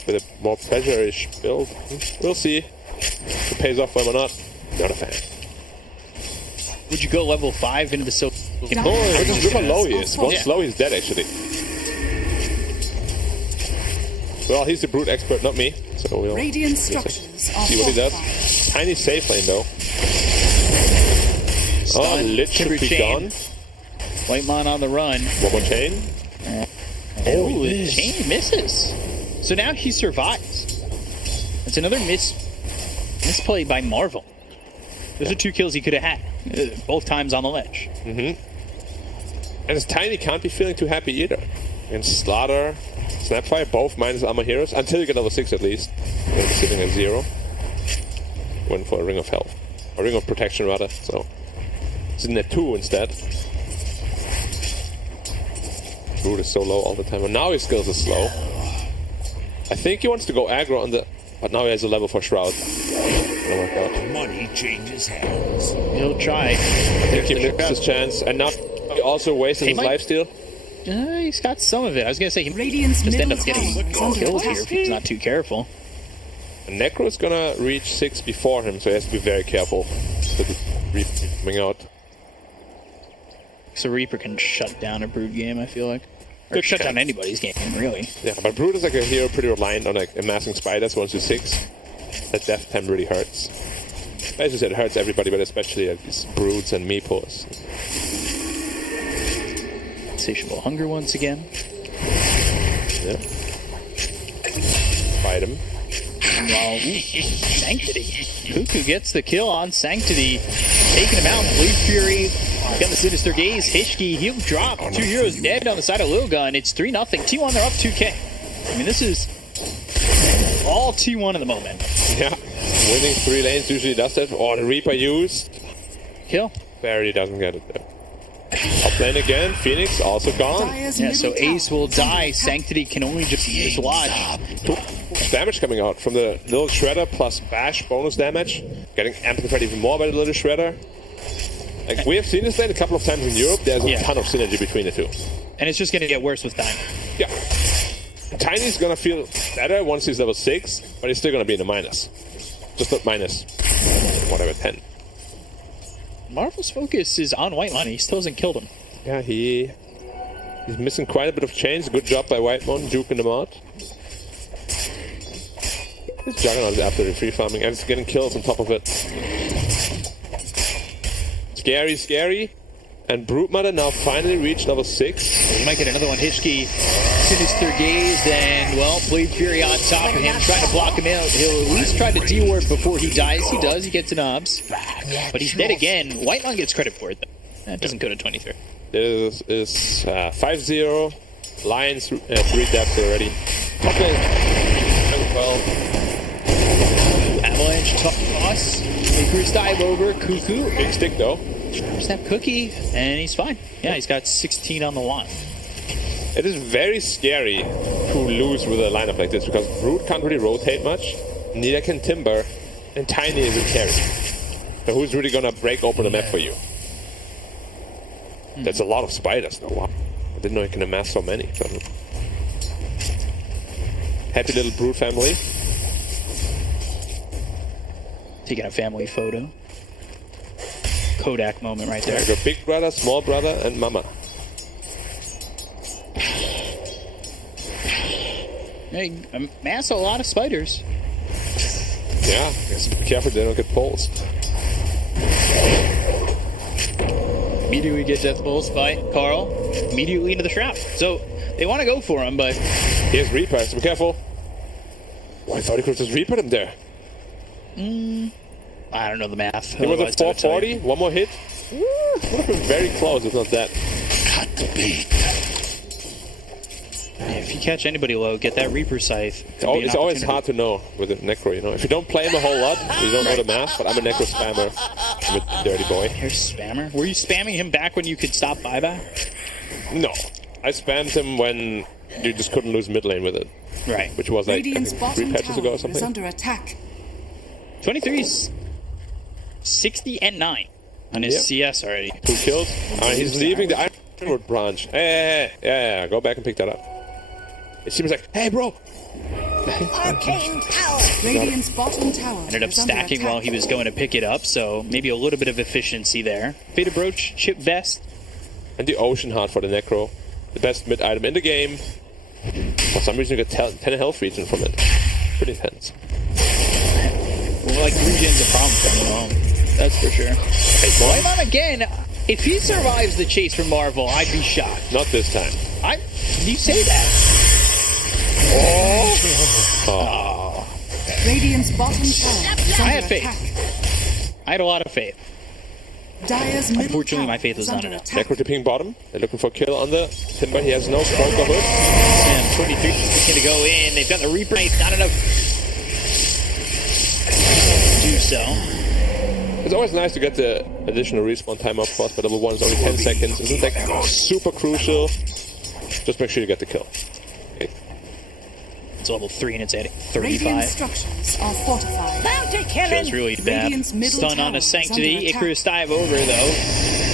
With a more pleasure-ish build. We'll see. If it pays off well or not. Not a fan. Would you go level 5 into the Silk Bull? I would just look how low he is. Once low, he's dead actually. Well, he's the brute expert, not me. So we'll Radiant structures are see what he does. fortified. Tiny safe lane though. Oh, Lich should be gone. White Mon on the run. One more chain. Oh, the chain misses. So now he survives. It's another misplay by Marvel. Those are 2 kills he could have had. Both times on the ledge. And his Tiny can't be feeling too happy either. And Slaughter, Snapfire, both minus armor heroes. Until you get level 6 at least. You'll be sitting at 0. Went for a Ring of Health. A Ring of Protection rather, so. Sitting at 2 instead. Brood is so low all the time. And now his skills are slow. I think he wants to go aggro on the... But now he has a level for Shroud. Money changes hands. He'll try. I think he missed his chance. And now he also wasted his lifesteal. He's got some of it. I was going to say he Radiant's just end up middle getting tower is under killed here attack. if he's not too careful. And Necro is gonna reach 6 before him, so he has to be very careful. With the Reaper coming out. So Reaper can shut down a Brood game, I feel like. Or shut down anybody's game, really. Yeah, but Brood is like a hero pretty reliant on like amassing spiders 1 to 6. That death time really hurts. As you said, it hurts everybody, but especially like these Broods and Meepos. Insatiable hunger once again. Yeah. Fight him. Well, Sanctity. Cuckoo gets the kill on Sanctity. Taking him out. Blade Fury. Got the Sinister Gaze. Hishki, he'll drop. 2 heroes dead on the side of Lilgun. It's 3-0. T1, they're up 2K. I mean, this is all T1 at the moment. Yeah. Winning 3 lanes usually does that. Oh, the Reaper used. Kill. Barely doesn't get it though. Up lane again. Phoenix also gone. Yeah, so Ace will die. Sanctity can only just watch. Damage coming out from the little Shredder plus Bash bonus damage. Getting amplified even more by the little Shredder. Like, we have seen this lane a couple of times in Europe. There's a ton of synergy between the two. And it's just going to get worse with time. Yeah. Tiny's going to feel better once he's level 6, but he's still going to be in the minus. Just not minus, whatever, 10. Marvel's focus is on White Mon. He still hasn't killed him. Yeah, he's missing quite a bit of chains. Good job by White Mon, juking them out. This Juggernaut is absolutely free farming, and it's getting kills on top of it. Scary, scary. And Broodmother now finally reached level 6. We might get another one. Hishki, Sinister Gaze, and, well, Blade Fury on top of him, trying to block him out. He'll at least try to D-ward before he dies. He does. He gets an obs. But he's dead again. White Mon gets credit for it, though. That doesn't go to 23. This is 5-0. Lions 3 depths already. Top lane. Well. Avalanche toss. Lakers dive over. Cuckoo. Big stick, though. Snap Cookie, and he's fine. Yeah, he's got 16 on the line. It is very scary to lose with a lineup like this because Brood can't really rotate much, neither can Timber, and Tiny is a carry. So who's really gonna break open the map for you? That's a lot of spiders though. Wow. I didn't know you can amass so many. Happy little Brood family. Taking a family photo. Kodak moment right there. Your big brother, small brother, and mama. They amass a lot of spiders. Yeah, be careful they don't get pulsed. Immediately get Death Pulse by Carl. Immediately into the trap. So they want to go for him, but Here's Reaper, so be careful. Oh, I thought he could have just Reapered him there. I don't know the math. He was Otherwise, at I would tell you. 440, one more hit. Would have been very close, if not that. Cut the beat. Yeah, if you catch anybody low, get that Reaper Scythe. It's always hard to know with a Necro, you know. If you don't play him a whole lot, you don't know the math, but I'm a Necro spammer. I'm a dirty boy. Here's Spammer. Were you spamming him back when you could stop buyback? No. I spammed him when you just couldn't lose mid lane with it. Right. Which was like, I Radiant's think, bottom 3 patches ago or tower is something. under attack. 23's 60 and 9 on his Yep. CS already. 2 kills. He's leaving the Ironwood branch. Yeah, go back and pick that up. It seems like, hey, bro. Arcane power. Radiant's bottom tower Ended up is under stacking attack. while he was going to pick it up, so maybe a little bit of efficiency there. Faded Brooch, Chip Vest. And the Ocean Heart for the Necro. The best mid item in the game. For some reason, you get 10 health regen from it. Pretty intense. Well, like, regen's a problem for him at home. That's for sure. Hey, Blame him again. If he survives the chase from Marvel, I'd be shocked. Not this time. You say that. Radiant's bottom tower is I under had faith. attack. I had a lot of faith. Dire's middle Unfortunately, tower my faith was is not under enough. attack. Necro tipping bottom. They're looking for a kill on the Timber. He has no smoke or hood. And 23 is going to go in. They've got the Reaper. Not enough to do so. It's always nice to get the additional respawn time up fast, but level 1 is only 10 seconds. Isn't that super crucial? Just make sure you get the kill. Okay. It's level 3 and it's at Radiant 35. structures are fortified. Bounty killing. Feels really bad. Radiant's middle Stun on tower a is Sanctity. under attack. Icarus dive over though.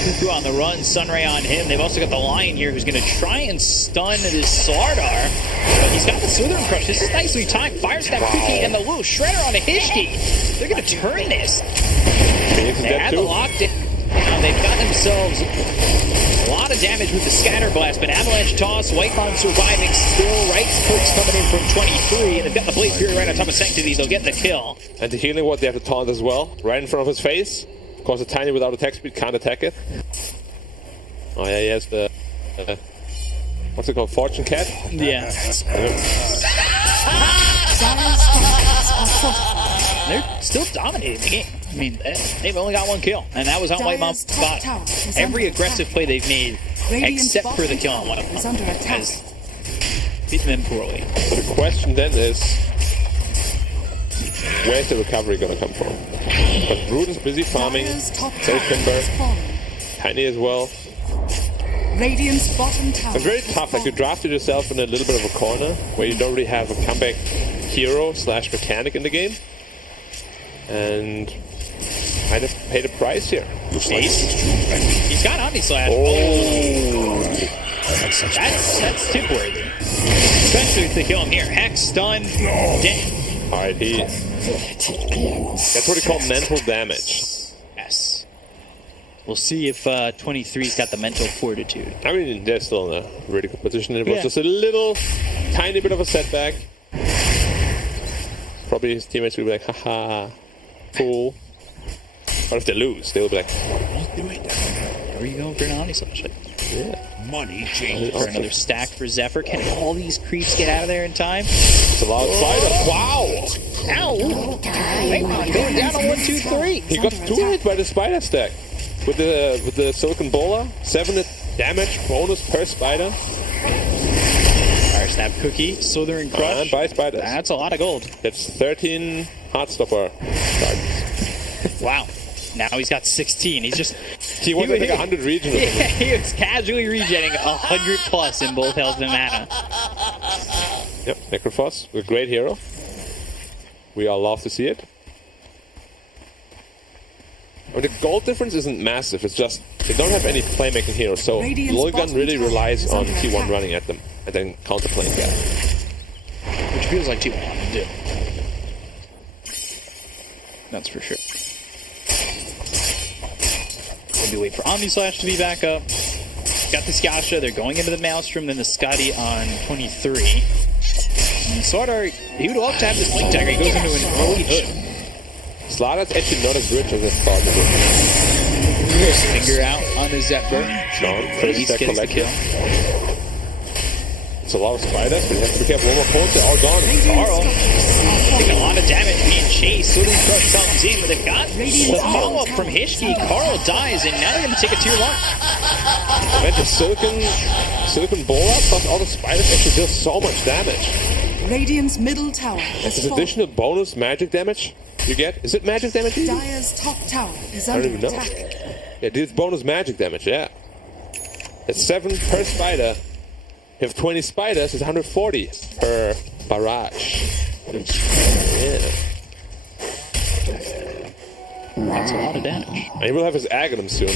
Cuckoo on the run. Sunray on him. They've also got the Lion here who's going to try and stun this Slardar. But he's got the Slithering Crush. This is nicely timed. Fire Snap Cookie and the little Shredder on a Hishki. They're going to turn this. Phoenix is They dead had the too. lockdown. Now they've got themselves a lot of damage with the Scatter Blast, but Avalanche Toss, Whitebomb surviving still. Right clicks coming in from 23, and they've got the Blade Fury right on top of Sanctity. They'll get the kill. And the healing ward, they have to taunt as well. Right in front of his face. Of course, a Tiny without attack speed can't attack it. Oh yeah, he has the... what's it called? Fortune Cat? Yeah. Dire's structures are fortified. They're still dominating the game. I mean, they've only got 1 kill, and that was on Dire's Whitebomb's top bottom. tower is Every under aggressive attack. play they've made, Radiant's except for the bottom kill on one of tower is them, under attack. has beaten them poorly. The question then is... where's the recovery gonna come from? But Brood is busy farming. Dire's top So tower Timber. is fallen. Tiny as well. Radiant's bottom tower It's very is tough. Like, you fallen. drafted yourself in a little bit of a corner where you don't really have a comeback hero / mechanic in the game. And might have paid a price here. He's got Omni-Slash. Oh. That's tip-worthy. Especially if they kill him here. Hex, stun, dead. Alright, that's what we call mental damage. Yes. We'll see if 23's got the mental fortitude. I mean, they're still in a really good position. It was Yeah. just a little, tiny bit of a setback. Probably his teammates will be like, haha, fool. But if they lose, they'll be like, what are you doing? Where are you going for an Omni-Slash? Yeah. Money changes. For another stack for Zephyr. Can all these creeps get out of there in time? It's a lot of spider. Wow! Ow! Raymond going down on 1, 2, 3. He got 2 hit by the spider stack. With the Silicon Bowler, 7 damage bonus per spider. Fire Snap Cookie, Slithering Crush. And by spiders. That's a lot of gold. That's 13 Heartstopper cards. Wow. Now he's got 16. He's just... He wants like 100 regen. Yeah, he was casually regenerating 100 plus in both health and mana. Yep, Necrophos, a great hero. We all love to see it. I mean, the gold difference isn't massive, it's just they don't have any playmaking heroes, so Lilgun really relies on T1 running at them and then counterplaying that. Which feels like T1 to do. That's for sure. Maybe wait for Omni-Slash to be back up. Got the Skasha, they're going into the Maelstrom, then the Scotty on 23. And Slardar, he would love to have this Blink Dagger. He goes into an early hood. Slardar's actually not as rich as I thought it would be. Finger out on the Zephyr. Sean, At first least stack gets the collected. kill. It's a lot of spiders, but you have to be careful. One more pulse, they're all gone. Carl taking a lot of damage, being chased. Lilgun Crush comes in, but they've got the follow-up from Hishki. Carl dies, and now they're going to take a tier 1. Man, the silicon bola plus all the spiders actually deal so much damage. Radiant's middle tower This has is fallen. additional bonus magic damage you get. Is it magic damage? Even? Dire's top tower is I don't under even know. attack. Yeah, this bonus magic damage, yeah. It's 7 per spider. If you have 20 spiders, it's 140 per barrage. Yeah. That's a lot of damage. And he will have his Aghanim soon.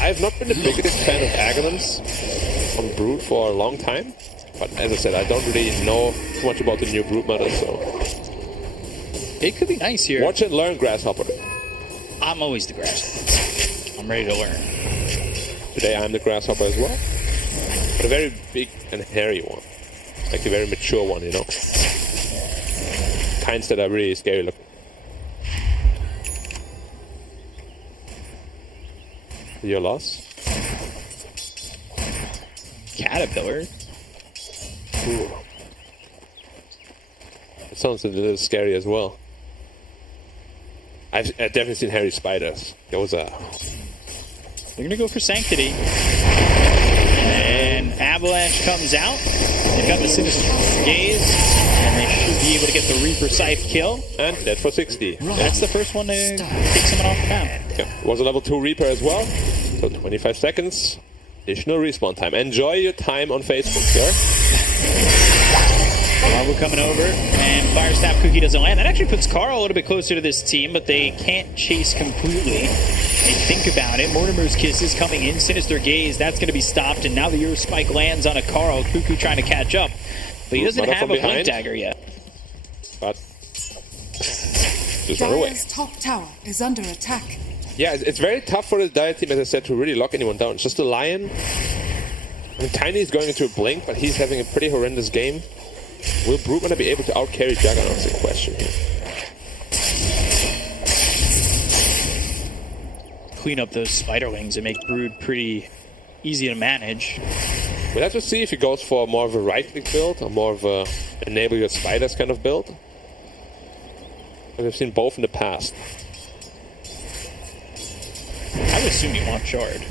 I have not been the biggest fan of Aghanims on Brood for a long time. But as I said, I don't really know too much about the new Brood meta, so... It could be nice here. Watch and learn, Grasshopper. I'm always the grass. I'm ready to learn. Today I'm the Grasshopper as well. But a very big and hairy one. Like a very mature one, you know. Kinds that are really scary looking. Your loss? Caterpillar. Ooh. It sounds a little scary as well. I've definitely seen hairy spiders. Those are... They're gonna go for Sanctity. And Avalanche comes out. They've got the Sinister Gaze. And they should be able to get the Reaper Scythe kill. And dead for 60. That's the first one to take someone off the map. Yeah, it was a level 2 Reaper as well. So 25 seconds. Additional respawn time. Enjoy your time on Facebook, sir. Marvel coming over, and Fire Snap Cookie doesn't land. That actually puts Carl a little bit closer to this team, but they can't chase completely. They think about it. Mortimer's Kiss is coming in. Sinister Gaze, that's going to be stopped, and now the Euro Spike lands on a Carl. Cuckoo trying to catch up, but he doesn't have a Blink Dagger yet. But just run away. Dire's top tower is under attack. Yeah, it's very tough for the Dire team, as I said, to really lock anyone down. It's just a Lion. I mean, Tiny is going into a Blink, but he's having a pretty horrendous game. Will Broodmother be able to outcarry Juggernaut? That's the question here. Clean up those spider wings and make Brood pretty easy to manage. We'll have to see if he goes for more of a right-click build or more of a enable your spiders kind of build. We've seen both in the past. I would assume you want Shard.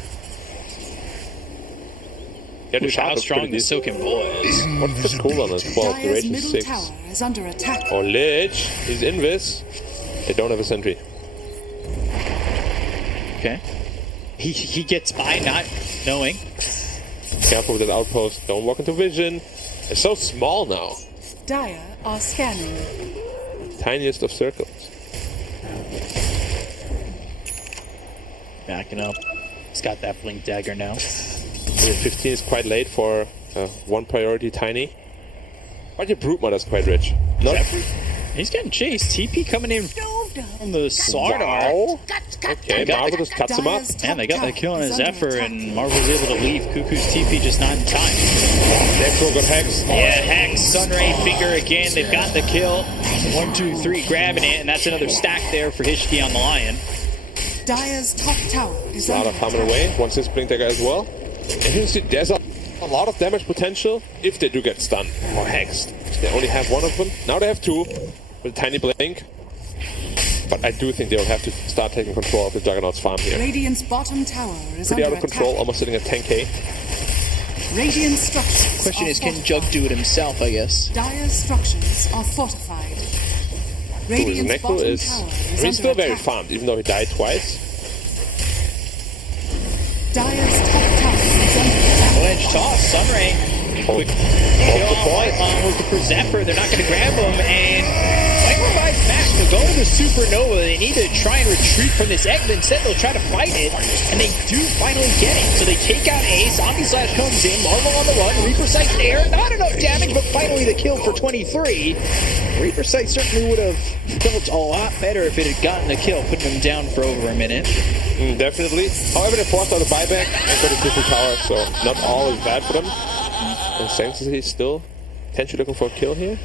Yeah, how strong the Silken Bull is. What's the cooldown on 12? Dire's Duration middle 6. tower is under attack. Or Lich. He's invis. They don't have a sentry. Okay. He gets by not knowing. Careful with that outpost. Don't walk into vision. It's so small now. Dire are scanning. Tiniest of circles. Backing up. He's got that Blink Dagger now. 15 is quite late for one priority Tiny. But your Broodmother's quite rich. Not He's getting chased. TP coming in from the Sardar. Okay, Marvel just cuts him up. Man, they got that kill on his Zephyr, and Marvel's able to leave. Cuckoo's TP just not in time. Necro got Hex. Yeah, Hex, Sunray, Finger again. They've got the kill. 1, 2, 3, grabbing it, and that's another stack there for Hishki on the Lion. Dire's top tower is A lot under of Hammer attack. away. Wants his Blink Dagger as well. And you see, there's a lot of damage potential if they do get stunned or hexed. They only have one of them. Now they have two with a tiny Blink. But I do think they'll have to start taking control of the Juggernaut's farm here. Radiant's bottom tower is Pretty under out of control, attack. almost sitting at 10k. Radiant structures Question are is, can fortified. Jug do it himself, I guess? Dire's structures are fortified. His Radiant's Necro bottom is... tower I is mean, under he's still very attack. farmed, even though he died twice. Dire's top tower is under attack. Wedge toss, Sunray. Quick kill with the Zephyr. They're not going to grab him, and Flame revives back. They'll go to the Supernova. They need to try and retreat from this egg. Instead, they'll try to fight it, and they do finally get it. So they take out A. Zombie Slash comes in. Marvel on the run. Reaper Sight there. Not enough damage, but finally the kill for 23. Reaper Sight certainly would have felt a lot better if it had gotten the kill, putting them down for over a minute. Definitely. However, they forced out a buyback and got a triple tower, so not all is bad for them. And Sanctity is still potentially looking for a kill here.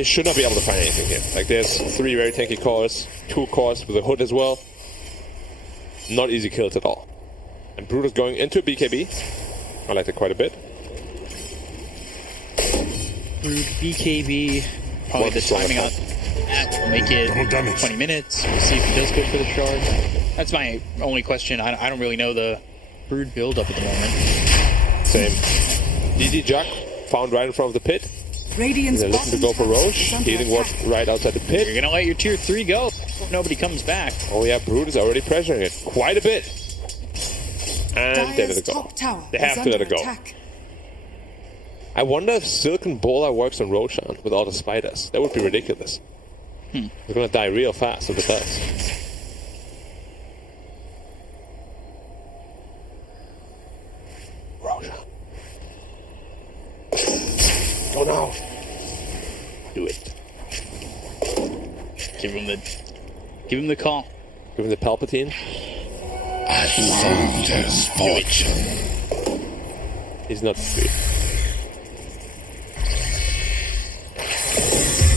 I should not be able to find anything here. Like, there's 3 very tanky cores, 2 cores with a hood as well. Not easy kills at all. And Brute is going into BKB. I like it quite a bit. Brood BKB, probably the timing on that will make it 20 minutes. We'll see if he does go for the shard. That's my only question. I don't really know the Brood build up at the moment. Same. DD Jack found right in front of the pit. Radiant's They're looking to go for Roche. Healing ward right outside the pit. You're gonna let your tier 3 go. Nobody comes back. Oh yeah, Brood is already pressuring it quite a bit. And they let it go. They have to let it go. I wonder if Silken Bowler works on Roshan with all the spiders. That would be ridiculous. They're gonna die real fast if it does. Roshan. Go now. Do it. Give him the call. Give him the Palpatine. I found his fortune. He's not free.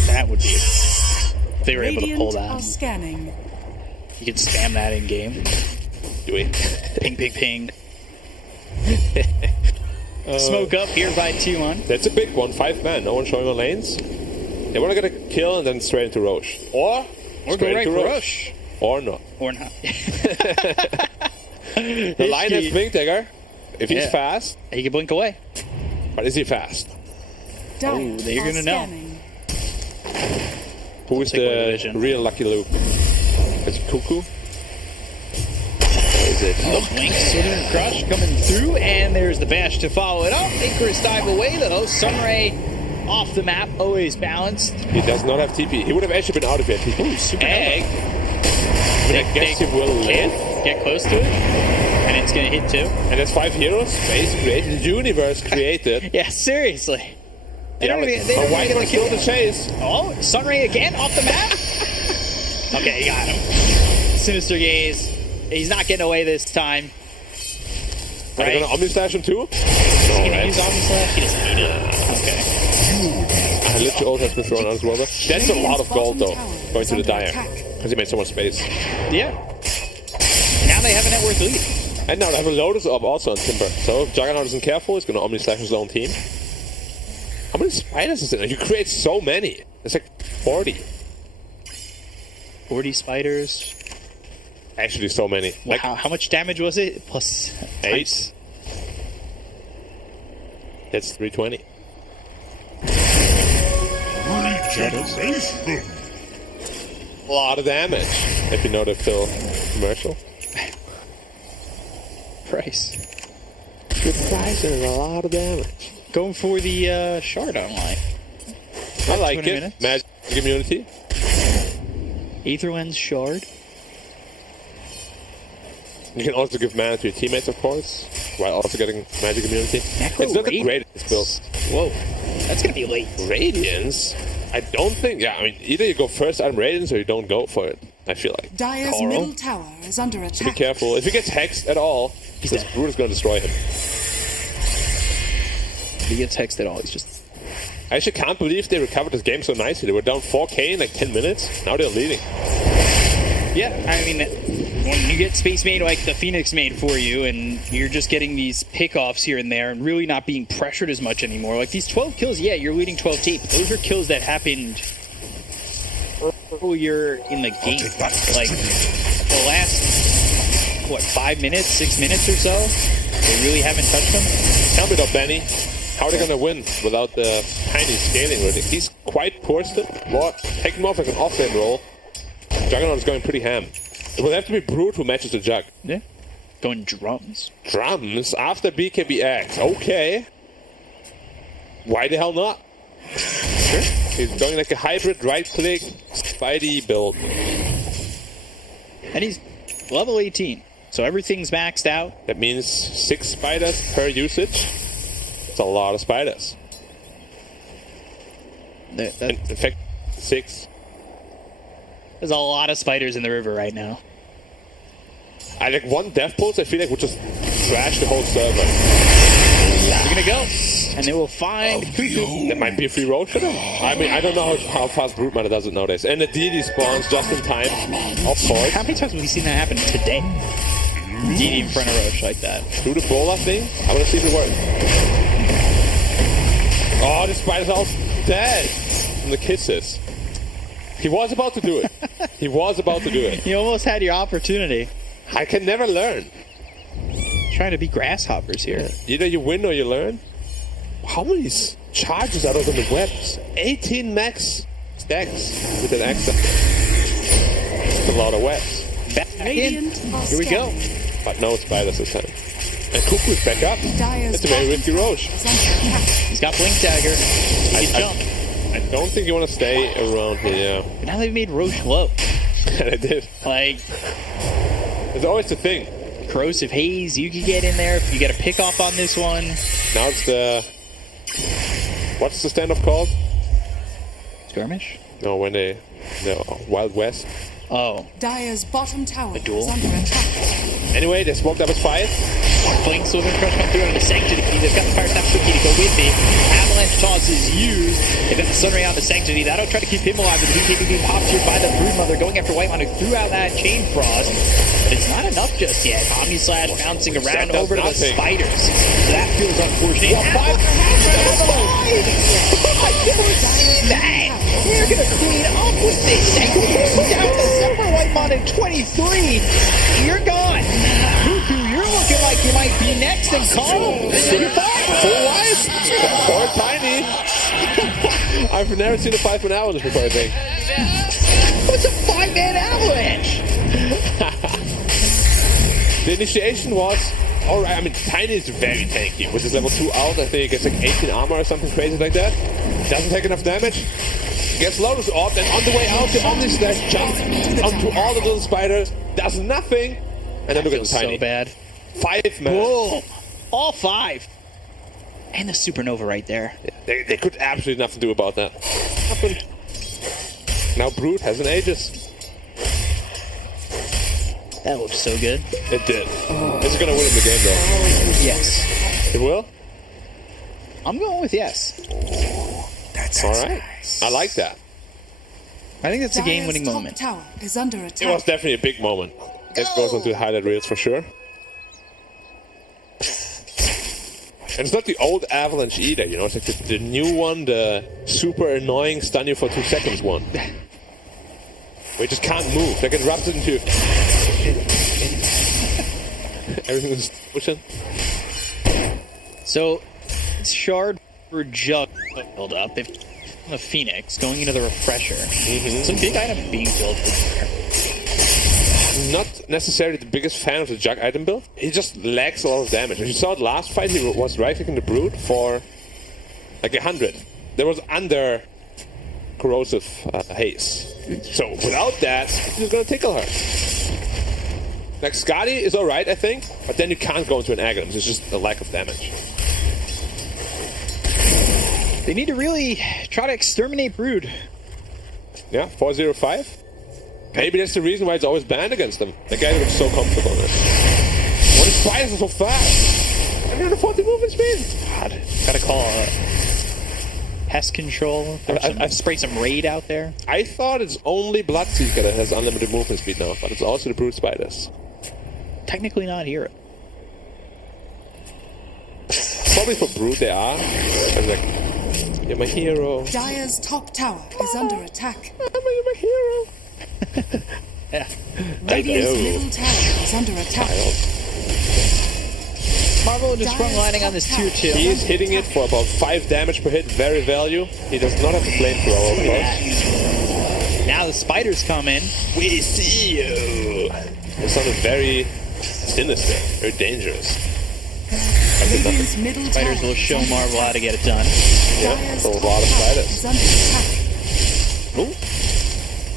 That would be if they were able to pull Radiant are that. scanning. You could spam that in game. Do it. Ping, ping, ping. Smoke up here by T1. That's a big one. 5 men. No one showing on lanes. They want to get a kill and then straight into Roche. Or go right for Roche. Or not. Or not. The line has Blink Dagger. If he's fast. He can blink away. But is he fast? Oh, they're going to know. Who is the real Lucky Luke? Is it Cuckoo? Or is it? Oh, Blink, Southern Crush coming through, and there's the bash to follow it up. Icarus dive away, though. Sunray off the map, always balanced. He does not have TP. He would have actually been out if he had TP. Super Egg. I guess he will live. Get close to it, and it's going to hit too. And that's 5 heroes. Space created. Universe created. Yeah, seriously. Why did they kill the chase? Oh, Sunray again off the map? Okay, he got him. Sinister Gaze. He's not getting away this time. Are they going to Omni-Slash him too? Is he going to use Omni-Slash? He doesn't need it. Okay. Literally ult has been thrown out as well. That's a lot of gold though, going to the Dire. Because he made so much space. Yeah. Now they have a net worth lead. And now they have a Lotus Orb also on Timber. So if Juggernaut isn't careful, he's going to Omni-Slash his own team. How many spiders is in there? You create so many. It's like 40. 40 spiders. Actually, so many. Wow, Like, how much damage was it? Plus 8. That's 320. Regeneration. A lot of damage. If you know the Phil commercial. Price. Good price and a lot of damage. Going for the shard online. I like it. Magic immunity. Aetherlens shard. You can also give mana to your teammates, of course, while also getting magic immunity. It's not the greatest build. Whoa, that's gonna be late. Radiance? I don't think. Yeah, I mean, either you go first on Radiance or you don't go for it. I feel like. Dire's middle tower is under So attack. be careful. If he gets hexed at all, this Brood is going to destroy him. If he gets hexed at all, he's just. I actually can't believe they recovered this game so nicely. They were down 4k in like 10 minutes. Now they're leading. Yeah, I mean, when you get Space made like the Phoenix made for you, and you're just getting these pickoffs here and there, and really not being pressured as much anymore. Like these 12 kills, yeah, you're leading 12 tape. Those are kills that happened earlier in the game. Like the last, what, 5 minutes, 6 minutes or so? They really haven't touched them. Tell me though, Benny, how are they going to win without the tiny scaling really? He's quite poor still. Take him off like an offlane roll. Juggernaut is going pretty ham. It will have to be Brood who matches the Jug. Yeah. Going drums. Drums after BKBX. Okay. Why the hell not? Sure. He's going like a hybrid right-click Spidey build. And he's level 18. So everything's maxed out. That means 6 spiders per usage. It's a lot of spiders. In fact, 6. There's a lot of spiders in the river right now. I like one death pulse, I feel like would just trash the whole server. They're gonna go, and they will find Cuckoo. That might be a free roll for them. I mean, I don't know how fast Brute Mother does it nowadays. And the DD spawns just in time, of course. How many times have we seen that happen today? DD in front of Roche like that. Do the bola thing? I want to see if it works. Oh, the spider's all dead from the kisses. He was about to do it. He was about to do it. You almost had your opportunity. I can never learn. Trying to be grasshoppers here. Either you win or you learn. How many charges are those on the webs? 18 max stacks with an extra. That's a lot of webs. Back in. Here we go. But no spiders this time. And Cuckoo's back up. That's a very risky Roche. He's got Blink Dagger. He can jump. I don't think you want to stay around here. But now they've made Roche low. They did. Like, there's always the thing. Corrosive Haze, you can get in there if you get a pick off on this one. Now it's the... What's the standoff called? Skirmish? No, when they... The Wild West. Oh. Dire's bottom tower duel? is under attack. Anyway, they smoked up his fight. Blink, Sylvan Crush come through on the Sanctity. They've got the Fire Snap Cookie to go with it. Avalanche Toss is used. They've got the Sunray on the Sanctity. That'll try to keep him alive. The BKB pops here by the Broodmother, going after Whitemon, who threw out that Chain Frost. But it's not enough just yet. Omni Slash bouncing around over to the Spiders. So that feels unfortunate. They're going to clean up with this. They put down the Zephyr Whitemon at 23. You're gone. Cuckoo, you're looking like you might be next in call. Full life. Or tiny. I've never seen a 5-man avalanche before, I think. What's a 5-man avalanche? The initiation was alright. I mean, Tiny is very tanky. With his level 2 out, I think he gets like 18 armor or something crazy like that. Doesn't take enough damage. Gets Lotus off, and on the way out, the Omni Slash jumps onto all the little spiders. Does nothing. And then look at the Tiny. So bad. 5-man. Whoa. All 5. And the Supernova right there. Yeah, they could absolutely nothing do about that. Happened. Now Brute has an Aegis. That looks so good. It did. This is gonna win in the game, though. Yes. It will? I'm going with yes. That's alright. I like that. I think that's a game-winning Dire's moment. top tower is under attack. It was definitely a big moment. It goes onto the highlight reels for sure. And it's not the old Avalanche either, you know, it's like the new one, the super annoying stun you for 2 seconds one. We just can't move. They get erupted into... Everything is pushing. So, Shard for Jug build up. They've the Phoenix going into the Refresher. Some big items being built there. Not necessarily the biggest fan of the Jug item build. He just lacks a lot of damage. If you saw it last fight, he was right-clicking the Brood for like 100. There was under corrosive haze. So without that, he's gonna tickle her. Like Skadi is alright, I think, but then you can't go into an Aghanim. It's just a lack of damage. They need to really try to exterminate Brood. Yeah, 405. Maybe that's the reason why it's always banned against them. The guy looks so comfortable in it. What is fires are so fast? 140 movement speed. God, gotta call pest control. I spray some raid out there. I thought it's only Bloodseeker that has unlimited movement speed now, but it's also the Brood Spiders. Technically not hero. Probably for Brood they are. I'm like, you're my hero. Dire's top tower is under attack. You're my hero. Yeah. Radiant's middle tower is under attack. Marvel just front lining on this tier 2. He is hitting it for about 5 damage per hit, very value. He does not have the flamethrower, of course. Now the spiders come in. We see you. It sounded very sinister, very dangerous. Radiant's middle Spiders tower will show is under Marvel how attack. to get it done. Yeah, Dire's for a top lot of tower spiders. is under attack. Ooh.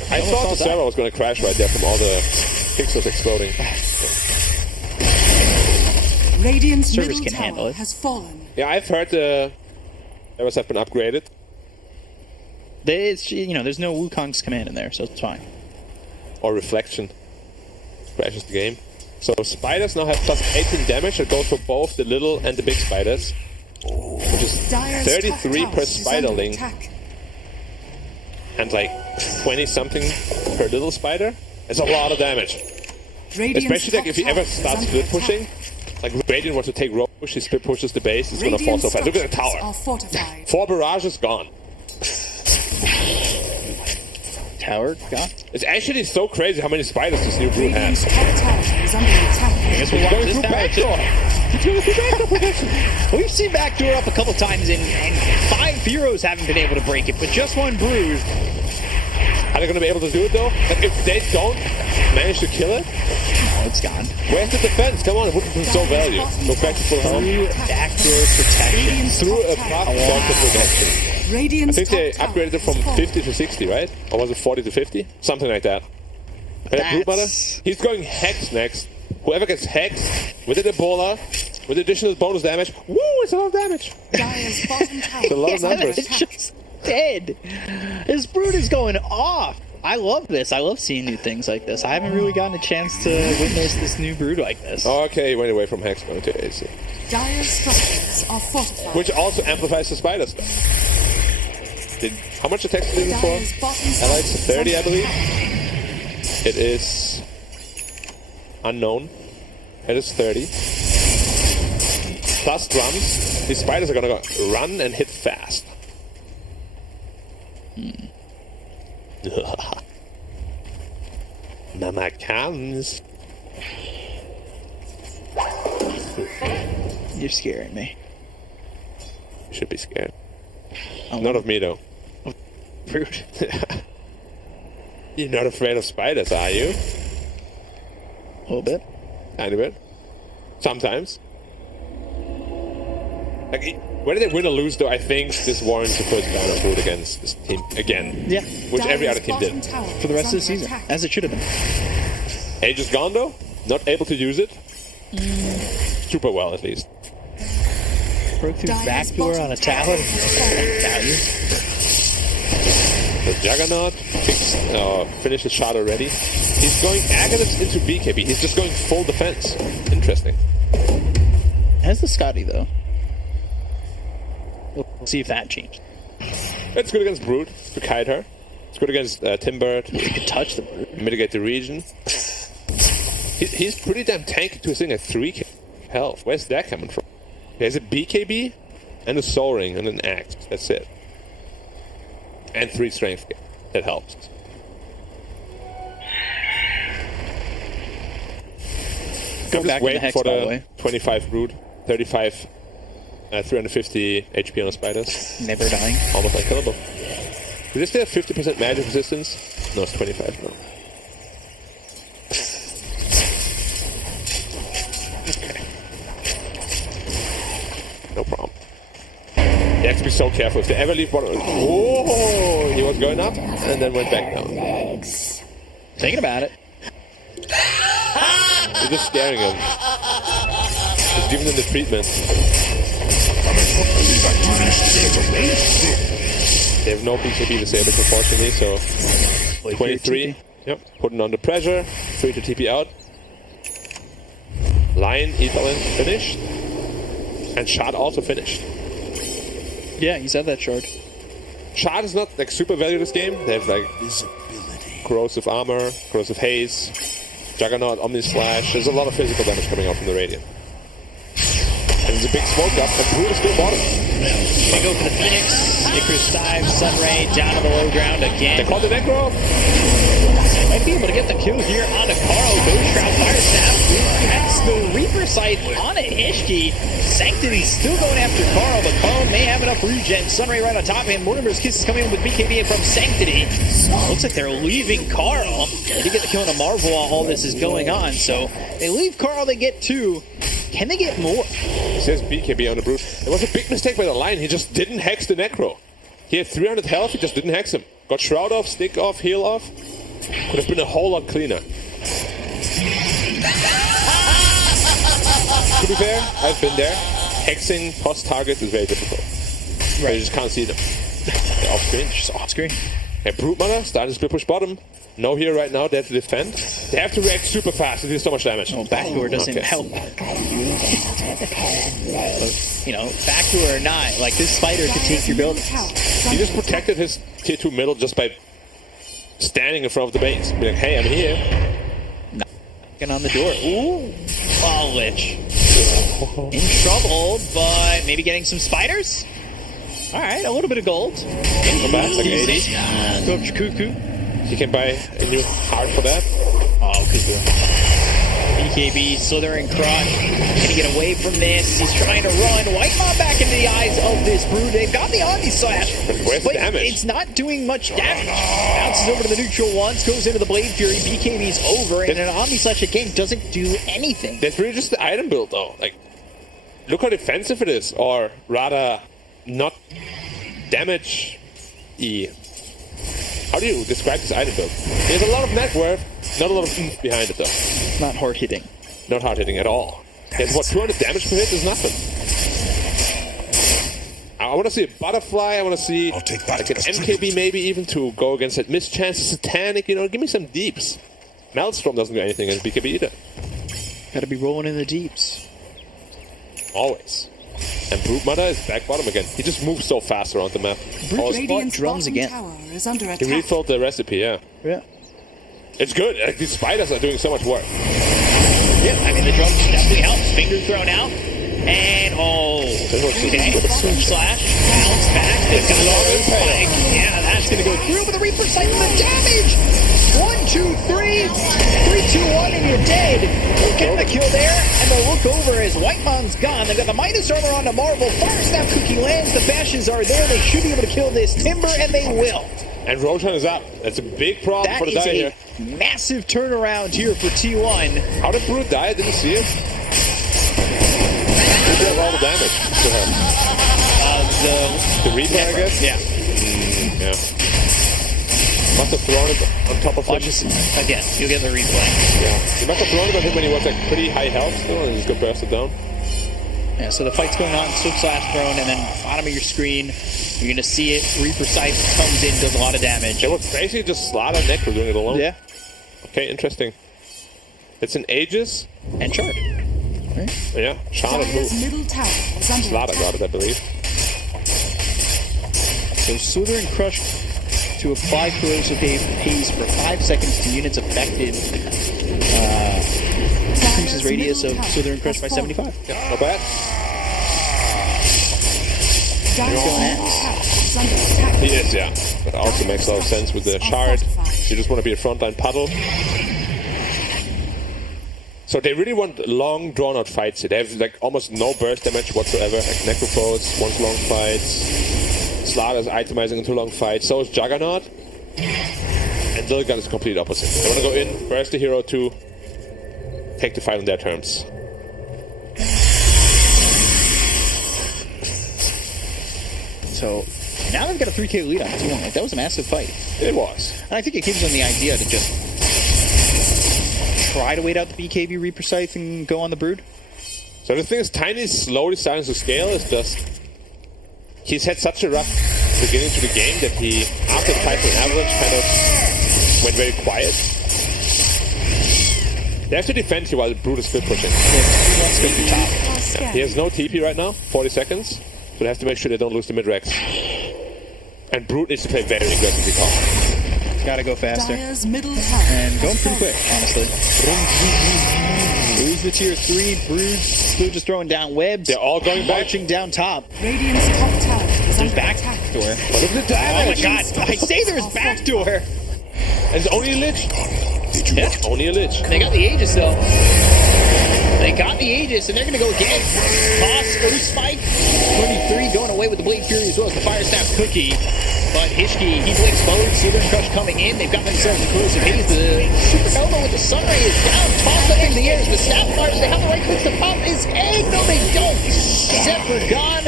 I thought the server was going to crash right there from all the pixels exploding. Radiant's Servers middle can handle tower it. has fallen. Yeah, I've heard the servers have been upgraded. There's no Wukong's command in there, so it's fine. Or reflection. Crashes the game. So spiders now have plus 18 damage. That goes for both the little and the big spiders. which is Dire's 33 top per tower is under spiderling, attack. and like 20 something per little spider. It's a lot of damage. Radiant's Especially like top if you ever tower is start under split attack. pushing. Like Radiant wants to take rope push, he split pushes the base, it's gonna fall so fast. Look at the structures tower. are fortified. 4 barrages gone. Tower gone. It's actually so crazy how many spiders this new brood Radiant's has. top tower is under attack. I guess we'll watch this tower too. He's going through backdoor protection. We've seen backdoor up a couple times, and 5 heroes haven't been able to break it, but just 1 brood. Are they gonna be able to do it though? Like if they don't manage to kill it, Oh, it's gone. where's the defense? Come on, it would have been so value. Go back to full health. Through backdoor protection. Radiant's Through a top tower. proper protection. I Radiant's think they top tower upgraded it from is 50 to 60, right? Or was it 40 to 50? Something like that. And that Brood Mother, That's- he's going Hex next. Whoever gets Hexed with an Ebola, with additional bonus damage, woo, it's a lot of damage. Dire's bottom tower It's a lot of is under numbers. It's attack. just dead. His brood is going off. I love this. I love seeing new things like this. I haven't really gotten a chance to witness this new brood like this. Okay, he went away from Hex, going to AC. Dire's structures are fortified. Which also amplifies the spider stuff. How much attack did it Dire's for? bottom tower Allies is 30, I under believe. attack. It is unknown. It is 30. Plus drums. These spiders are gonna go run and hit fast. Mama comes. You're scaring me. You should be scared. Oh, Not of me though. brood. You're not afraid of spiders, are you? A little bit. Tiny bit. Sometimes. Like, whether they win or lose, though, I think this warrants the first banner brood against this team again. Yeah. Which every other Dire's team bottom did. tower For the rest of is the under season, attack. as it should have been. Age is gone, though. Not able to use it. Super well, at least. Broke through Dire's backdoor bottom on a tower tower. is fortified. Value. The Juggernaut finished his shot already. He's going agonists into BKB. He's just going full defense. Interesting. Has the Scotty though. We'll see if that changed. It's good against Brood to kite her. It's good against Timbert. You could touch the brood. Mitigate the region. He's pretty damn tanky to a thing at 3k health. Where's that coming from? He has a BKB and a Soul Ring and an Axe. That's it. And 3 strength. That helps. Go I'm back just to the waiting Hex, for by the the way. 25 Brood, 35, 350 HP on the spiders. Never dying. Almost unkillable. Do they still have 50% magic resistance? No, it's 25 now. Okay. No problem. You have to be so careful. If they ever leave bottom... Oh! He was going up and then went back down. Thinking about it. You're just scaring him. Just giving him the treatment. They have no BKB disabled, unfortunately, so 23. Yep. Putting under pressure. 3 to TP out. Lion, Ethelyn finished. And Shard also finished. Yeah, he's had that shard. Shard is not like super value this game. They have like corrosive armor, corrosive haze, Juggernaut, Omni Slash. There's a lot of physical damage coming out from the Radiant. And there's a big smoke up, and Brood is still bottom. They go for the Phoenix. Icarus dive, Sunray down to the low ground again. They call the Necro. Might be able to get the kill here on the Carl. Ghost Shroud, Fire Staff. That's the Reaper sight on it. Ishki. Sanctity still going after Carl, but Carl may have enough regen. Sunray right on top of him. Mortimer's Kiss is coming in with BKB from Sanctity. Looks like they're leaving Carl. They did get the kill on a Marvel while all this is going on. So they leave Carl, they get 2. Can they get more? It says BKB on the Brood. It was a big mistake by the Lion. He just didn't hex the Necro. He had 300 health, he just didn't hex him. Got Shroud off, Stick off, Heal off. Could have been a whole lot cleaner. To be fair, I've been there. Hexing post target is very difficult. Right. You just can't see them. They're off screen. Just off screen. Okay, Brute Mother starting to split push bottom. No hero right now, they have to defend. They have to react super fast, it deals so much damage. Oh, backdoor doesn't help. You know, backdoor or not, like this spider could take your buildings. He just protected his tier 2 middle just by standing in front of the base. Be like, hey, I'm here. Knocking on the door. Ooh. Oh, Lich. In trouble, but maybe getting some spiders? Alright, a little bit of gold. Come back, like 80. Go up Cuckoo. You can buy a new heart for that. Oh, Cuckoo. BKB, Slithering Crush. Can he get away from this? He's trying to run. White Mob back into the eyes of this Brood. They've got the Omni Slash. Where's the damage? It's not doing much damage. Bounces over to the neutral once, goes into the Blade Fury. BKB's over, and an Omni Slash again doesn't do anything. That's really just the item build, though. Like, look how defensive it is, or rather, not damage-y. How do you describe this item build? There's a lot of net worth, not a lot of oomph behind it, though. Not hard hitting. Not hard hitting at all. There's what, 200 damage per hit is nothing. I want to see a butterfly. I want to see like an MKB maybe even to go against that mischance, satanic. You know, give me some deeps. Maelstrom doesn't do anything against BKB either. Gotta be rolling in the deeps. Always. And Brute Mother is back bottom again. He just moves so fast around the map. Radiant's drums bottom again. tower is under He attack. refilled the recipe, yeah. Yeah. It's good. Like, these spiders are doing so much work. Yeah, I mean, the drums definitely helps. Finger thrown out. And, okay. Swing slash. Bounce back. It's got a spike. Yeah, that's going to go through, but the Reaper cycle the damage. 1, 2, 3. 3, 2, 1, and you're dead. We'll get the kill there, and they'll look over as Whitemon's gone. They've got the Midas armor on the Marvel. Fire Snap Cookie lands. The bashes are there. They should be able to kill this Timber, and they will. And Roshan is up. That's a big problem for the die here. That is a massive turnaround here for T1. How did Brute die? I didn't see it. Who did all the damage to her? The Reaper, I guess? Yeah. Yeah. Must have thrown it on top of him. Again, you'll get the replay. Yeah. He must have thrown it on him when he was like pretty high health still, and he's gonna burst it down. Yeah, so the fight's going on, Slip Slash thrown, and then bottom of your screen, you're gonna see it. Reaper Sight comes in, does a lot of damage. It was basically just Slaughter Necro doing it alone. Yeah. Okay, interesting. It's an Aegis. And Shard. Right? Yeah, Shard and Dire's move. middle tower is under Slaughter attack. got it, I believe. So Slithering Crush to apply corrosive haze for 5 seconds to units affected. Increases radius of Slithering Crush by 75. Yeah, not bad. Dire's middle tower is under attack. He is, yeah. That also makes a lot of sense with the Shard. You just want to be a frontline puddle. So they really want long, drawn-out fights. They have like almost no burst damage whatsoever. Like Necrophos wants long fights. Slaughter's itemizing into long fights. So is Juggernaut. And Lilgun is the complete opposite. They want to go in, burst the hero 2, take the fight on their terms. So now they've got a 3K lead on T1. Like, that was a massive fight. It was. And I think it gives them the idea to just try to wait out the BKB Reaper Scythe and go on the Brood. So the thing is, Tiny's slowly starting to scale. It's just he's had such a rough beginning to the game that he, after the Titan Avalanche, kind of went very quiet. They have to defend you while the Brood is still pushing. He wants to go through top. Yeah, he has no TP right now, 40 seconds. So they have to make sure they don't lose the mid-rex. And Brood needs to play very aggressively top. Gotta go faster. Dire's middle tower And going has pretty fallen. quick, honestly. Lose the tier 3. Brood still just throwing down webs. They're all going back. Marching down top. Radiant's top tower is There's under back attack. door. But look at the Oh my damage! god, I say there's back door. And it's only a Lich. Yeah, only a Lich. They got the Aegis though. They got the Aegis and they're gonna go again. Toss, Earth Spike, 23 going away with the Blade Fury as well as the Fire Snap Cookie. But Hishki, he will explode. Slithering Crush coming in. They've got themselves the corrosive haze. The Supernova with the Sunray is down. Tossed up in the air as the Snap Fires. They have the right clicks to pop his egg. No, they don't. Zephyr gone.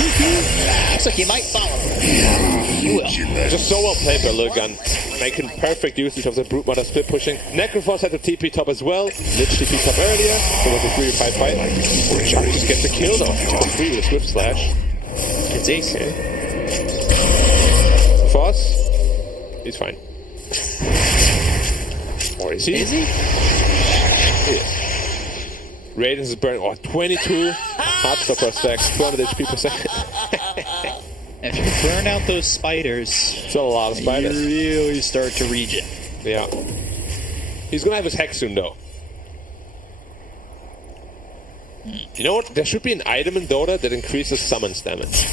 Cuckoo. Looks like he might follow. He will. Just so well played by Lilgun. Making perfect usage of the Brute Mother split pushing. Necrophos had the TP top as well. Lich TP top earlier. So it was a 3-5 fight. Shari just gets the kill though. For free with a Swift Slash. It's ace. Foss. He's fine. Or is he? Is he? He is. Radiance is burning. Oh, 22 Heartstopper stacks, 200 HP per second. If you burn out those spiders, it's a lot of spiders. You really start to regen. Yeah. He's gonna have his hex soon, though. You know what? There should be an item in Dota that increases summons damage.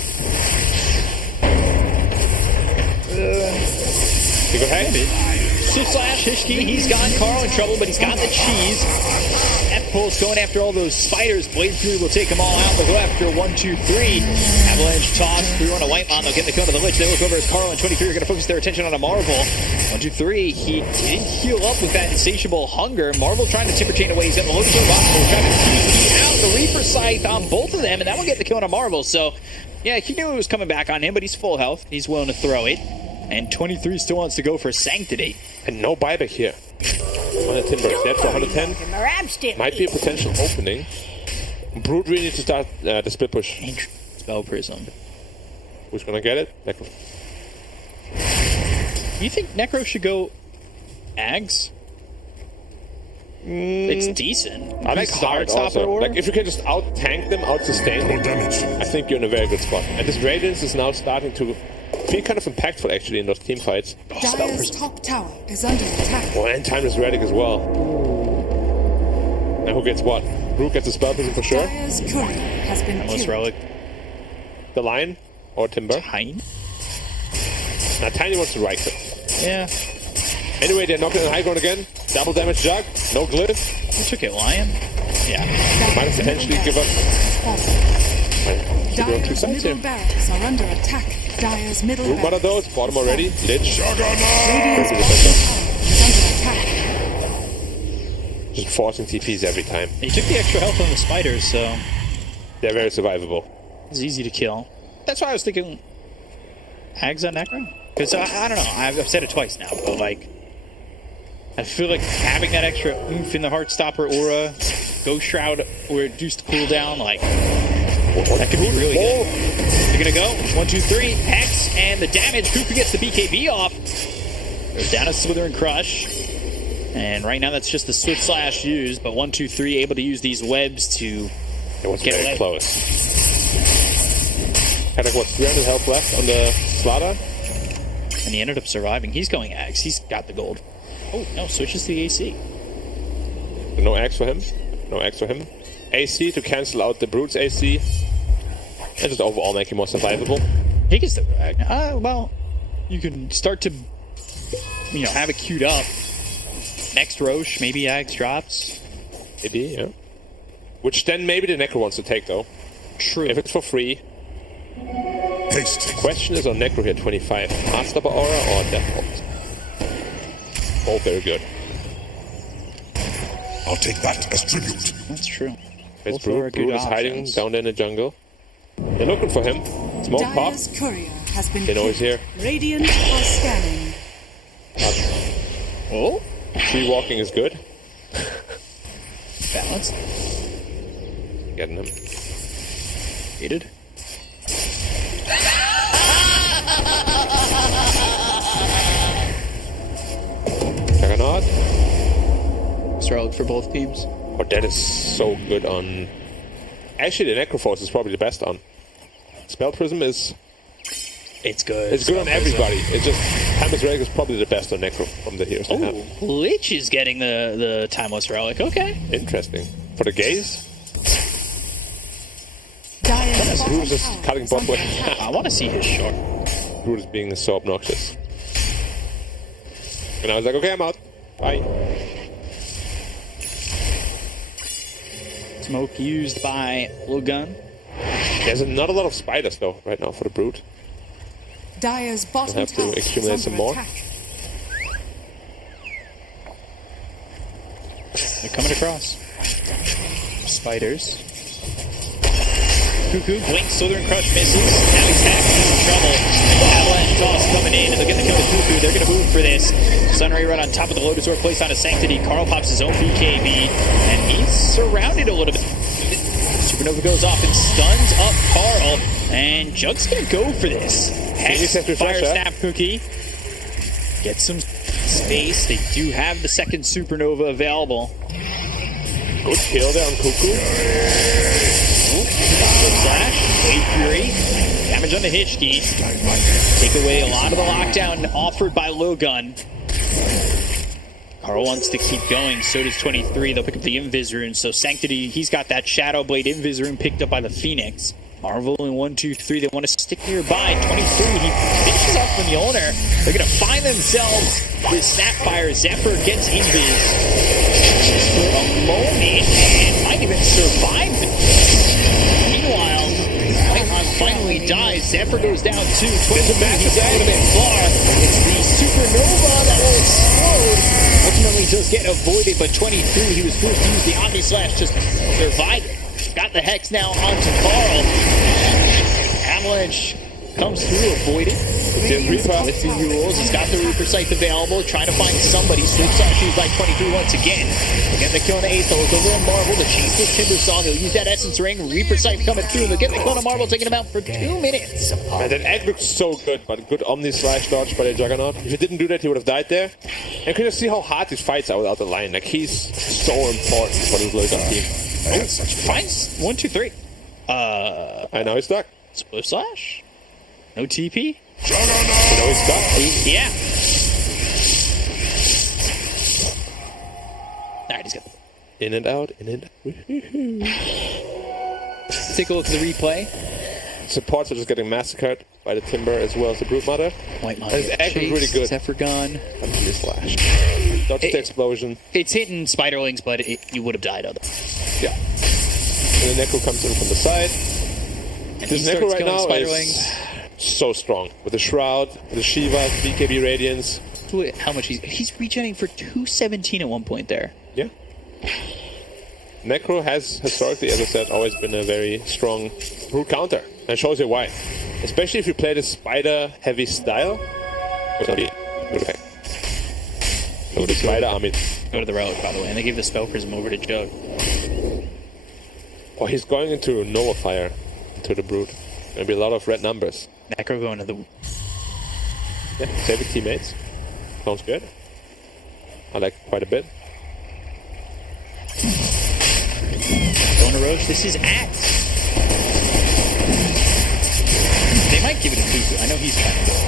You go ahead. Swift Slash, Hishki, he's got Carl in trouble, but he's got the cheese. F-Pulse going after all those spiders. Blade Fury will take them all out. They'll go after 1, 2, 3. Avalanche toss through on a White Mon. They'll get the kill to the Lich. They look over as Carl and 23 are going to focus their attention on a Marvel. 1, 2, 3. He didn't heal up with that insatiable hunger. Marvel trying to Timber Chain away. He's got the Lotus Box. They're trying to TP out the Reaper Scythe on both of them, and that will get the kill on a Marvel. So, yeah, he knew it was coming back on him, but he's full health. He's willing to throw it. And 23 still wants to go for Sanctity. And no buyback here. One Timber is dead for 110. Might be a potential opening. Brood really needs to start the split push. Spell Prism. Who's gonna get it? Necro. You think Necro should go Ags? It's decent. I like hard also. Like if you can just out tank them, out sustain them, I think you're in a very good spot. And this Radiance is now starting to feel kind of impactful actually in those team fights. Dire's top tower is under attack. Oh, and Timeless Relic as well. Now who gets what? Brook gets a spell prism for sure. Dire's courier has been Timeless killed. Relic. The Lion or Timber. Tiny. Now Tiny wants to right click. Yeah. Anyway, they're knocking on high ground again. Double damage jug. No glyph. Who took it? Lion? Yeah. Might potentially give up. Dire's middle barracks are under attack. Dire's middle Brook one of barracks. those. Bottom already. Lich. Radiant's bottom tower is under attack. Just forcing TPs every time. He took the extra health on the spiders, so they're very survivable. it's easy to kill. That's why I was thinking Ags on Necro. Because I don't know, I've said it twice now, but like, I feel like having that extra oomph in the Heartstopper aura, Ghost Shroud or reduced cooldown, like, that could be really good. They're gonna go 1, 2, 3, Hex, and the damage. Cuckoo gets the BKB off. Goes down to Slither and Crush. And right now that's just the Swift Slash used, but 1, 2, 3 able to use these webs to It was get very away. close. Had like what, 300 health left on the Slaughter? And he ended up surviving. He's going Axe. He's got the gold. Oh, no, switches to the AC. No Axe for him. No Axe for him. AC to cancel out the Brute's AC. And just overall make him more survivable. He can still go Axe. Well, you can start to, have it queued up. Next Roche, maybe Axe drops. Maybe, yeah. Which then maybe the Necro wants to take, though. True. If it's for free. Haste. The question is on Necro here, 25. Heartstopper Aura or Death Bolt? Both very good. I'll take that as tribute. That's true. It's Both are Brood. good Brood is hiding options. down there in the jungle. They're looking for him. Smoke pop. Dire's courier has been They know he's killed. here. Radiant are scanning. Oh, Tree walking is good. balanced. Getting him. Hated. Juggernaut. Struggled for both teams. Oh, that is so good on... Actually, the Necroforce is probably the best on. Spell Prism is... It's good. It's good on everybody. It's just... Timeless Relic is probably the best on Necro from the heroes they have. Lich is getting the Timeless Relic. Okay. Interesting. For the gaze? Dire's Brood bottom is just tower cutting is bot under way. attack. I want to see his short. Brood is being so obnoxious. And I was like, okay, I'm out. Bye. Smoke used by Lilgun. There's not a lot of spiders, though, right now for the Brood. Dire's bottom We'll have to tower is accumulate under some more. attack. They're coming across. Spiders. Cuckoo blinks, Southern Crush misses. Now he's back in trouble. Avalanche toss coming in, and they'll get the kill to Cuckoo. They're going to move for this. Sunray run on top of the Lotus Orb placed on a Sanctity. Carl pops his own BKB, and he's surrounded a little bit. Supernova goes off and stuns up Carl, and Jug's going to go for this. Hex, Fire Fire Snap Cookie. Get some space. They do have the second supernova available. Good kill there on Cuckoo. Slash, Blade Fury. Damage on the Hishki. Take away a lot of the lockdown offered by Lilgun. Carl wants to keep going, so does 23. They'll pick up the Invis Rune. So Sanctity, he's got that Shadow Blade Invis Rune picked up by the Phoenix. Marvel in 1, 2, 3. They want to stick nearby. 23, he finishes off the Mjolnir. They're going to find themselves with Snapfire. Zephyr gets Invis for a moment and might even survive. Meanwhile, Icon finally dies. Zephyr goes down too. 23, he's out a bit far. It's the Supernova that will explode. Ultimately does get avoided, but 23, he was forced to use the Omni Slash just survive it. Got the Hex now onto Carl. Avalanche comes through, avoided. With the rules, he's got the Reaper Scythe available, trying to find somebody. Swift Slash used by 23 once again. They'll get the kill on Aethel. It's over on Marvel. The chase with Timbersaw. He'll use that Essence Ring. Reaper Scythe coming through. They'll get the kill on Marvel, taking him out for 2 minutes. Man, that egg looks so good, but good Omni Slash dodge by the Juggernaut. If he didn't do that, he would have died there. And can you see how hard these fights are without the line? Like, he's so important for this Lilgun team. Finds 1, 2, 3. And now he's stuck. Swift Slash. No TP. Juggernaut. Now he's stuck. Yeah. Alright, he's got in and out, in and out. Let's take a look at the replay. Supports are just getting massacred by the Timber as well as the Brute Mother. White Mother. And his egg was really good. Zephyr gun. And the Slash. Dodge the explosion. It's hitting Spiderlings, but you would have died otherwise. Yeah. And the Necro comes in from the side. And this Necro right now is so strong. With the Shroud, the Shiva, BKB Radiance. Look at how much he's regenerating for 217 at one point there. Yeah. Necro has historically, as I said, always been a very strong brute counter. And shows you why. Especially if you play the spider-heavy style. It's going to be good effect. So the spider army. Go to the relic, by the way, and they give the Spell Prism over to Jug. Oh, he's going into Nova Fire, into the Brute. Gonna be a lot of red numbers. Necro going to the... Yeah, saving teammates. Sounds good. I like it quite a bit. Going to Roche, this is Axe. They might give it to Cuckoo. I know he's kind of good.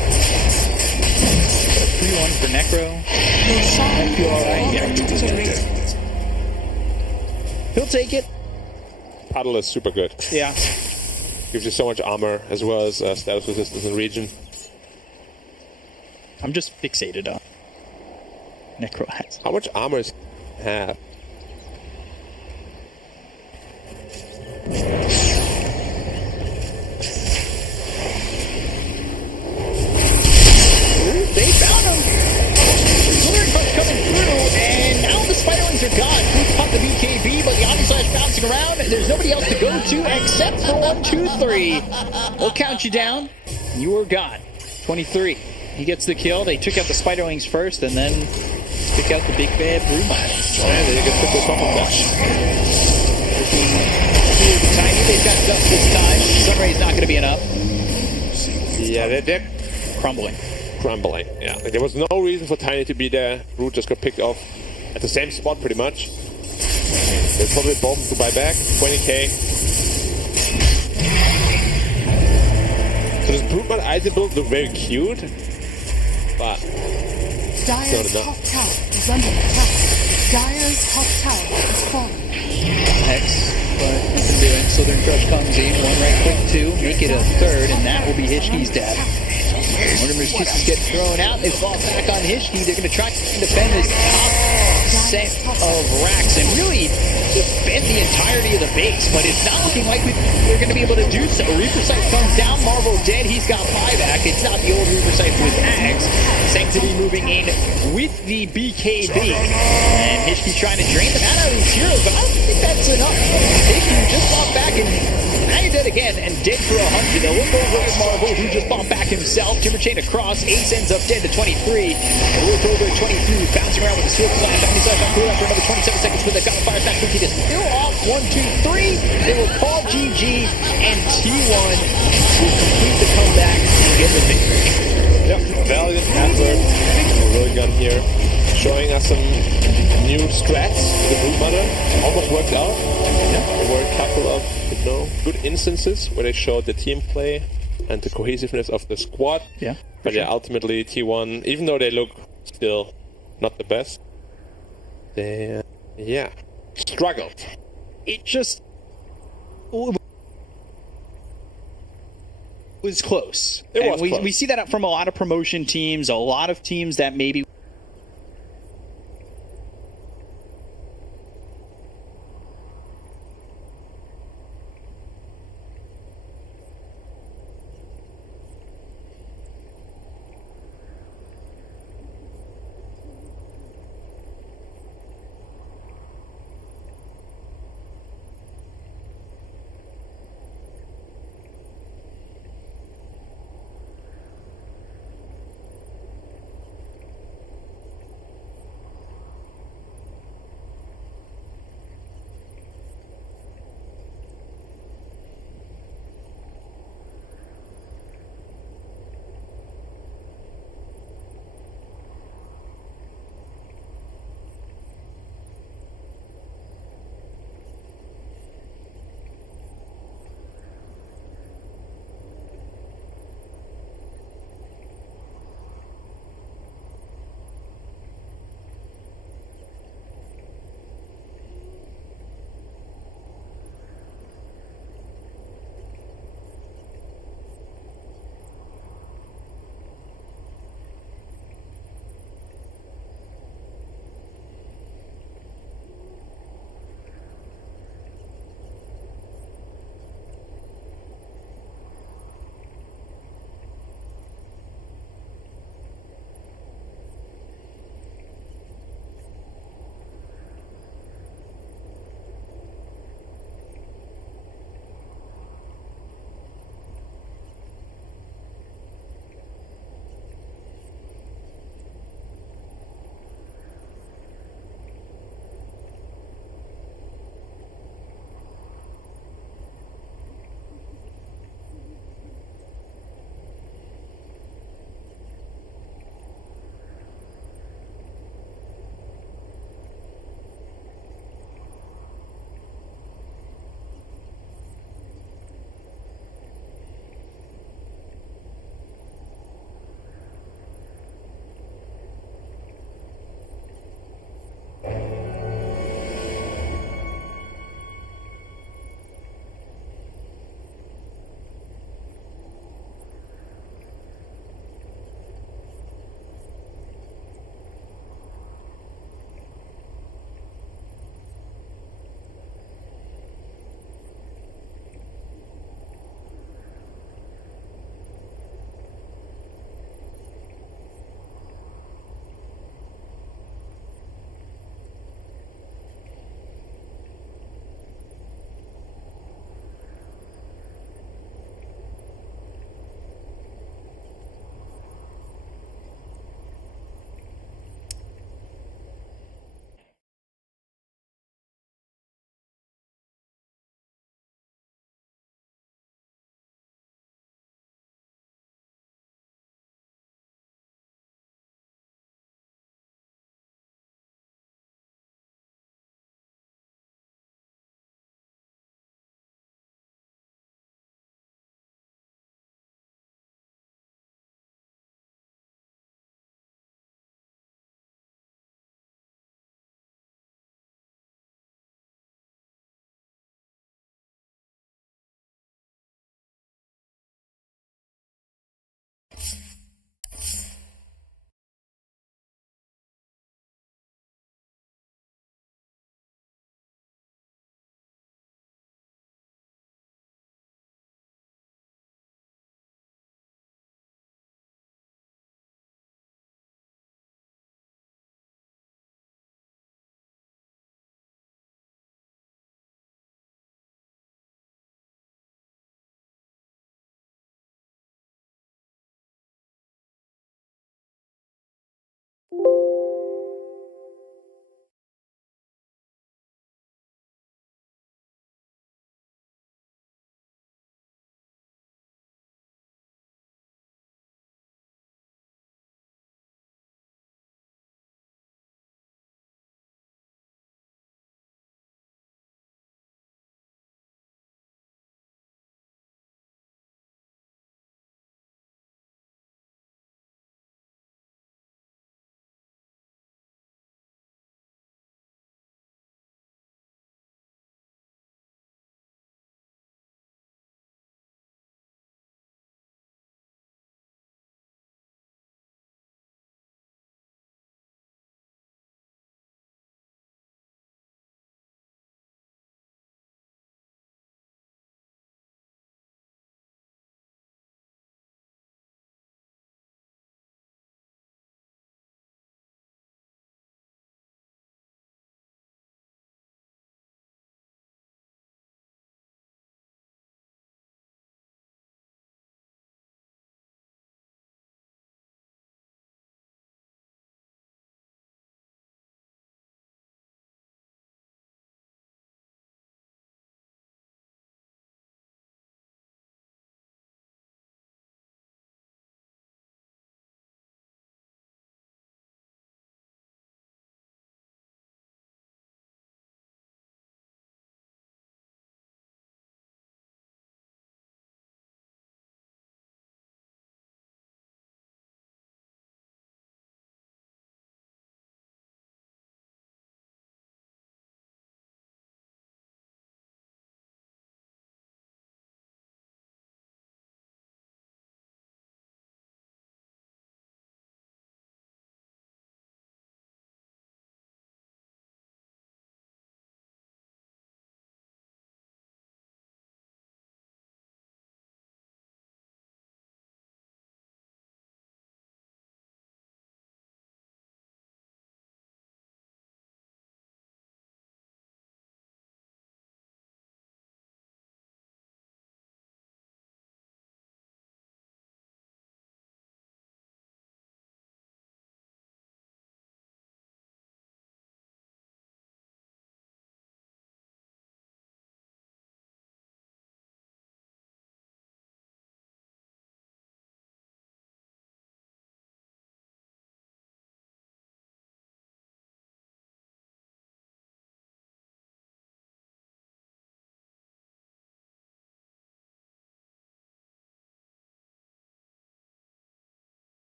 3-1 for Necro. I feel alright. Yeah. He'll take it. Puddle is super good. Yeah. Gives you so much armor as well as status resistance in the region. I'm just fixated on Necro hats. How much armor does he have? They found him! Slithering Punch coming through, and now the Spiderlings are gone. Who's popped the BKB, but the Omni Slash bouncing around. There's nobody else to go to except for 1, 2, 3. We'll count you down. You are gone. 23. He gets the kill. They took out the Spiderlings first, and then took out the big bad Brood Miners. And they get triple combo dash. Tiny, they've got dust this time. Sunray's not going to be enough. Yeah, they're crumbling. Crumbling, yeah. Like, there was no reason for Tiny to be there. Root just got picked off at the same spot, pretty much. They probably both to buy back. 20k. So this Broodman Icy build look very cute, but Dire's top tower is under attack. Dire's top tower is falling. Hex, but nothing doing. Southern Crush comes in. 1 right click, 2. Make it a 3rd, and that will be Hishki's death. Mortimer's kisses get thrown out. They fall back on Hishki. They're going to try to defend this top set of racks and really defend the entirety of the base, but it's not looking like they're going to be able to do so. Reaper Scythe comes down. Marvel dead. He's got buyback. It's not the old Reaper Scythe with Axe. Sanctity moving in with the BKB. And Hishki trying to drain them out of these heroes, but I don't think that's enough. Hishki just fought back and now you're dead again and dead for 100. They'll look over at Marvel, who just fought back himself. Timberchain across. Ace ends up dead to 23. They look over at 23, bouncing around with the Swift Slash. Omni Slash on cooldown for another 27 seconds with a gun fire snap. Cookie is still off. 1, 2, 3. They will call GG, and T1 will complete the comeback and get the victory. Yep, valiant effort. Lilgun here, showing us some new strats. The Broodmother almost worked out. Yeah, there were a couple of good instances where they showed the team play and the cohesiveness of the squad. Yeah. But yeah, ultimately T1, even though they look still not the best, they struggled. It just was close. It And was we, close. we see that from a lot of promotion teams, a lot of teams that maybe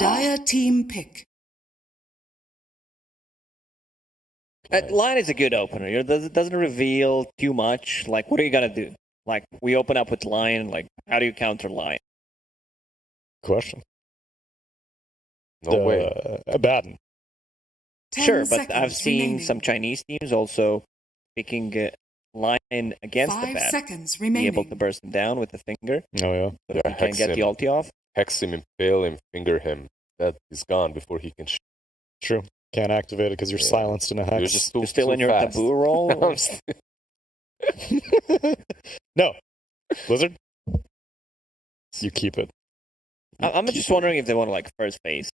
Dire team pick. Line is a good opener. It doesn't reveal too much. Like, what are you gonna do? Like, we open up with Lion. Like, how do you counter Lion? Question. No way. Baden. Sure, but I've seen some Chinese teams also picking Lion against the 5 Baden. seconds Be remaining. able to burst him down with the finger. Oh, yeah. But if he can get the ulti off. Hex him, impale him, finger him. That is gone before he can shoot. True. Can't activate it because you're silenced in a hex. You're still in your fast. taboo roll? No. Blizzard? You keep it. I'm just wondering if they want to, like, first phase.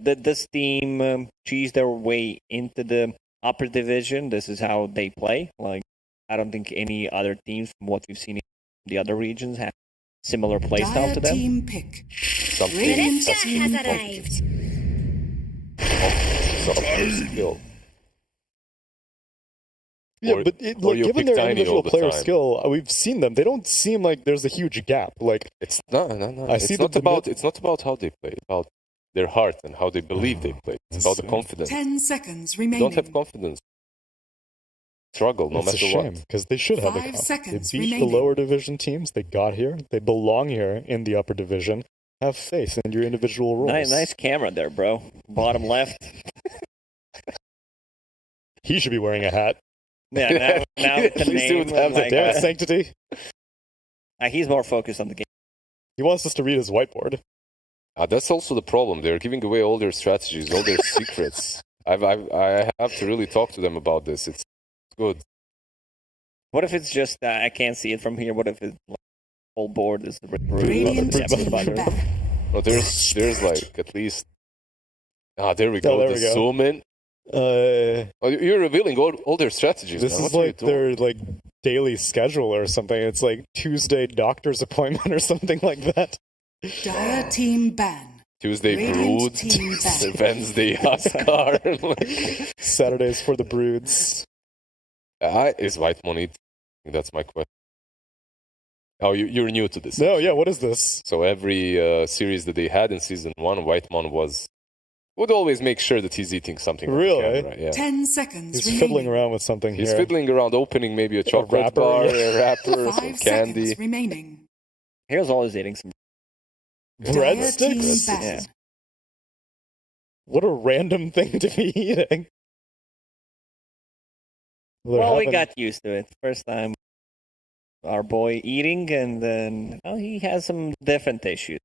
Did this team cheese their way into the upper division? This is how they play. Like, I don't think any other teams from what we've seen in the other regions have similar playstyle to them. Team pick. Something Radiant Jack team has pick. arrived. skill. Yeah, Or- but or you given pick their Tiny individual all the player time. skill, we've seen them. They don't seem like there's a huge gap. Like, It's no. I It's see not the about. It's not about how they play. It's about their heart and how they believe they play. It's about the confidence. 10 seconds They remaining. don't have confidence. Struggle no it's a matter shame what. because they should have the 5 confidence. seconds They beat remaining. the lower division teams. They got here. They belong here in the upper division. Have faith in your individual roles. Nice camera there, bro. Bottom left. He should be wearing a hat. Yeah, now with the At least he name. would have the like, Damn it, Sanctity. he's more focused on the game. He wants us to read his whiteboard. That's also the problem. They're giving away all their strategies, all their secrets. I have to really talk to them about this. It's good. What if it's just I can't see it from here? What if it's like, whole board is the Radiant yeah, team but- back. No, there's like at least. There we Oh, go. there The we go. zoom in. Oh, you're revealing all their strategies. This man. is What are you like doing? their like daily schedule or something. It's like Tuesday doctor's appointment or something like that. Dire team ban. Tuesday Radiant Brood, team back. Wednesday Huskar. Saturdays for the broods. Is white money? That's my question. Oh, you're new to this. No, yeah, what is this? So every series that they had in season 1, Whitemon would always make sure that he's eating something. on Really? camera, yeah. 10 seconds He's remaining. fiddling around with something He's here. fiddling around, opening maybe a chocolate wrapper, bar, yeah. a wrapper, 5 some candy. seconds remaining. Here's always eating some. Dire team Breadsticks? ban. Yeah. What a random thing to be eating. Well, we got used to it. First time, our boy eating, and then he has some different issues.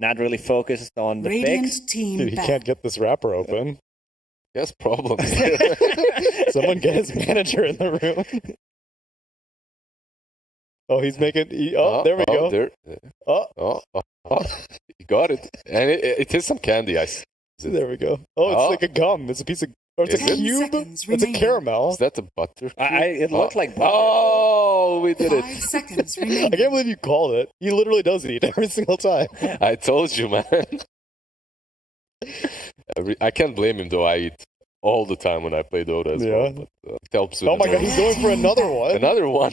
Not really focused on the Radiant picks. team Dude, he ban. can't get this wrapper open. He has problems. Someone get his manager in the room. Oh, he's making. There we go. There. Oh, You got it. And it is some candy. there we go. Oh, it's Oh. like a gum. It's a piece of. Or it's Is a it? 10 cube. seconds It's a remaining. caramel. Is that a butter? It looked like butter. Oh, we did 5 it. seconds I remaining. can't believe you called it. He literally does eat every single time. I told you, man. I can't blame him, though. I eat all the time when I play Dota as well. Yeah. But, it helps with Oh my the god, he's going for another one. Another one.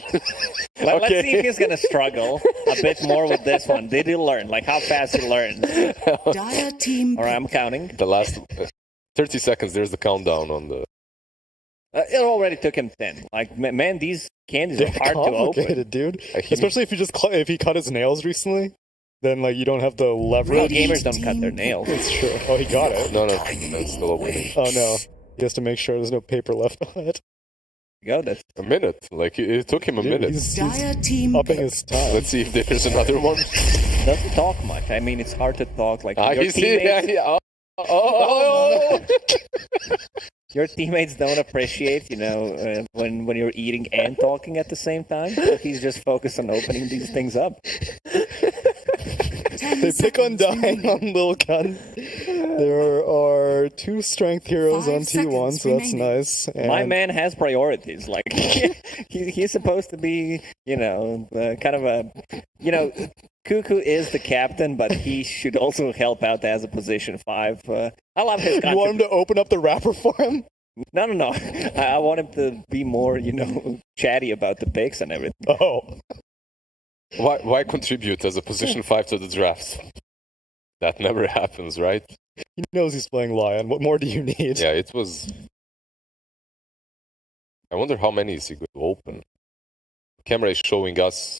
Let's see if he's gonna struggle a bit more with this one. Did he learn? Like how fast he learns? Dire team All right, I'm pick. counting. The last 30 seconds, there's the countdown on the... It already took him 10. Like man, these candies They're are hard to open. complicated, dude. He- Especially if you just if he cut his nails recently, then like you don't have the Real leverage. gamers don't cut their nails. It's true. Oh, he got it. No, it's still opening. Oh no, he has to make sure there's no paper left on it. Go. That's A minute. Like, it took him a Dude, minute. he's Dire team upping pick. his time. Let's see if there's another one. doesn't talk much. I mean, it's hard to talk. Like your You see? teammates, Oh. your teammates don't appreciate, when you're eating and talking at the same time. So he's just focused on opening these things up. 10 They pick on seconds dying remaining. on Lilgun. There are 2 strength heroes 5 on T1, seconds so that's remaining. nice. My And man has priorities. Like he's supposed to be, kind of a, Cuckoo is the captain, but he should also help out as a position 5. I love his. You want him to open up the wrapper for him? No. I want him to be more, chatty about the picks and everything. Oh. Why contribute as a position 5 to the draft? That never happens, right? He knows he's playing Lion. What more do you need? Yeah, it was... I wonder how many is he going to open. The camera is showing us.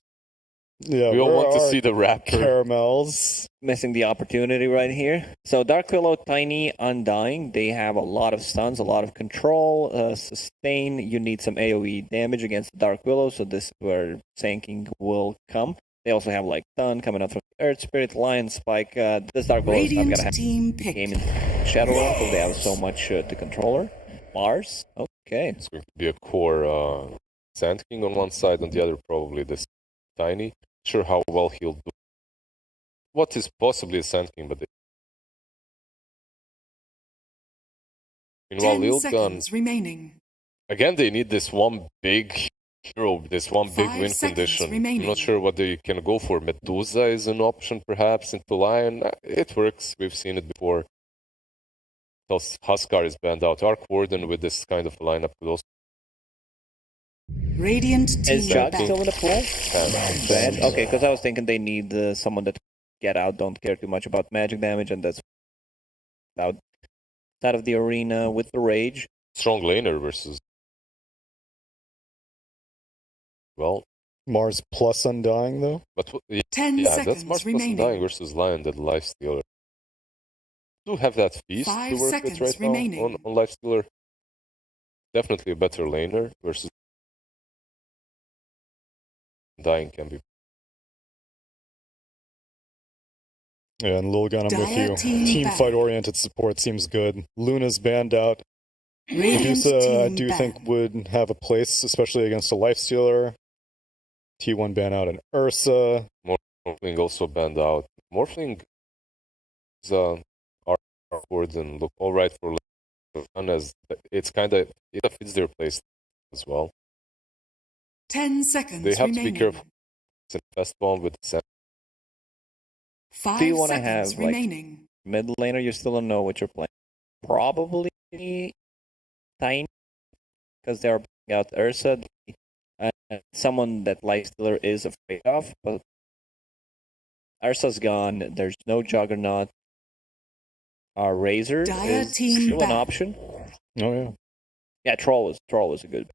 Yeah, we all want to see the wrapper. Caramels. Missing the opportunity right here. So Dark Willow, Tiny, Undying, they have a lot of stuns, a lot of control, sustain. You need some AoE damage against Dark Willow, so this is where Sanking will come. They also have like stun coming out from Earth Spirit, Lion Spike. This Dark Willow is not going to have team game in Shadow Realm because they have so much to controller. Mars, okay. It's going to be a core Sand King on one side, on the other probably this Tiny. Sure how well he'll do. What is possibly a Sand King, but meanwhile, 10 Lilgun seconds remaining. again. They need this one big hero, this one big 5 win seconds condition. remaining. I'm not sure what they can go for. Medusa is an option, perhaps into Lion. It works. We've seen it before. Huskar is banned out. Arc Warden with this kind of lineup could also. Radiant team Is Jog back. still in the pool? Bad. Okay, because I was thinking they need someone that get out, don't care too much about magic damage, and that's out of the arena with the rage. Strong laner versus. Well, Mars plus Undying, though? But 10 yeah, seconds that's Mars plus remaining. Undying versus Lion, that Lifestealer. Do have that feast 5 to work with seconds right remaining. now on Lifestealer. Definitely a better laner versus Dying can be. Yeah, and Lilgun, I'm with Dire you. team Team back. fight-oriented support seems good. Luna's banned out. Radiant Medusa, I team do back. think, would have a place, especially against a Lifestealer. T1 ban out and Ursa. Morphling also banned out. Morphling is awkward and look alright for Lilgun, as it's kind of it fits their place as well. 10 seconds They have remaining. to be careful. It's a fast bomb with the 5 Do you want to seconds have like remaining. mid laner? You still don't know what you're playing. Probably Tiny, because they're bringing out Ursa, someone that Lifestealer is afraid of. But Ursa's gone. There's no Juggernaut. Our Razor Dire is team still back. an option. Oh, yeah. Yeah, Troll is a good.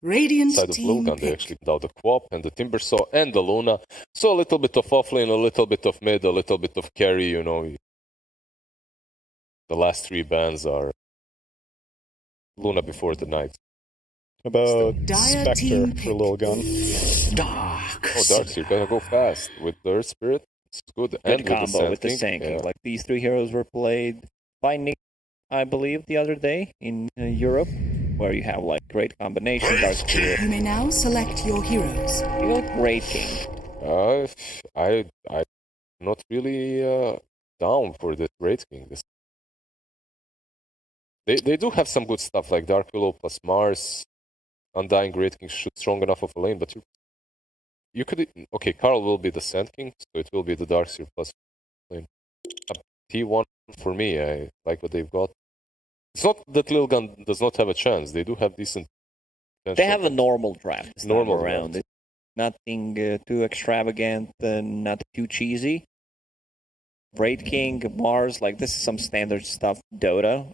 Radiant side of team Lilgun. They pick. actually put out the Quap and the Timbersaw and the Luna. So a little bit of offlane, a little bit of mid, a little bit of carry, you know. The last 3 bans are Luna before the night. About Dire Spectre team for pick. Lilgun. Dark. Oh, Dark, you gotta go fast with the Earth Spirit. It's good. Good And combo with the Sand King. Sanking. Yeah. Like these 3 heroes were played by Nick, I believe, the other day in Europe, where you have like great combination. Dark Spirit. You may now select your heroes. You go with Great King. I'm not really down for this Great King. They do have some good stuff like Dark Willow plus Mars, Undying Great King should strong enough of a lane, but you could okay. Carl will be the Sand King, so it will be the Darkseer plus lane. T1 for me, I like what they've got. It's not that Lilgun does not have a chance. They do have decent. They have a normal draft this Normal time around. draft. It's nothing too extravagant, not too cheesy. Great King, Mars, like this is some standard stuff. Dota,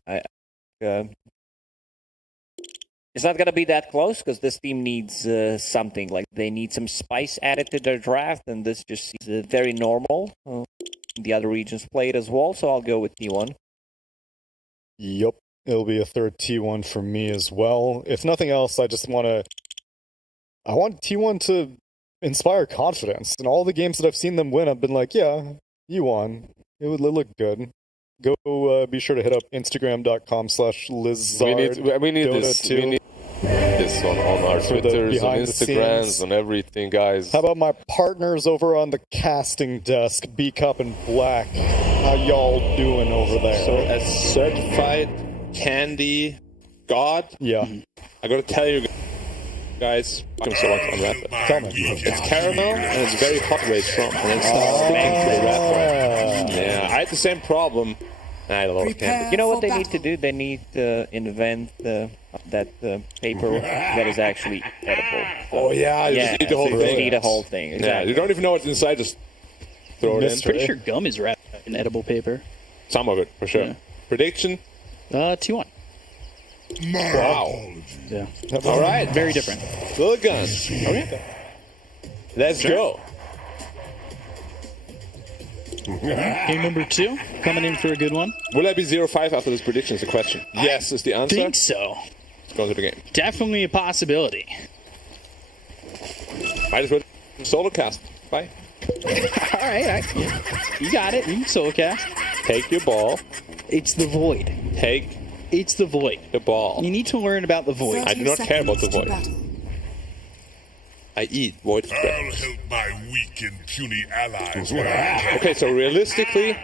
it's not gonna be that close because this team needs something. Like they need some spice added to their draft, and this just is very normal. The other regions play it as well, so I'll go with T1. Yup. It'll be a third T1 for me as well. If nothing else, I want T1 to inspire confidence. In all the games that I've seen them win, I've been like, yeah, you won. It would look good. Go be sure to hit up Instagram.com/Lizard. We need this. Dota 2. We need this on our For the Twitters, on behind the Instagrams, scenes. on everything, guys. How about my partners over on the casting desk, B-Cup and Black? How y'all doing over there? So, as certified candy god, yeah, I gotta tell you guys, I'm so on that. Tell me. It's caramel and it's very hot where it's from, and it's not sticking to the wrapper. Yeah, I had the same problem I had a lot of candy. You know what they need to do? They need to invent that paper that is actually edible. Oh yeah, you just eat the whole so you thing. just eat the whole thing. Exactly. Yeah, you don't even know what's inside. Just throw it in. I'm pretty sure gum is wrapped in edible paper. Some of it, for sure. Yeah. Prediction? 2-1. Wow. Yeah. All right. Very different. Lilgun. Okay. Let's go. Game number 2, coming in for a good one. Will I be 0-5 after this prediction is the question. Yes is the answer. I think so. Let's go to the game. Definitely a possibility. Might as well solo cast. Bye. All right. You got it. You can solo cast. Take your ball. It's the void. It's the void. The ball. You need to learn about the void. I do not care about the void. I eat void I'll spread. help my weak and puny allies. Okay, so realistically,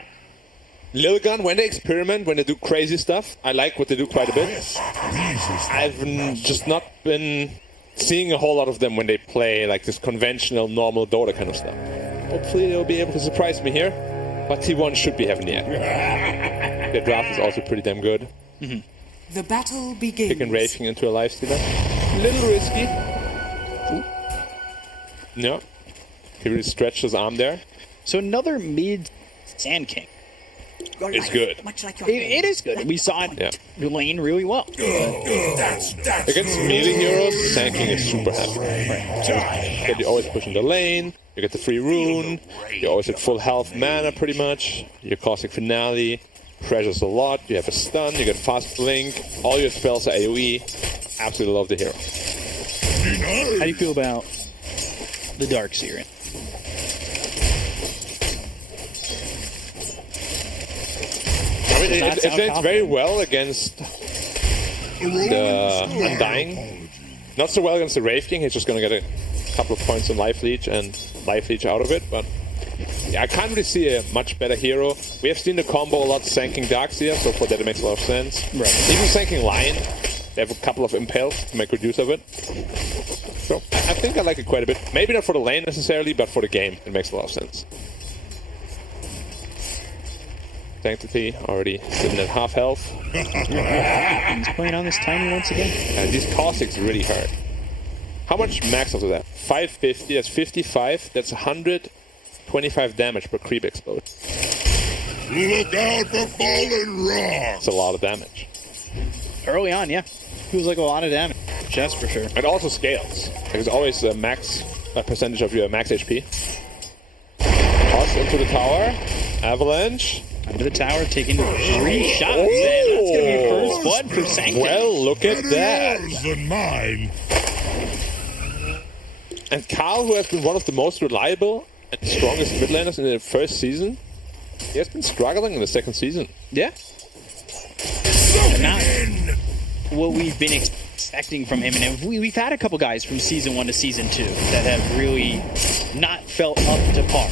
Lilgun, when they experiment, when they do crazy stuff, I like what they do quite a bit. I've just not been seeing a whole lot of them when they play like this conventional, normal Dota kind of stuff. Hopefully they'll be able to surprise me here, but T1 should be having the edge. Their draft is also pretty damn good. The battle begins. Picking Raging into a lifestealer. Little risky. No. He really stretched his arm there. So another mid Sand King. It's good. It is good. We saw it lane really well. Against melee heroes, Sand King is super happy. Right. You're always pushing the lane, you get the free rune, you're always at full health mana pretty much, your Caustic Finale pressures a lot, you have a stun, you get fast blink, all your spells are AoE. Absolutely love the hero. How do you feel about the Dark Seer? I mean, it plays very well against the Undying. Not so well against the Wraith King. He's just going to get a couple of points in Life Leech and Life Leech out of it. But yeah, I can't really see a much better hero. We have seen the combo a lot, Sanking Darkseer, so for that it makes a lot of sense. Right. Even Sanking Lion, they have a couple of impales to make good use of it. So I think I like it quite a bit. Maybe not for the lane necessarily, but for the game it makes a lot of sense. Sanctity already sitting at half health. He's playing on this tiny once again. And these caustics really hurt. How much max is that? 550, that's 55, that's 125 damage per creep explode. Look out for fallen rocks! That's a lot of damage. Early on, yeah. Feels like a lot of damage. That's for sure. It also scales. There's always a percentage of your max HP. Toss into the tower. Avalanche. Under the tower, taking 3 shots. Man, that's going to be first blood for Sanctum. Well, look at that. Than mine. And Carl, who has been one of the most reliable and strongest mid laners in the first season, he has been struggling in the second season. Yeah. Not what we've been expecting from him. And we've had a couple guys from season 1 to season 2 that have really not felt up to par.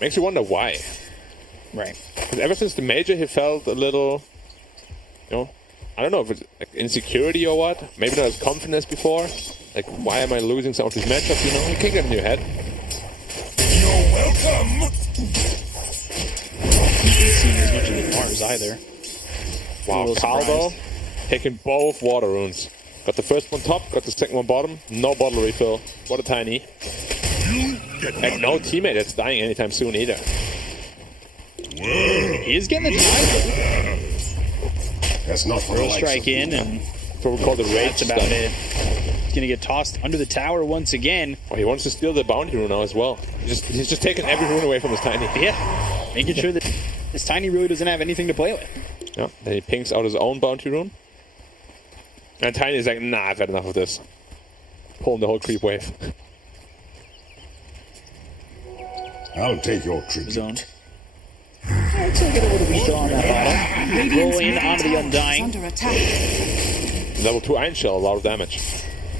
Makes you wonder why. Right. Because ever since the major, he felt a little, I don't know if it's like insecurity or what. Maybe not as confident as before. Like, why am I losing some of these matchups? You can't get in your head. You're welcome. He hasn't seen as much of the Mars either. Wow, Calvo taking both water runes. Got the first one top, got the second one bottom. No bottle refill. What a tiny. And no teammate that's dying anytime soon either. He's getting the time. That's not for strike in, and that's what we call the rage. That's about it. He's gonna get tossed under the tower once again. Oh, he wants to steal the bounty rune now as well. He's just taking every rune away from his tiny. Yeah, making sure that this tiny really doesn't have anything to play with. Yeah, then he pings out his own bounty rune. And Tiny's like, nah, I've had enough of this. Pulling the whole creep wave. I'll take your tribute. Zone. Let's get a little bit on that bottom. Roll in onto the Undying. Under attack. Level 2 Iron Shell, a lot of damage.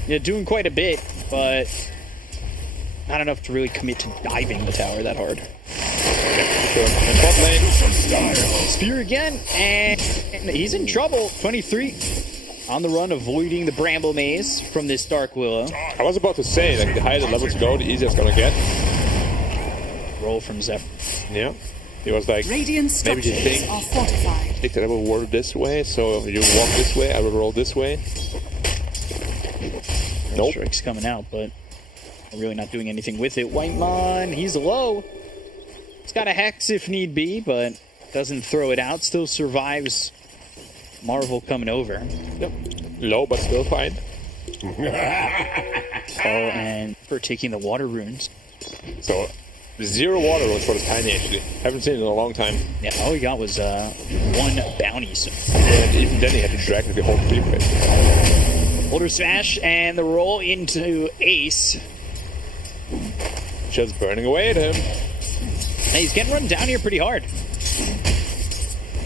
Yeah, doing quite a bit, but not enough to really commit to diving the tower that hard. Sure. And bot lane. Spear again, and he's in trouble. 23 on the run, avoiding the Bramble Maze from this Dark Willow. I was about to say, like, the higher the levels go, the easier it's gonna get. roll from Zep. Yeah. He was like, Radiant maybe you structures are fortified. think that I will roll this way, so you walk this way, I will roll this way. Nope. Strike's coming out, but really not doing anything with it. Whitemon, he's low. He's got a Hex if need be, but doesn't throw it out. Still survives Marvel coming over. Yep. Low, but still fine. And for taking the water runes. So, 0 water runes for the Tiny, actually. Haven't seen it in a long time. Yeah, all he got was 1 bounty. So. And even then he had to drag the whole creep rate. Boulder Smash and the roll into Ace. Just burning away at him. Hey, he's getting run down here pretty hard.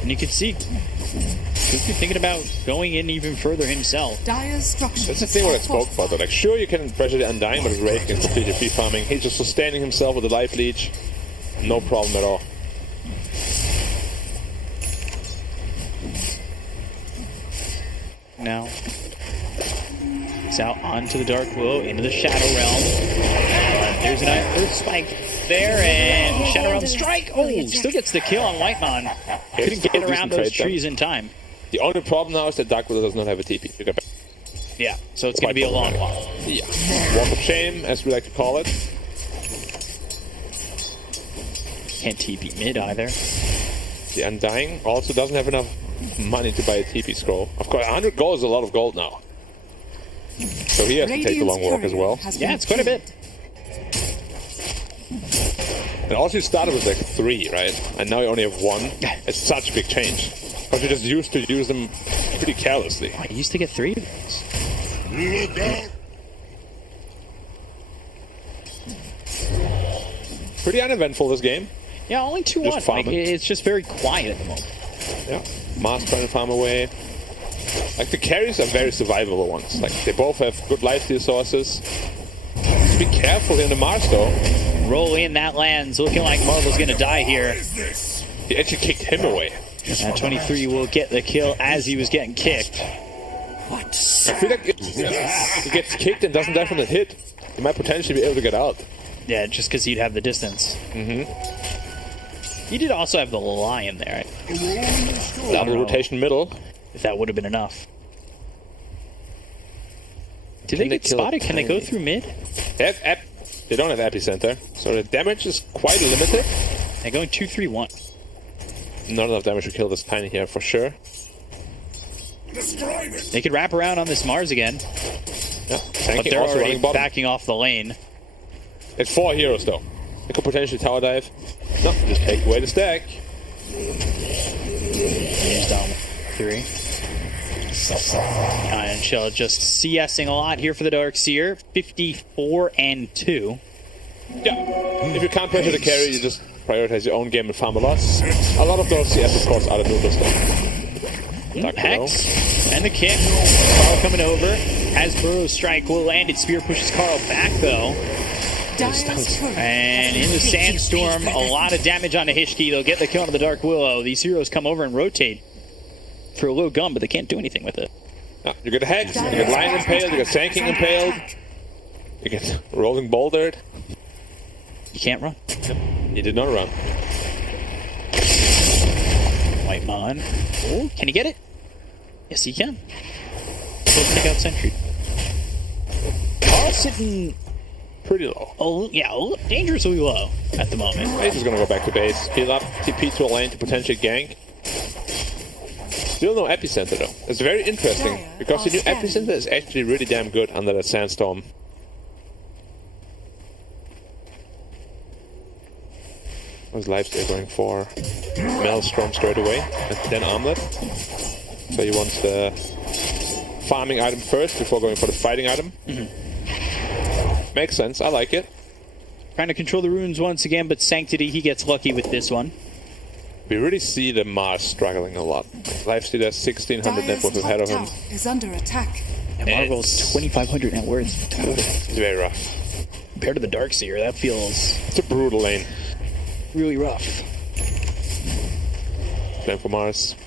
And you can see, he's thinking about going in even further himself. Dire structures. That's the thing what I spoke about. Though. Like, sure, you can pressure the Undying, but his Wraith can completely free farming. He's just sustaining himself with a life leech. No problem at all. Now, he's out onto the Dark Willow, into the Shadow Realm. There's an Earth Spike there, and Shadow Realm strike. Oh, still gets the kill on Whitemon. Couldn't get around those trees in time. The only problem now is that Dark Willow does not have a TP. Yeah, so it's going to be a long while. Yeah. Walk of shame, as we like to call it. Can't TP mid either. The Undying also doesn't have enough money to buy a TP scroll. Of course, 100 gold is a lot of gold now. So he has to take the long walk as well. Yeah, it's quite a bit. And also you started with like 3, right? And now you only have 1. It's such a big change. Because you just used to use them pretty carelessly. I used to get 3 of those. Pretty uneventful this game. Yeah, only 2-1. Like, it's just very quiet at the moment. Yeah. Mars trying to farm away. Like, the carries are very survivable ones. Like, they both have good lifesteal sources. Just be careful in the Mars, though. Roll in, that lands. Looking like Marvel's going to die here. He actually kicked him away. And 23 will get the kill as he was getting kicked. I feel like if he gets kicked and doesn't die from the hit, he might potentially be able to get out. Yeah, just because he'd have the distance. Mm-hmm. He did also have the Lion there. Double rotation middle. If that would have been enough. Did they get spotted? Can they go through mid? They don't have epicenter, so the damage is quite limited. They're going 2-3-1. Not enough damage to kill this Tiny here for sure. They could wrap around on this Mars again. Yeah, but they're already backing off the lane. It's 4 heroes though. They could potentially tower dive. No, just take away the stack. He's down 3. Iron Shell just CSing a lot here for the Darkseer. 54-2. Yeah, if you can't pressure the carry, you just prioritize your own game and farm a lot. A lot of those CS, of course, are the noodle stuff. Hex and the kick. Carl coming over. As Burrow's strike will land it. Spear pushes Carl back though. And in the Sandstorm, a lot of damage on the Hishki. They'll get the kill on the Dark Willow. These heroes come over and rotate for a little gun, but they can't do anything with it. You get Hex, you get Lion impaled, you get Sanking impaled, you get Rolling Bouldered. You can't run. He did not run. Whitemon. Oh, can he get it? Yes, he can. He'll take out Sentry. Carl sitting pretty low. Oh, yeah, dangerously low at the moment. He's just gonna go back to base, heal up, TP to a lane to potentially gank. Still no epicenter though. It's very interesting because the new epicenter is actually really damn good under that Sandstorm. What's lifesteal going for? Maelstrom straight away, and then Armlet. So he wants the farming item first before going for the fighting item. Makes sense, I like it. Trying to control the runes once again, but Sanctity, he gets lucky with this one. We really see the Mars struggling a lot. Lifesteal has 1600 net worth ahead of him. Is under attack. And Marvel's 2500 net worth total. It's very rough. Compared to the Darkseer, that feels... It's a brutal lane. Really rough. Playing for Mars.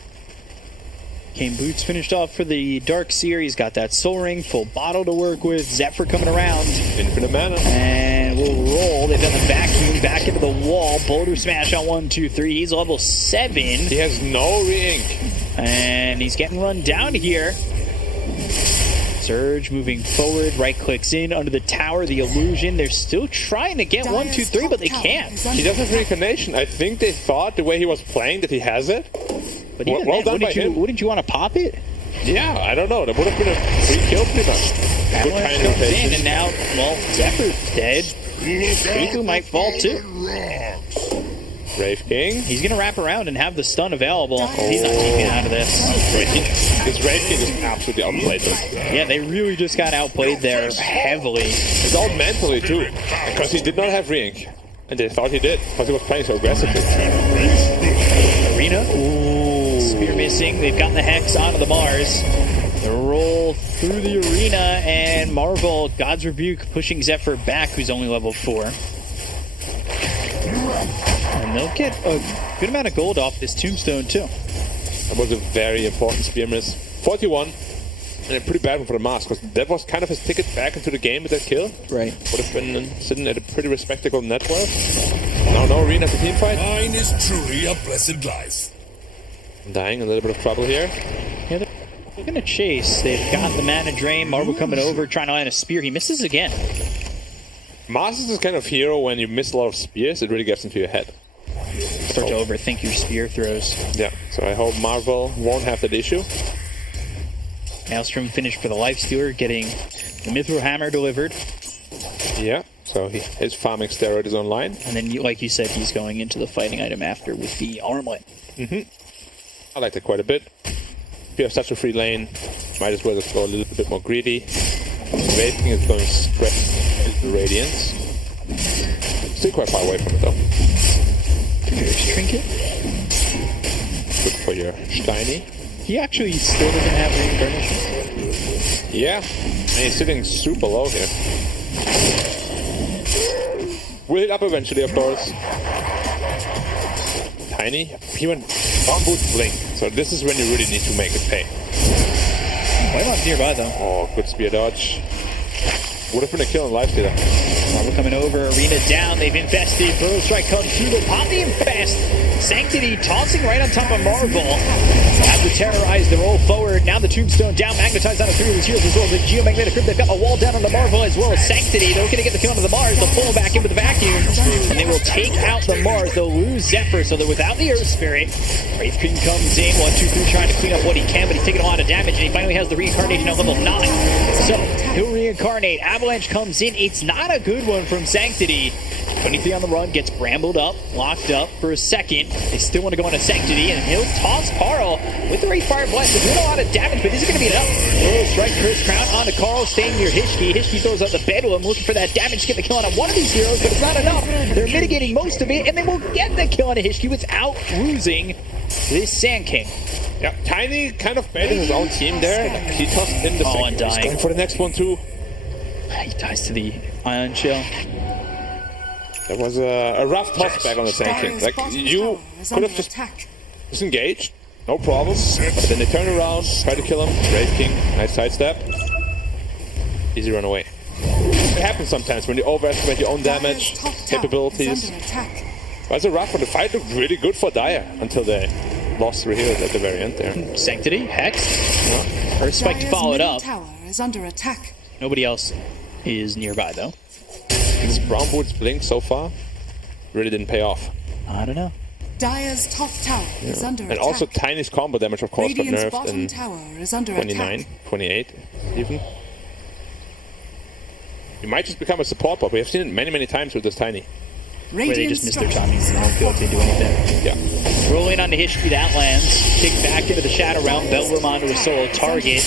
Kane Boots finished off for the Darkseer. He's got that Soul Ring, full bottle to work with. Zephyr coming around. Infinite mana. And we'll roll. They've done the vacuum back into the wall. Boulder smash on 1, 2, 3. He's level 7. He has no re-ink. And he's getting run down here. Surge moving forward, right clicks in under the tower, the illusion. They're still trying to get 1, 2, 3, but they can't. He doesn't have reincarnation. I think they thought the way he was playing that he has it. But well done by him. Wouldn't you want to pop it? Yeah, I don't know. That would have been a free kill pretty much. Good kind of in, and now, well, Zephyr's dead. Riku might fall too. Brave King. He's going to wrap around and have the stun available. He's not keeping out of this. This Brave King is absolutely outplayed them. Yeah, they really just got outplayed there heavily. It's all mentally too, because he did not have re-ink. And they thought he did, because he was playing so aggressively. Arena. Ooh. Spear missing. They've got the Hex onto the Mars. The roll through the arena, and Marvel, God's Rebuke, pushing Zephyr back, who's only level 4. And they'll get a good amount of gold off this tombstone, too. That was a very important spear miss. 41. And a pretty bad one for the Mask, because that was kind of his ticket back into the game with that kill. Right. Would have been sitting at a pretty respectable net worth. Now no arena for team fight. Mine is truly a blessed life. Dying, a little bit of trouble here. Yeah, they're going to chase. They've got the mana drain. Marvel coming over, trying to land a spear. He misses again. Mars is this kind of hero when you miss a lot of spears, it really gets into your head. Start to overthink your spear throws. Yeah, so I hope Marvel won't have that issue. Maelstrom finished for the Lifestealer, getting the Mithril Hammer delivered. Yeah, so his farming steroid is online. And then, like you said, he's going into the fighting item after with the armlet. I like that quite a bit. If you have such a free lane, might as well just go a little bit more greedy. Brave King is going straight into the Radiance. Still quite far away from it though. Trinket. Good for your Steiny. He actually still doesn't have reincarnation. Yeah, and he's sitting super low here. We'll hit up eventually, of course. Tiny. He went on boot blink, so this is when you really need to make it pay. Why not nearby though? Oh, good spear dodge. Would have been a kill in Lifestealer. Marvel coming over, arena down, they've invested. Burrow Strike comes through, they'll pop the infest. Sanctity tossing right on top of Marvel. Have to terrorize the roll forward. Now the tombstone down, magnetized onto 3 of his heroes as well as the Geomagnetic Crypt. They've got a wall down on the Marvel as well as Sanctity. They're looking to get the kill onto the Mars. They'll pull him back in with the vacuum. And they will take out the Mars. They'll lose Zephyr, so they're without the Earth Spirit. Wraith King comes in, 1, 2, 3, trying to clean up what he can, but he's taking a lot of damage, and he finally has the reincarnation at level 9. So he'll reincarnate. Avalanche comes in. It's not a good one from Sanctity. 23 on the run, gets brambled up, locked up for a second. They still want to go into Sanctity, and he'll toss Carl with the Wraith Fire Blast. They're doing a lot of damage, but is it going to be enough? Burrow Strike, Curse Crown onto Carl, staying near Hishki. Hishki throws out the Bedlam, looking for that damage to get the kill on one of these heroes, but it's not enough. They're mitigating most of it, and they will get the kill on Hishki without losing this Sand King. Yeah, Tiny kind of baited his own team there. He tossed in the second. He's going for the next one too. He dies to the Ion Shell. That was a rough toss back on the Sand King. Like, you could have just disengaged, no problem. But then they turn around, try to kill him. Brave King, nice sidestep. Easy run away. It happens sometimes when you overestimate your own damage, capabilities. But it's a rough one. The fight looked really good for Dire until they lost 3 heroes at the very end there. Sanctity, Hex. Earth Spike to follow it up. Tower is under attack. Nobody else is nearby though. This Brownwood's blink so far really didn't pay off. I don't know. Dire's top tower is under attack. And also Tiny's combo damage, of course, got Radiant's nerfed in tower is under 29, attack. 28 even. You might just become a support bot. We have seen it many, many times with this Tiny. Where they just miss their timing. They don't feel like they do anything. Yeah. Rolling onto Hishki, that lands. Kick back into the Shadow Realm. Bellroom onto a solo target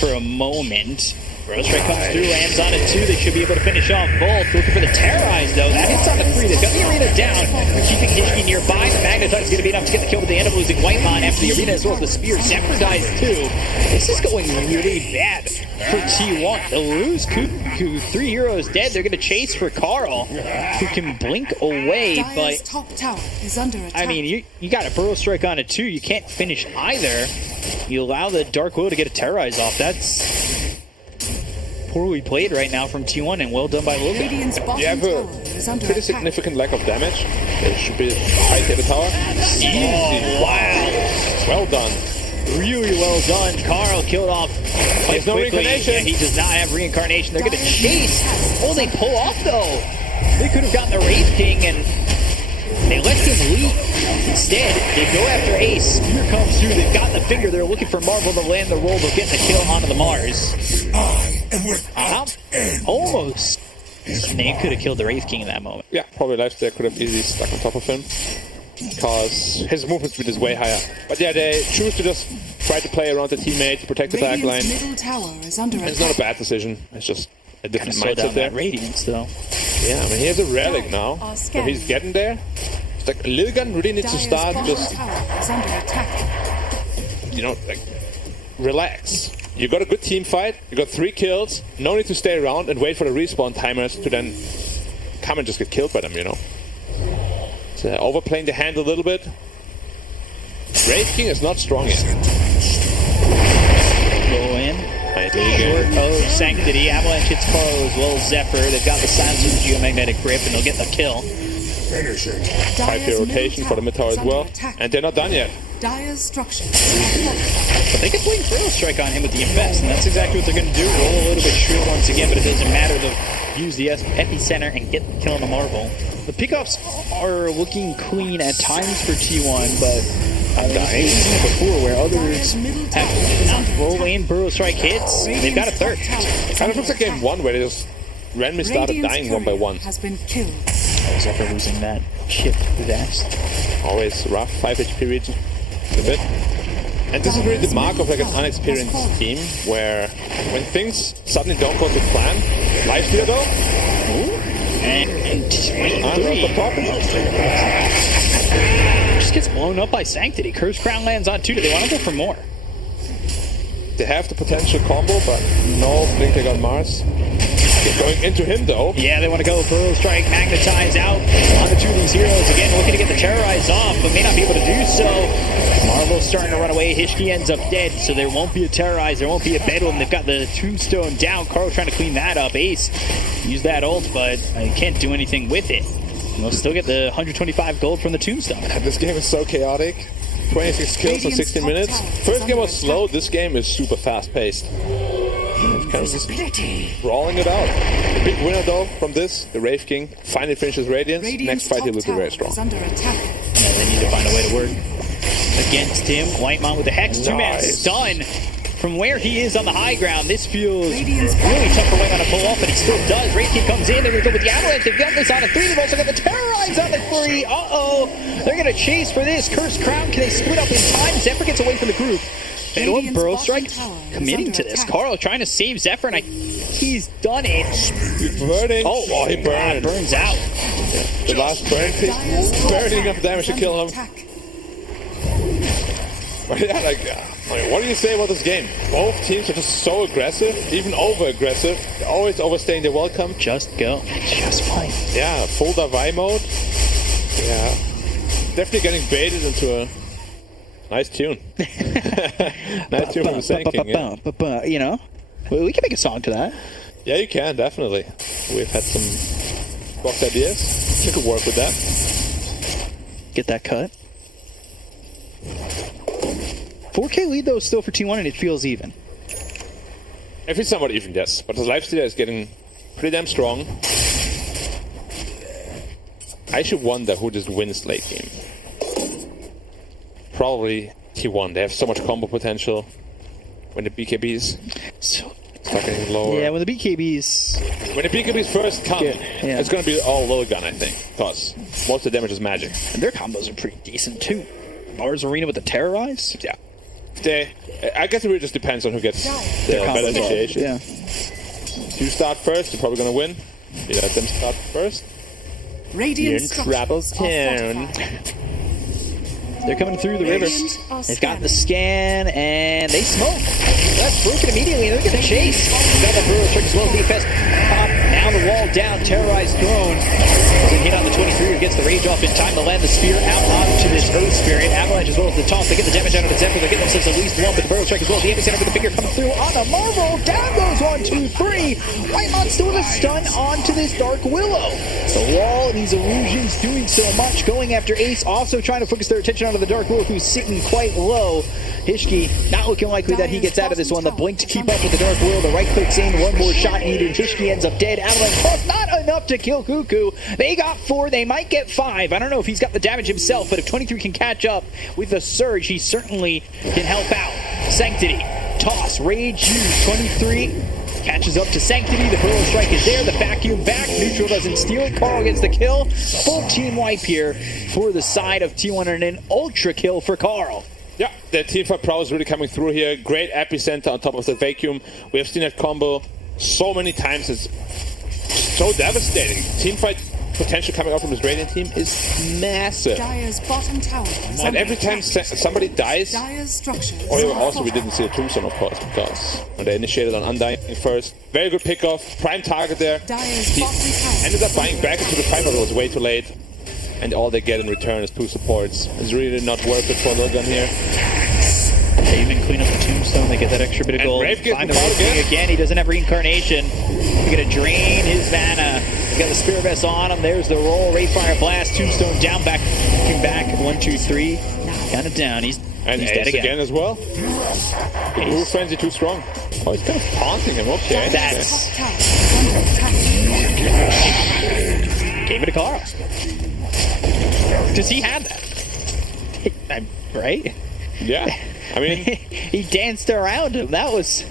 for a moment. Burrow Strike comes through, lands on it too. They should be able to finish off both. Looking for the Terrorize though. That hits on the 3. They've got the arena down. They're keeping Hishki nearby. The Magnetize is going to be enough to get the kill, but they end up losing Whitemon after the arena as well as the Spear. Zephyr dies too. This is going really bad for T1. They'll lose 3 heroes dead. They're going to chase for Carl, who can blink away, but top tower is under attack. I mean, you got a Burrow Strike on it too. You can't finish either. You allow the Dark Will to get a Terrorize off. That's poorly played right now from T1 and well done by Lilgun. Radiant's bottom tower is is under pretty attack. significant lack of damage. There should be high table tower. Easy. Wow. Well done. Really well done. Carl killed off quite There's no quickly. reincarnation. Yeah, he does not have reincarnation. They're going to chase. Oh, they pull off, though. They could have gotten the Wraith King, and they let him leap. Instead, they go after Ace. Here comes through. They've got the finger. They're looking for Marvel to land the roll. They'll get the kill onto the Mars. I am without end. Almost. And they could have killed the Wraith King in that moment. Yeah, probably Lifesteal could have easily stuck on top of him. Because his movement speed is way higher. But yeah, they choose to just try to play around the teammate to protect the backline. Middle tower is under attack. It's not a bad decision. It's just a different Slow down mindset there. that Radiance, though. Yeah, I mean, he has a relic now. So he's getting there. It's like Lilgun really needs to start just, you know, like, relax. You got a good team fight. You got 3 kills. No need to stay around and wait for the respawn timers to then come and just get killed by them, you know. So overplaying the hand a little bit. Wraith King is not strong yet. Go in. Short of Sanctity. Avalanche hits Carl as well as Zephyr. They've got the silence of the geomagnetic grip, and they'll get the kill. Finish it. 5-tier rotation for the mid tower as well. And they're not done yet. Dire's structures. But they can blink Thrill Strike on him with the Infest, and that's exactly what they're going to do. Roll a little bit shrill once again, but it doesn't matter. They'll use the epicenter and get the kill on the Marvel. The pickups are looking clean at times for T1, but I've seen it before where others have not rolled in Burrow Strike hits, and they've got a third. Kind of looks like game 1 where they just randomly started dying one by one. Has been killed. Zephyr losing that chip vest. Always rough, 5 HP region. A bit. And this is really the mark of like an unexperienced team, where when things suddenly don't go to plan, Lifesteal though. And just gets blown up by Sanctity. Curse Crown lands on 2. Do they want to go for more? They have the potential combo, but no blinking on Mars. They're going into him though. Yeah, they want to go Burrow Strike, Magnetize out onto 2 of these heroes. Again, looking to get the Terrorize off, but may not be able to do so. Marvel's starting to run away. Hishki ends up dead, so there won't be a Terrorize. There won't be a Bedlam. They've got the Tombstone down. Carl trying to clean that up. Ace use that ult, but he can't do anything with it. And they'll still get the 125 gold from the Tombstone. This game is so chaotic. 26 kills in 16 minutes. First game was slow. This game is super fast-paced. Kind of just rolling it out. The big winner though from this, the Wraith King, finally finishes Radiance. Next fight he will be very strong. Yeah, they need to find a way to work against him. Whitemon with the Hex, 2-man stun. From where he is on the high ground, this feels really tough for Whitemon to pull off, but he still does. Wraith King comes in, they're going to go with the Avalanche. They've got this on a 3, they've also got the Terrorize on the 3. Uh-oh, they're going to chase for this. Cursed Crown, can they split up in time? Zephyr gets away from the group. And Burrow Strike committing to this. Carl trying to save Zephyr, and he's done it. He's burning. Oh, he burned. Burns out. The last burn pick. Barely enough damage to kill him. But yeah, like, what do you say about this game? Both teams are just so aggressive, even over-aggressive. They're always overstaying their welcome. Just go. Just fight. Yeah, full Davai mode. Yeah. Definitely getting baited into a nice tune. Nice tune from the Sand King, yeah. You know, we can make a song to that. Yeah, you can, definitely. We've had some box ideas. You could work with that. Get that cut. 4K lead, though, still for T1, and it feels even. If it's somewhat even, yes. But the Lifesteal is getting pretty damn strong. I should wonder who just wins late game. Probably T1. They have so much combo potential. When the BKBs start getting lower. Yeah, when the BKBs first come, it's going to be all Lilgun, I think. Because most of the damage is magic. And their combos are pretty decent, too. Mars Arena with the Terrorize? Yeah. I guess it really just depends on who gets the better initiation. Yeah. If you start first, you're probably going to win. You let them start first. You're in Trouble Town. They're coming through the river. They've got the scan, and they smoke. That's broken immediately, and they're going to chase. Got the Burrow Strike as well. DPS pop, now the wall down, Terrorized thrown. Doesn't hit on the 23, gets the the rage off in time to land the spear out onto this Earth Spirit. Avalanche as well as the toss. They get the damage out of the Zephyr. They get themselves at least one, but the Burrow Strike as well as the epicenter with the finger comes through on the Marvel. Down goes 1, 2, 3. Whitemon still with a stun onto this Dark Willow. The wall, these illusions doing so much. Going after Ace, also trying to focus their attention onto the Dark Willow, who's sitting quite low. Hishki not looking likely that he gets out of this one. The blink to keep up with the Dark Willow. The right clicks in. One more shot needed. Hishki ends up dead. Avalanche cross, not enough to kill Cuckoo. They got 4. They might get 5. I don't know if he's got the damage himself, but if 23 can catch up with the Surge, he certainly can help out. Sanctity, toss, rage use. 23 catches up to Sanctity. The Burrow Strike is there. The vacuum back. Neutral doesn't steal it. Carl gets the kill. Full team wipe here for the side of T1 and an ultra kill for Carl. Yeah, the teamfight prowess is really coming through here. Great epicenter on top of the vacuum. We have seen that combo so many times. It's so devastating. Teamfight potential coming out from this Radiant team is massive. Dire's bottom tower is And every time somebody dies, Dire's structures also we didn't see a tombstone, of course, because when they initiated on Undying first. Very good pickoff, prime target there. Dire's He bottom tower ended up buying back into the fight, but it was way too late. And all they get in return is 2 supports. It's really not worth it for Lilgun here. They even clean up the tombstone. They get that extra bit of gold. Find the Wraith again. He doesn't have reincarnation. He's gonna drain his mana. He's got the Spirit Vest on him. There's the roll. Wraithfire Blast. Tombstone down. Back. Looking back. 1, 2, 3. Kind of down. He's dead again as well. The Blue Frenzy too strong. Oh, he's kind of taunting him. Okay. That's gave it to Carl. Does he have that? Right? Yeah. I mean, he danced around him. That was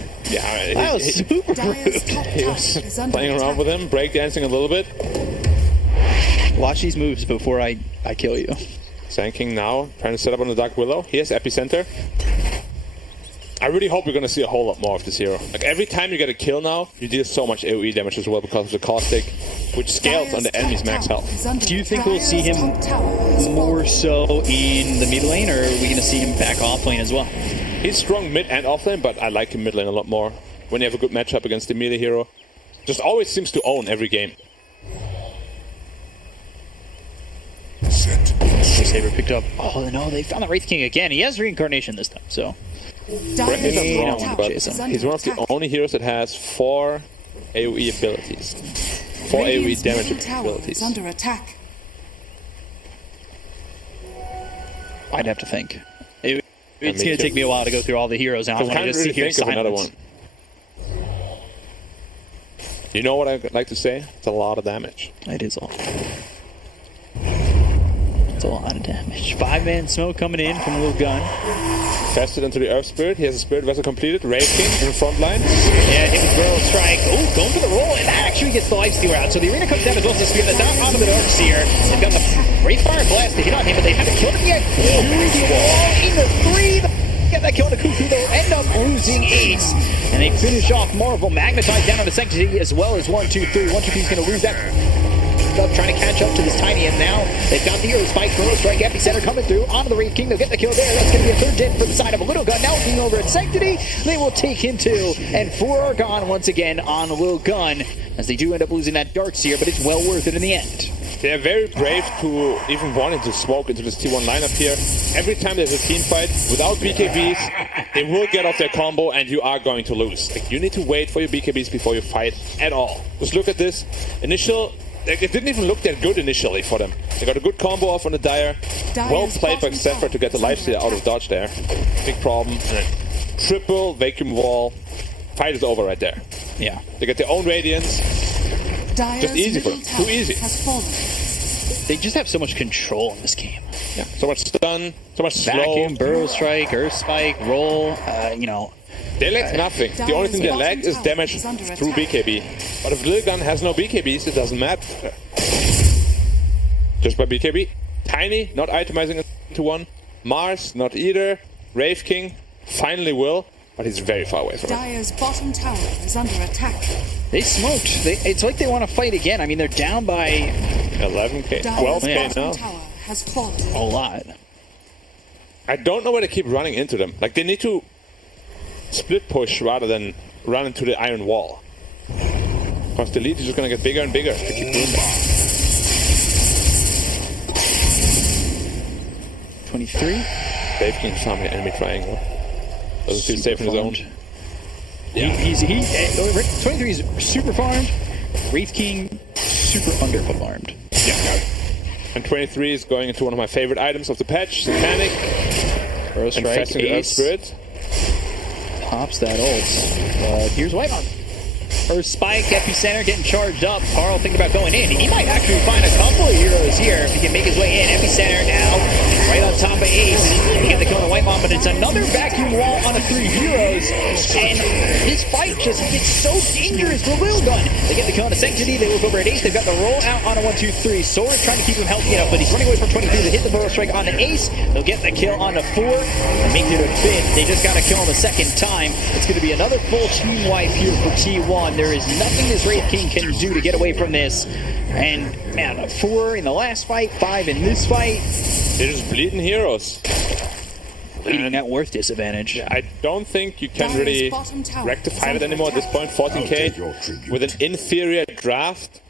super rude. He was playing around with him, breakdancing a little bit. Watch these moves before I kill you. Sanking now, trying to set up on the Dark Willow. He has epicenter. I really hope we're going to see a whole lot more of this hero. Like every time you get a kill now, you deal so much AoE damage as well because of the caustic, which scales on the enemy's max health. Do you think we'll see him more so in the mid lane, or are we going to see him back off lane as well? He's strong mid and off lane, but I like him mid lane a lot more. When you have a good matchup against the melee hero, just always seems to own every game. Saber picked up. Oh no, they found the Wraith King again. He has reincarnation this time, so. Correct me if I'm wrong, but he's one of the only heroes that has 4 AoE abilities. 4 AoE damage abilities. Under attack. I'd have to think. It's going to take me a while to go through all the heroes now. I want to just sit here in silence. Another one. You know what I'd like to say? It's a lot of damage. It is a lot. It's a lot of damage. 5-man smoke coming in from Lilgun. Fested into the Earth Spirit. He has a Spirit Vessel completed. Wraith King in front line. Yeah, hit with Burrow Strike. Oh, going for the roll. And that actually gets the Lifestealer out. So the arena comes down as well as the Spear. That's out onto the Darkseer. They've got the Wraithfire Blast to hit on him, but they haven't killed him yet. Into 3. Get that kill to Cuckoo. They'll end up losing Ace. And they finish off Marvel. Magnetized down on the Sanctity as well as 1, 2, 3. 1, 2, 3 is going to lose that. Trying to catch up to this tiny, and now they've got the Earth Spike, Burrow Strike, epicenter coming through onto the Wraith King. They'll get the kill there. That's going to be a 3rd dead for the side of a Lilgun. Now looking over at Sanctity, they will take him too, and 4 are gone once again on Lilgun, as they do end up losing that Darkseer, but it's well worth it in the end. They are very brave to even wanting to smoke into this T1 lineup here. Every time there's a team fight, without BKBs, they will get off their combo and you are going to lose. Like, you need to wait for your BKBs before you fight at all. Just look at this. It didn't even look that good initially for them. They got a good combo off on the Dire. Well played by Zephyr to get the Lifesteal out of dodge there. Big problem. And a triple vacuum wall. Fight is over right there. Yeah. They get their own Radiance. Just easy for them. Too easy. They just have so much control in this game. Yeah. So much stun, so much Vacuum, slow. Burrow Strike, Earth Spike, roll, They lack nothing. The only thing they lack is damage through BKB. But if Lilgun has no BKBs, it doesn't matter. Just by BKB. Tiny, not itemizing into 1. Mars, not either. Wraith King, finally will, but he's very far away from it. Dire's bottom tower is under attack. They smoked. It's like they want to fight again. I mean, they're down by 11k, 12k now. Tower has fallen. A lot. I don't know where they keep running into them. Like, they need to split push rather than run into the iron wall. Because the lead is just going to get bigger and bigger if they keep doing that. 23. Dave King farming enemy triangle. Doesn't feel safe in his own. Yeah. 23 is super farmed. Wraith King, super underfarmed. Yeah. And 23 is going into one of my favorite items of the patch, Satanic. First strike, Infesting the Earth Ace. Spirit. Pops that ult. Here's Whitemon. First spike, Epicenter getting charged up. Carl thinking about going in. He might actually find a couple of heroes here if he can make his way in. Epicenter now right on top of Ace. He got the kill on Whitemon, but it's another vacuum wall on a 3 heroes. And this fight just gets so dangerous for Lilgun. They get the kill on a Sanctity. They look over at Ace. They've got the roll out on a 1-2-3. Sword trying to keep him healthy enough, but he's running away from 23. They hit the burrow strike on the Ace. They'll get the kill on the 4 and make it a 5th. They just got a kill on the 2nd time. It's going to be another full team wipe here for T1. There is nothing this Wraith King can do to get away from this. And, man, a 4 in the last fight, 5 in this fight. They're just bleeding heroes. Bleeding net worth disadvantage. Yeah, I don't think you can really rectify it anymore at this point. 14k with an inferior draft.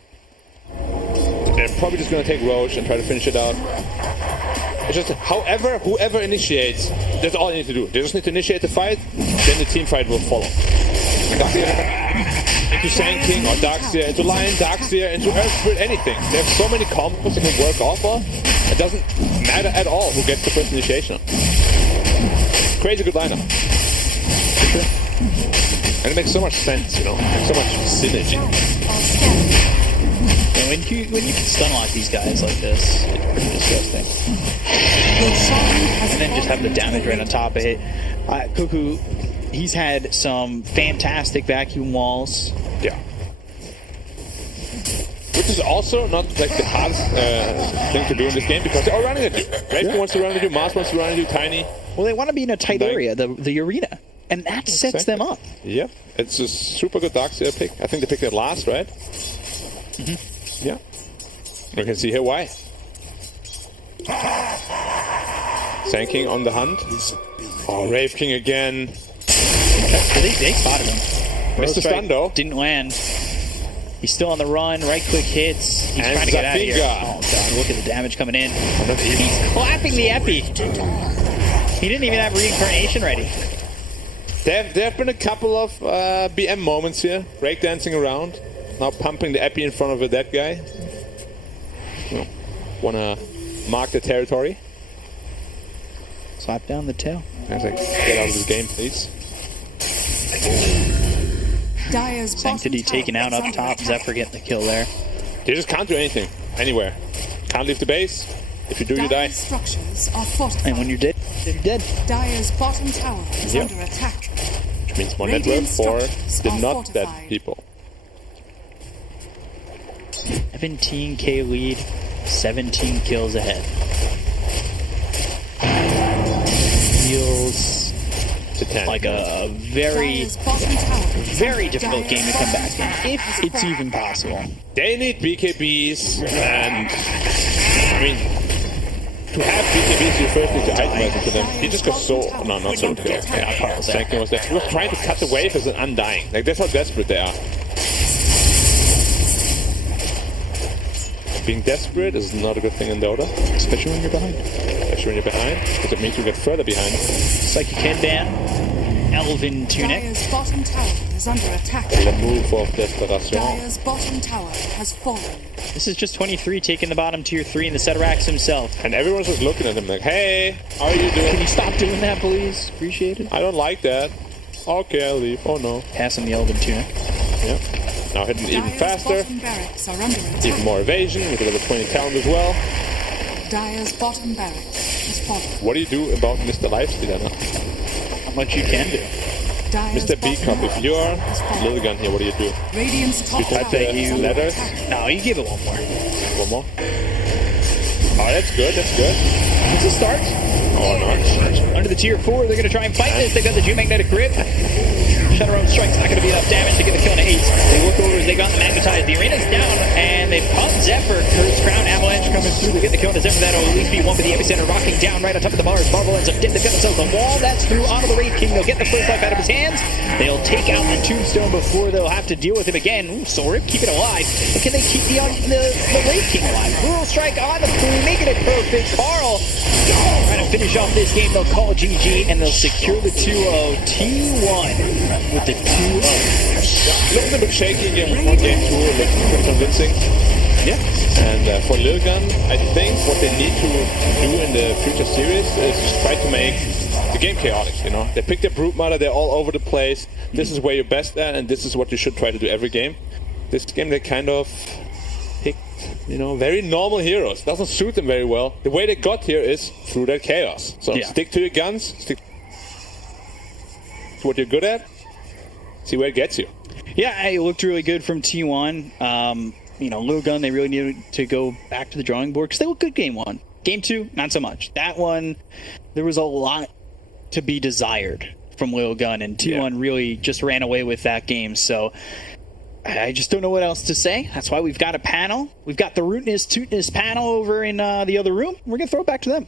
They're probably just going to take Roche and try to finish it out. It's just, whoever initiates, that's all they need to do. They just need to initiate the fight, then the team fight will follow. Into Sand King or Darkseer, into Lion, Darkseer, into Earth Spirit, anything. They have so many combos that can work off of. It doesn't matter at all who gets the first initiation. Crazy good lineup. And it makes so much sense, you know, so much synergy. And when you can stun lock these guys like this, it's pretty disgusting. And then just have the damage right on top of it. Cuckoo, he's had some fantastic vacuum walls. Yeah. Which is also not like the hardest thing to do in this game because they're all running at you. Raven wants to run at you, Mars wants to run at you, Tiny. Well, they want to be in a tight area, the arena. And that sets them up. Yep. It's a super good Darkseer pick. I think they picked it last, right? Mm-hmm. Yeah. We can see here why. Sand King on the hunt. Oh, Rave King again. They spotted him. Mr. Stun though. Didn't land. He's still on the run. Right click hits. He's and trying to get out of here. Zafinga. Oh god, look at the damage coming in. He's clapping the epi. He didn't even have reincarnation ready. There have been a couple of BM moments here. Breakdancing around. Now pumping the epi in front of a dead guy. You know, wanna mark the territory. Slap down the tail. I was like, get out of this game, please. Sanctity taken out up top. Zephyr getting the kill there. They just can't do anything. Anywhere. Can't leave the base. If you do, you die. Structures are fortified. And when you're dead, you're dead. Dire's bottom tower is under attack. Which means more network for the not dead people. 17k lead, 17 kills ahead. Feels like a very, very difficult game to come back in, if it's even possible. They need BKBs, and I mean, to have BKBs, you first need to itemize into them. He just got so, no, not so good. Yeah, Carl Sanctum was there. He was trying to cut the wave as an undying. Like, that's how desperate they are. Being desperate is not a good thing in Dota. Especially when you're behind. Especially when you're behind, because it means you get further behind. Psychic Headband, Elven Tunic. Dire's bottom tower is under attack. The move of Desperation. Dire's bottom tower has fallen. This is just 23 taking the bottom tier 3 in the Ceterax himself. And everyone's just looking at him like, hey, how are you doing? Can you stop doing that, please? Appreciate it. I don't like that. Okay, I'll leave. Oh no. Passing the Elven Tunic. Yep. Now hitting even faster. Even more evasion with a level 20 talent as well. Dire's bottom barracks is fallen. What do you do about Mr. Lifestealer now? How much you can do. Mr. B-Cup, if you're Lilgun here, what do you do? You type the letters? No, you give it one more. One more? Oh, that's good, that's good. It's a start. Oh, no. Under the tier 4, they're going to try and fight this. They got the Geomagnetic Grip. Shadow Strike's not going to be enough damage to get the kill on the Ace. They look over as they got the Magnetize. The arena's down, and they pump Zephyr. Curse Crown Avalanche coming through to get the kill on the Zephyr. That'll at least be one for the Epicenter. Rocking down right on top of the bars. Marvel ends up getting the kill themselves. The wall that's through onto the Wraith King. They'll get the first life out of his hands. They'll take out the Tombstone before they'll have to deal with him again. Ooh, Sorip, keep it alive. But can they keep the Wraith King alive? Brutal Strike on the crew, making it perfect. Carl Trying to finish off this game, they'll call GG, and they'll secure the 2-0. T1 with the 2-0. Looking a bit shaky in game 1, game 2, looking convincing. Yeah. And for Lilgun, I think what they need to do in the future series is try to make the game chaotic, you know? They pick their Brute Mother, they're all over the place. This is where you're best at, and this is what you should try to do every game. This game, they kind of picked, very normal heroes. Doesn't suit them very well. The way they got here is through that chaos. So stick to your guns, stick to what you're good at, see where it gets you. Yeah, it looked really good from T1. Lilgun, they really needed to go back to the drawing board because they looked good game 1. Game 2, not so much. That one, there was a lot to be desired from Lilgun, and T1 really just ran away with that game. So I just don't know what else to say. That's why we've got a panel. We've got the Rootness Tootness panel over in the other room. We're going to throw it back to them.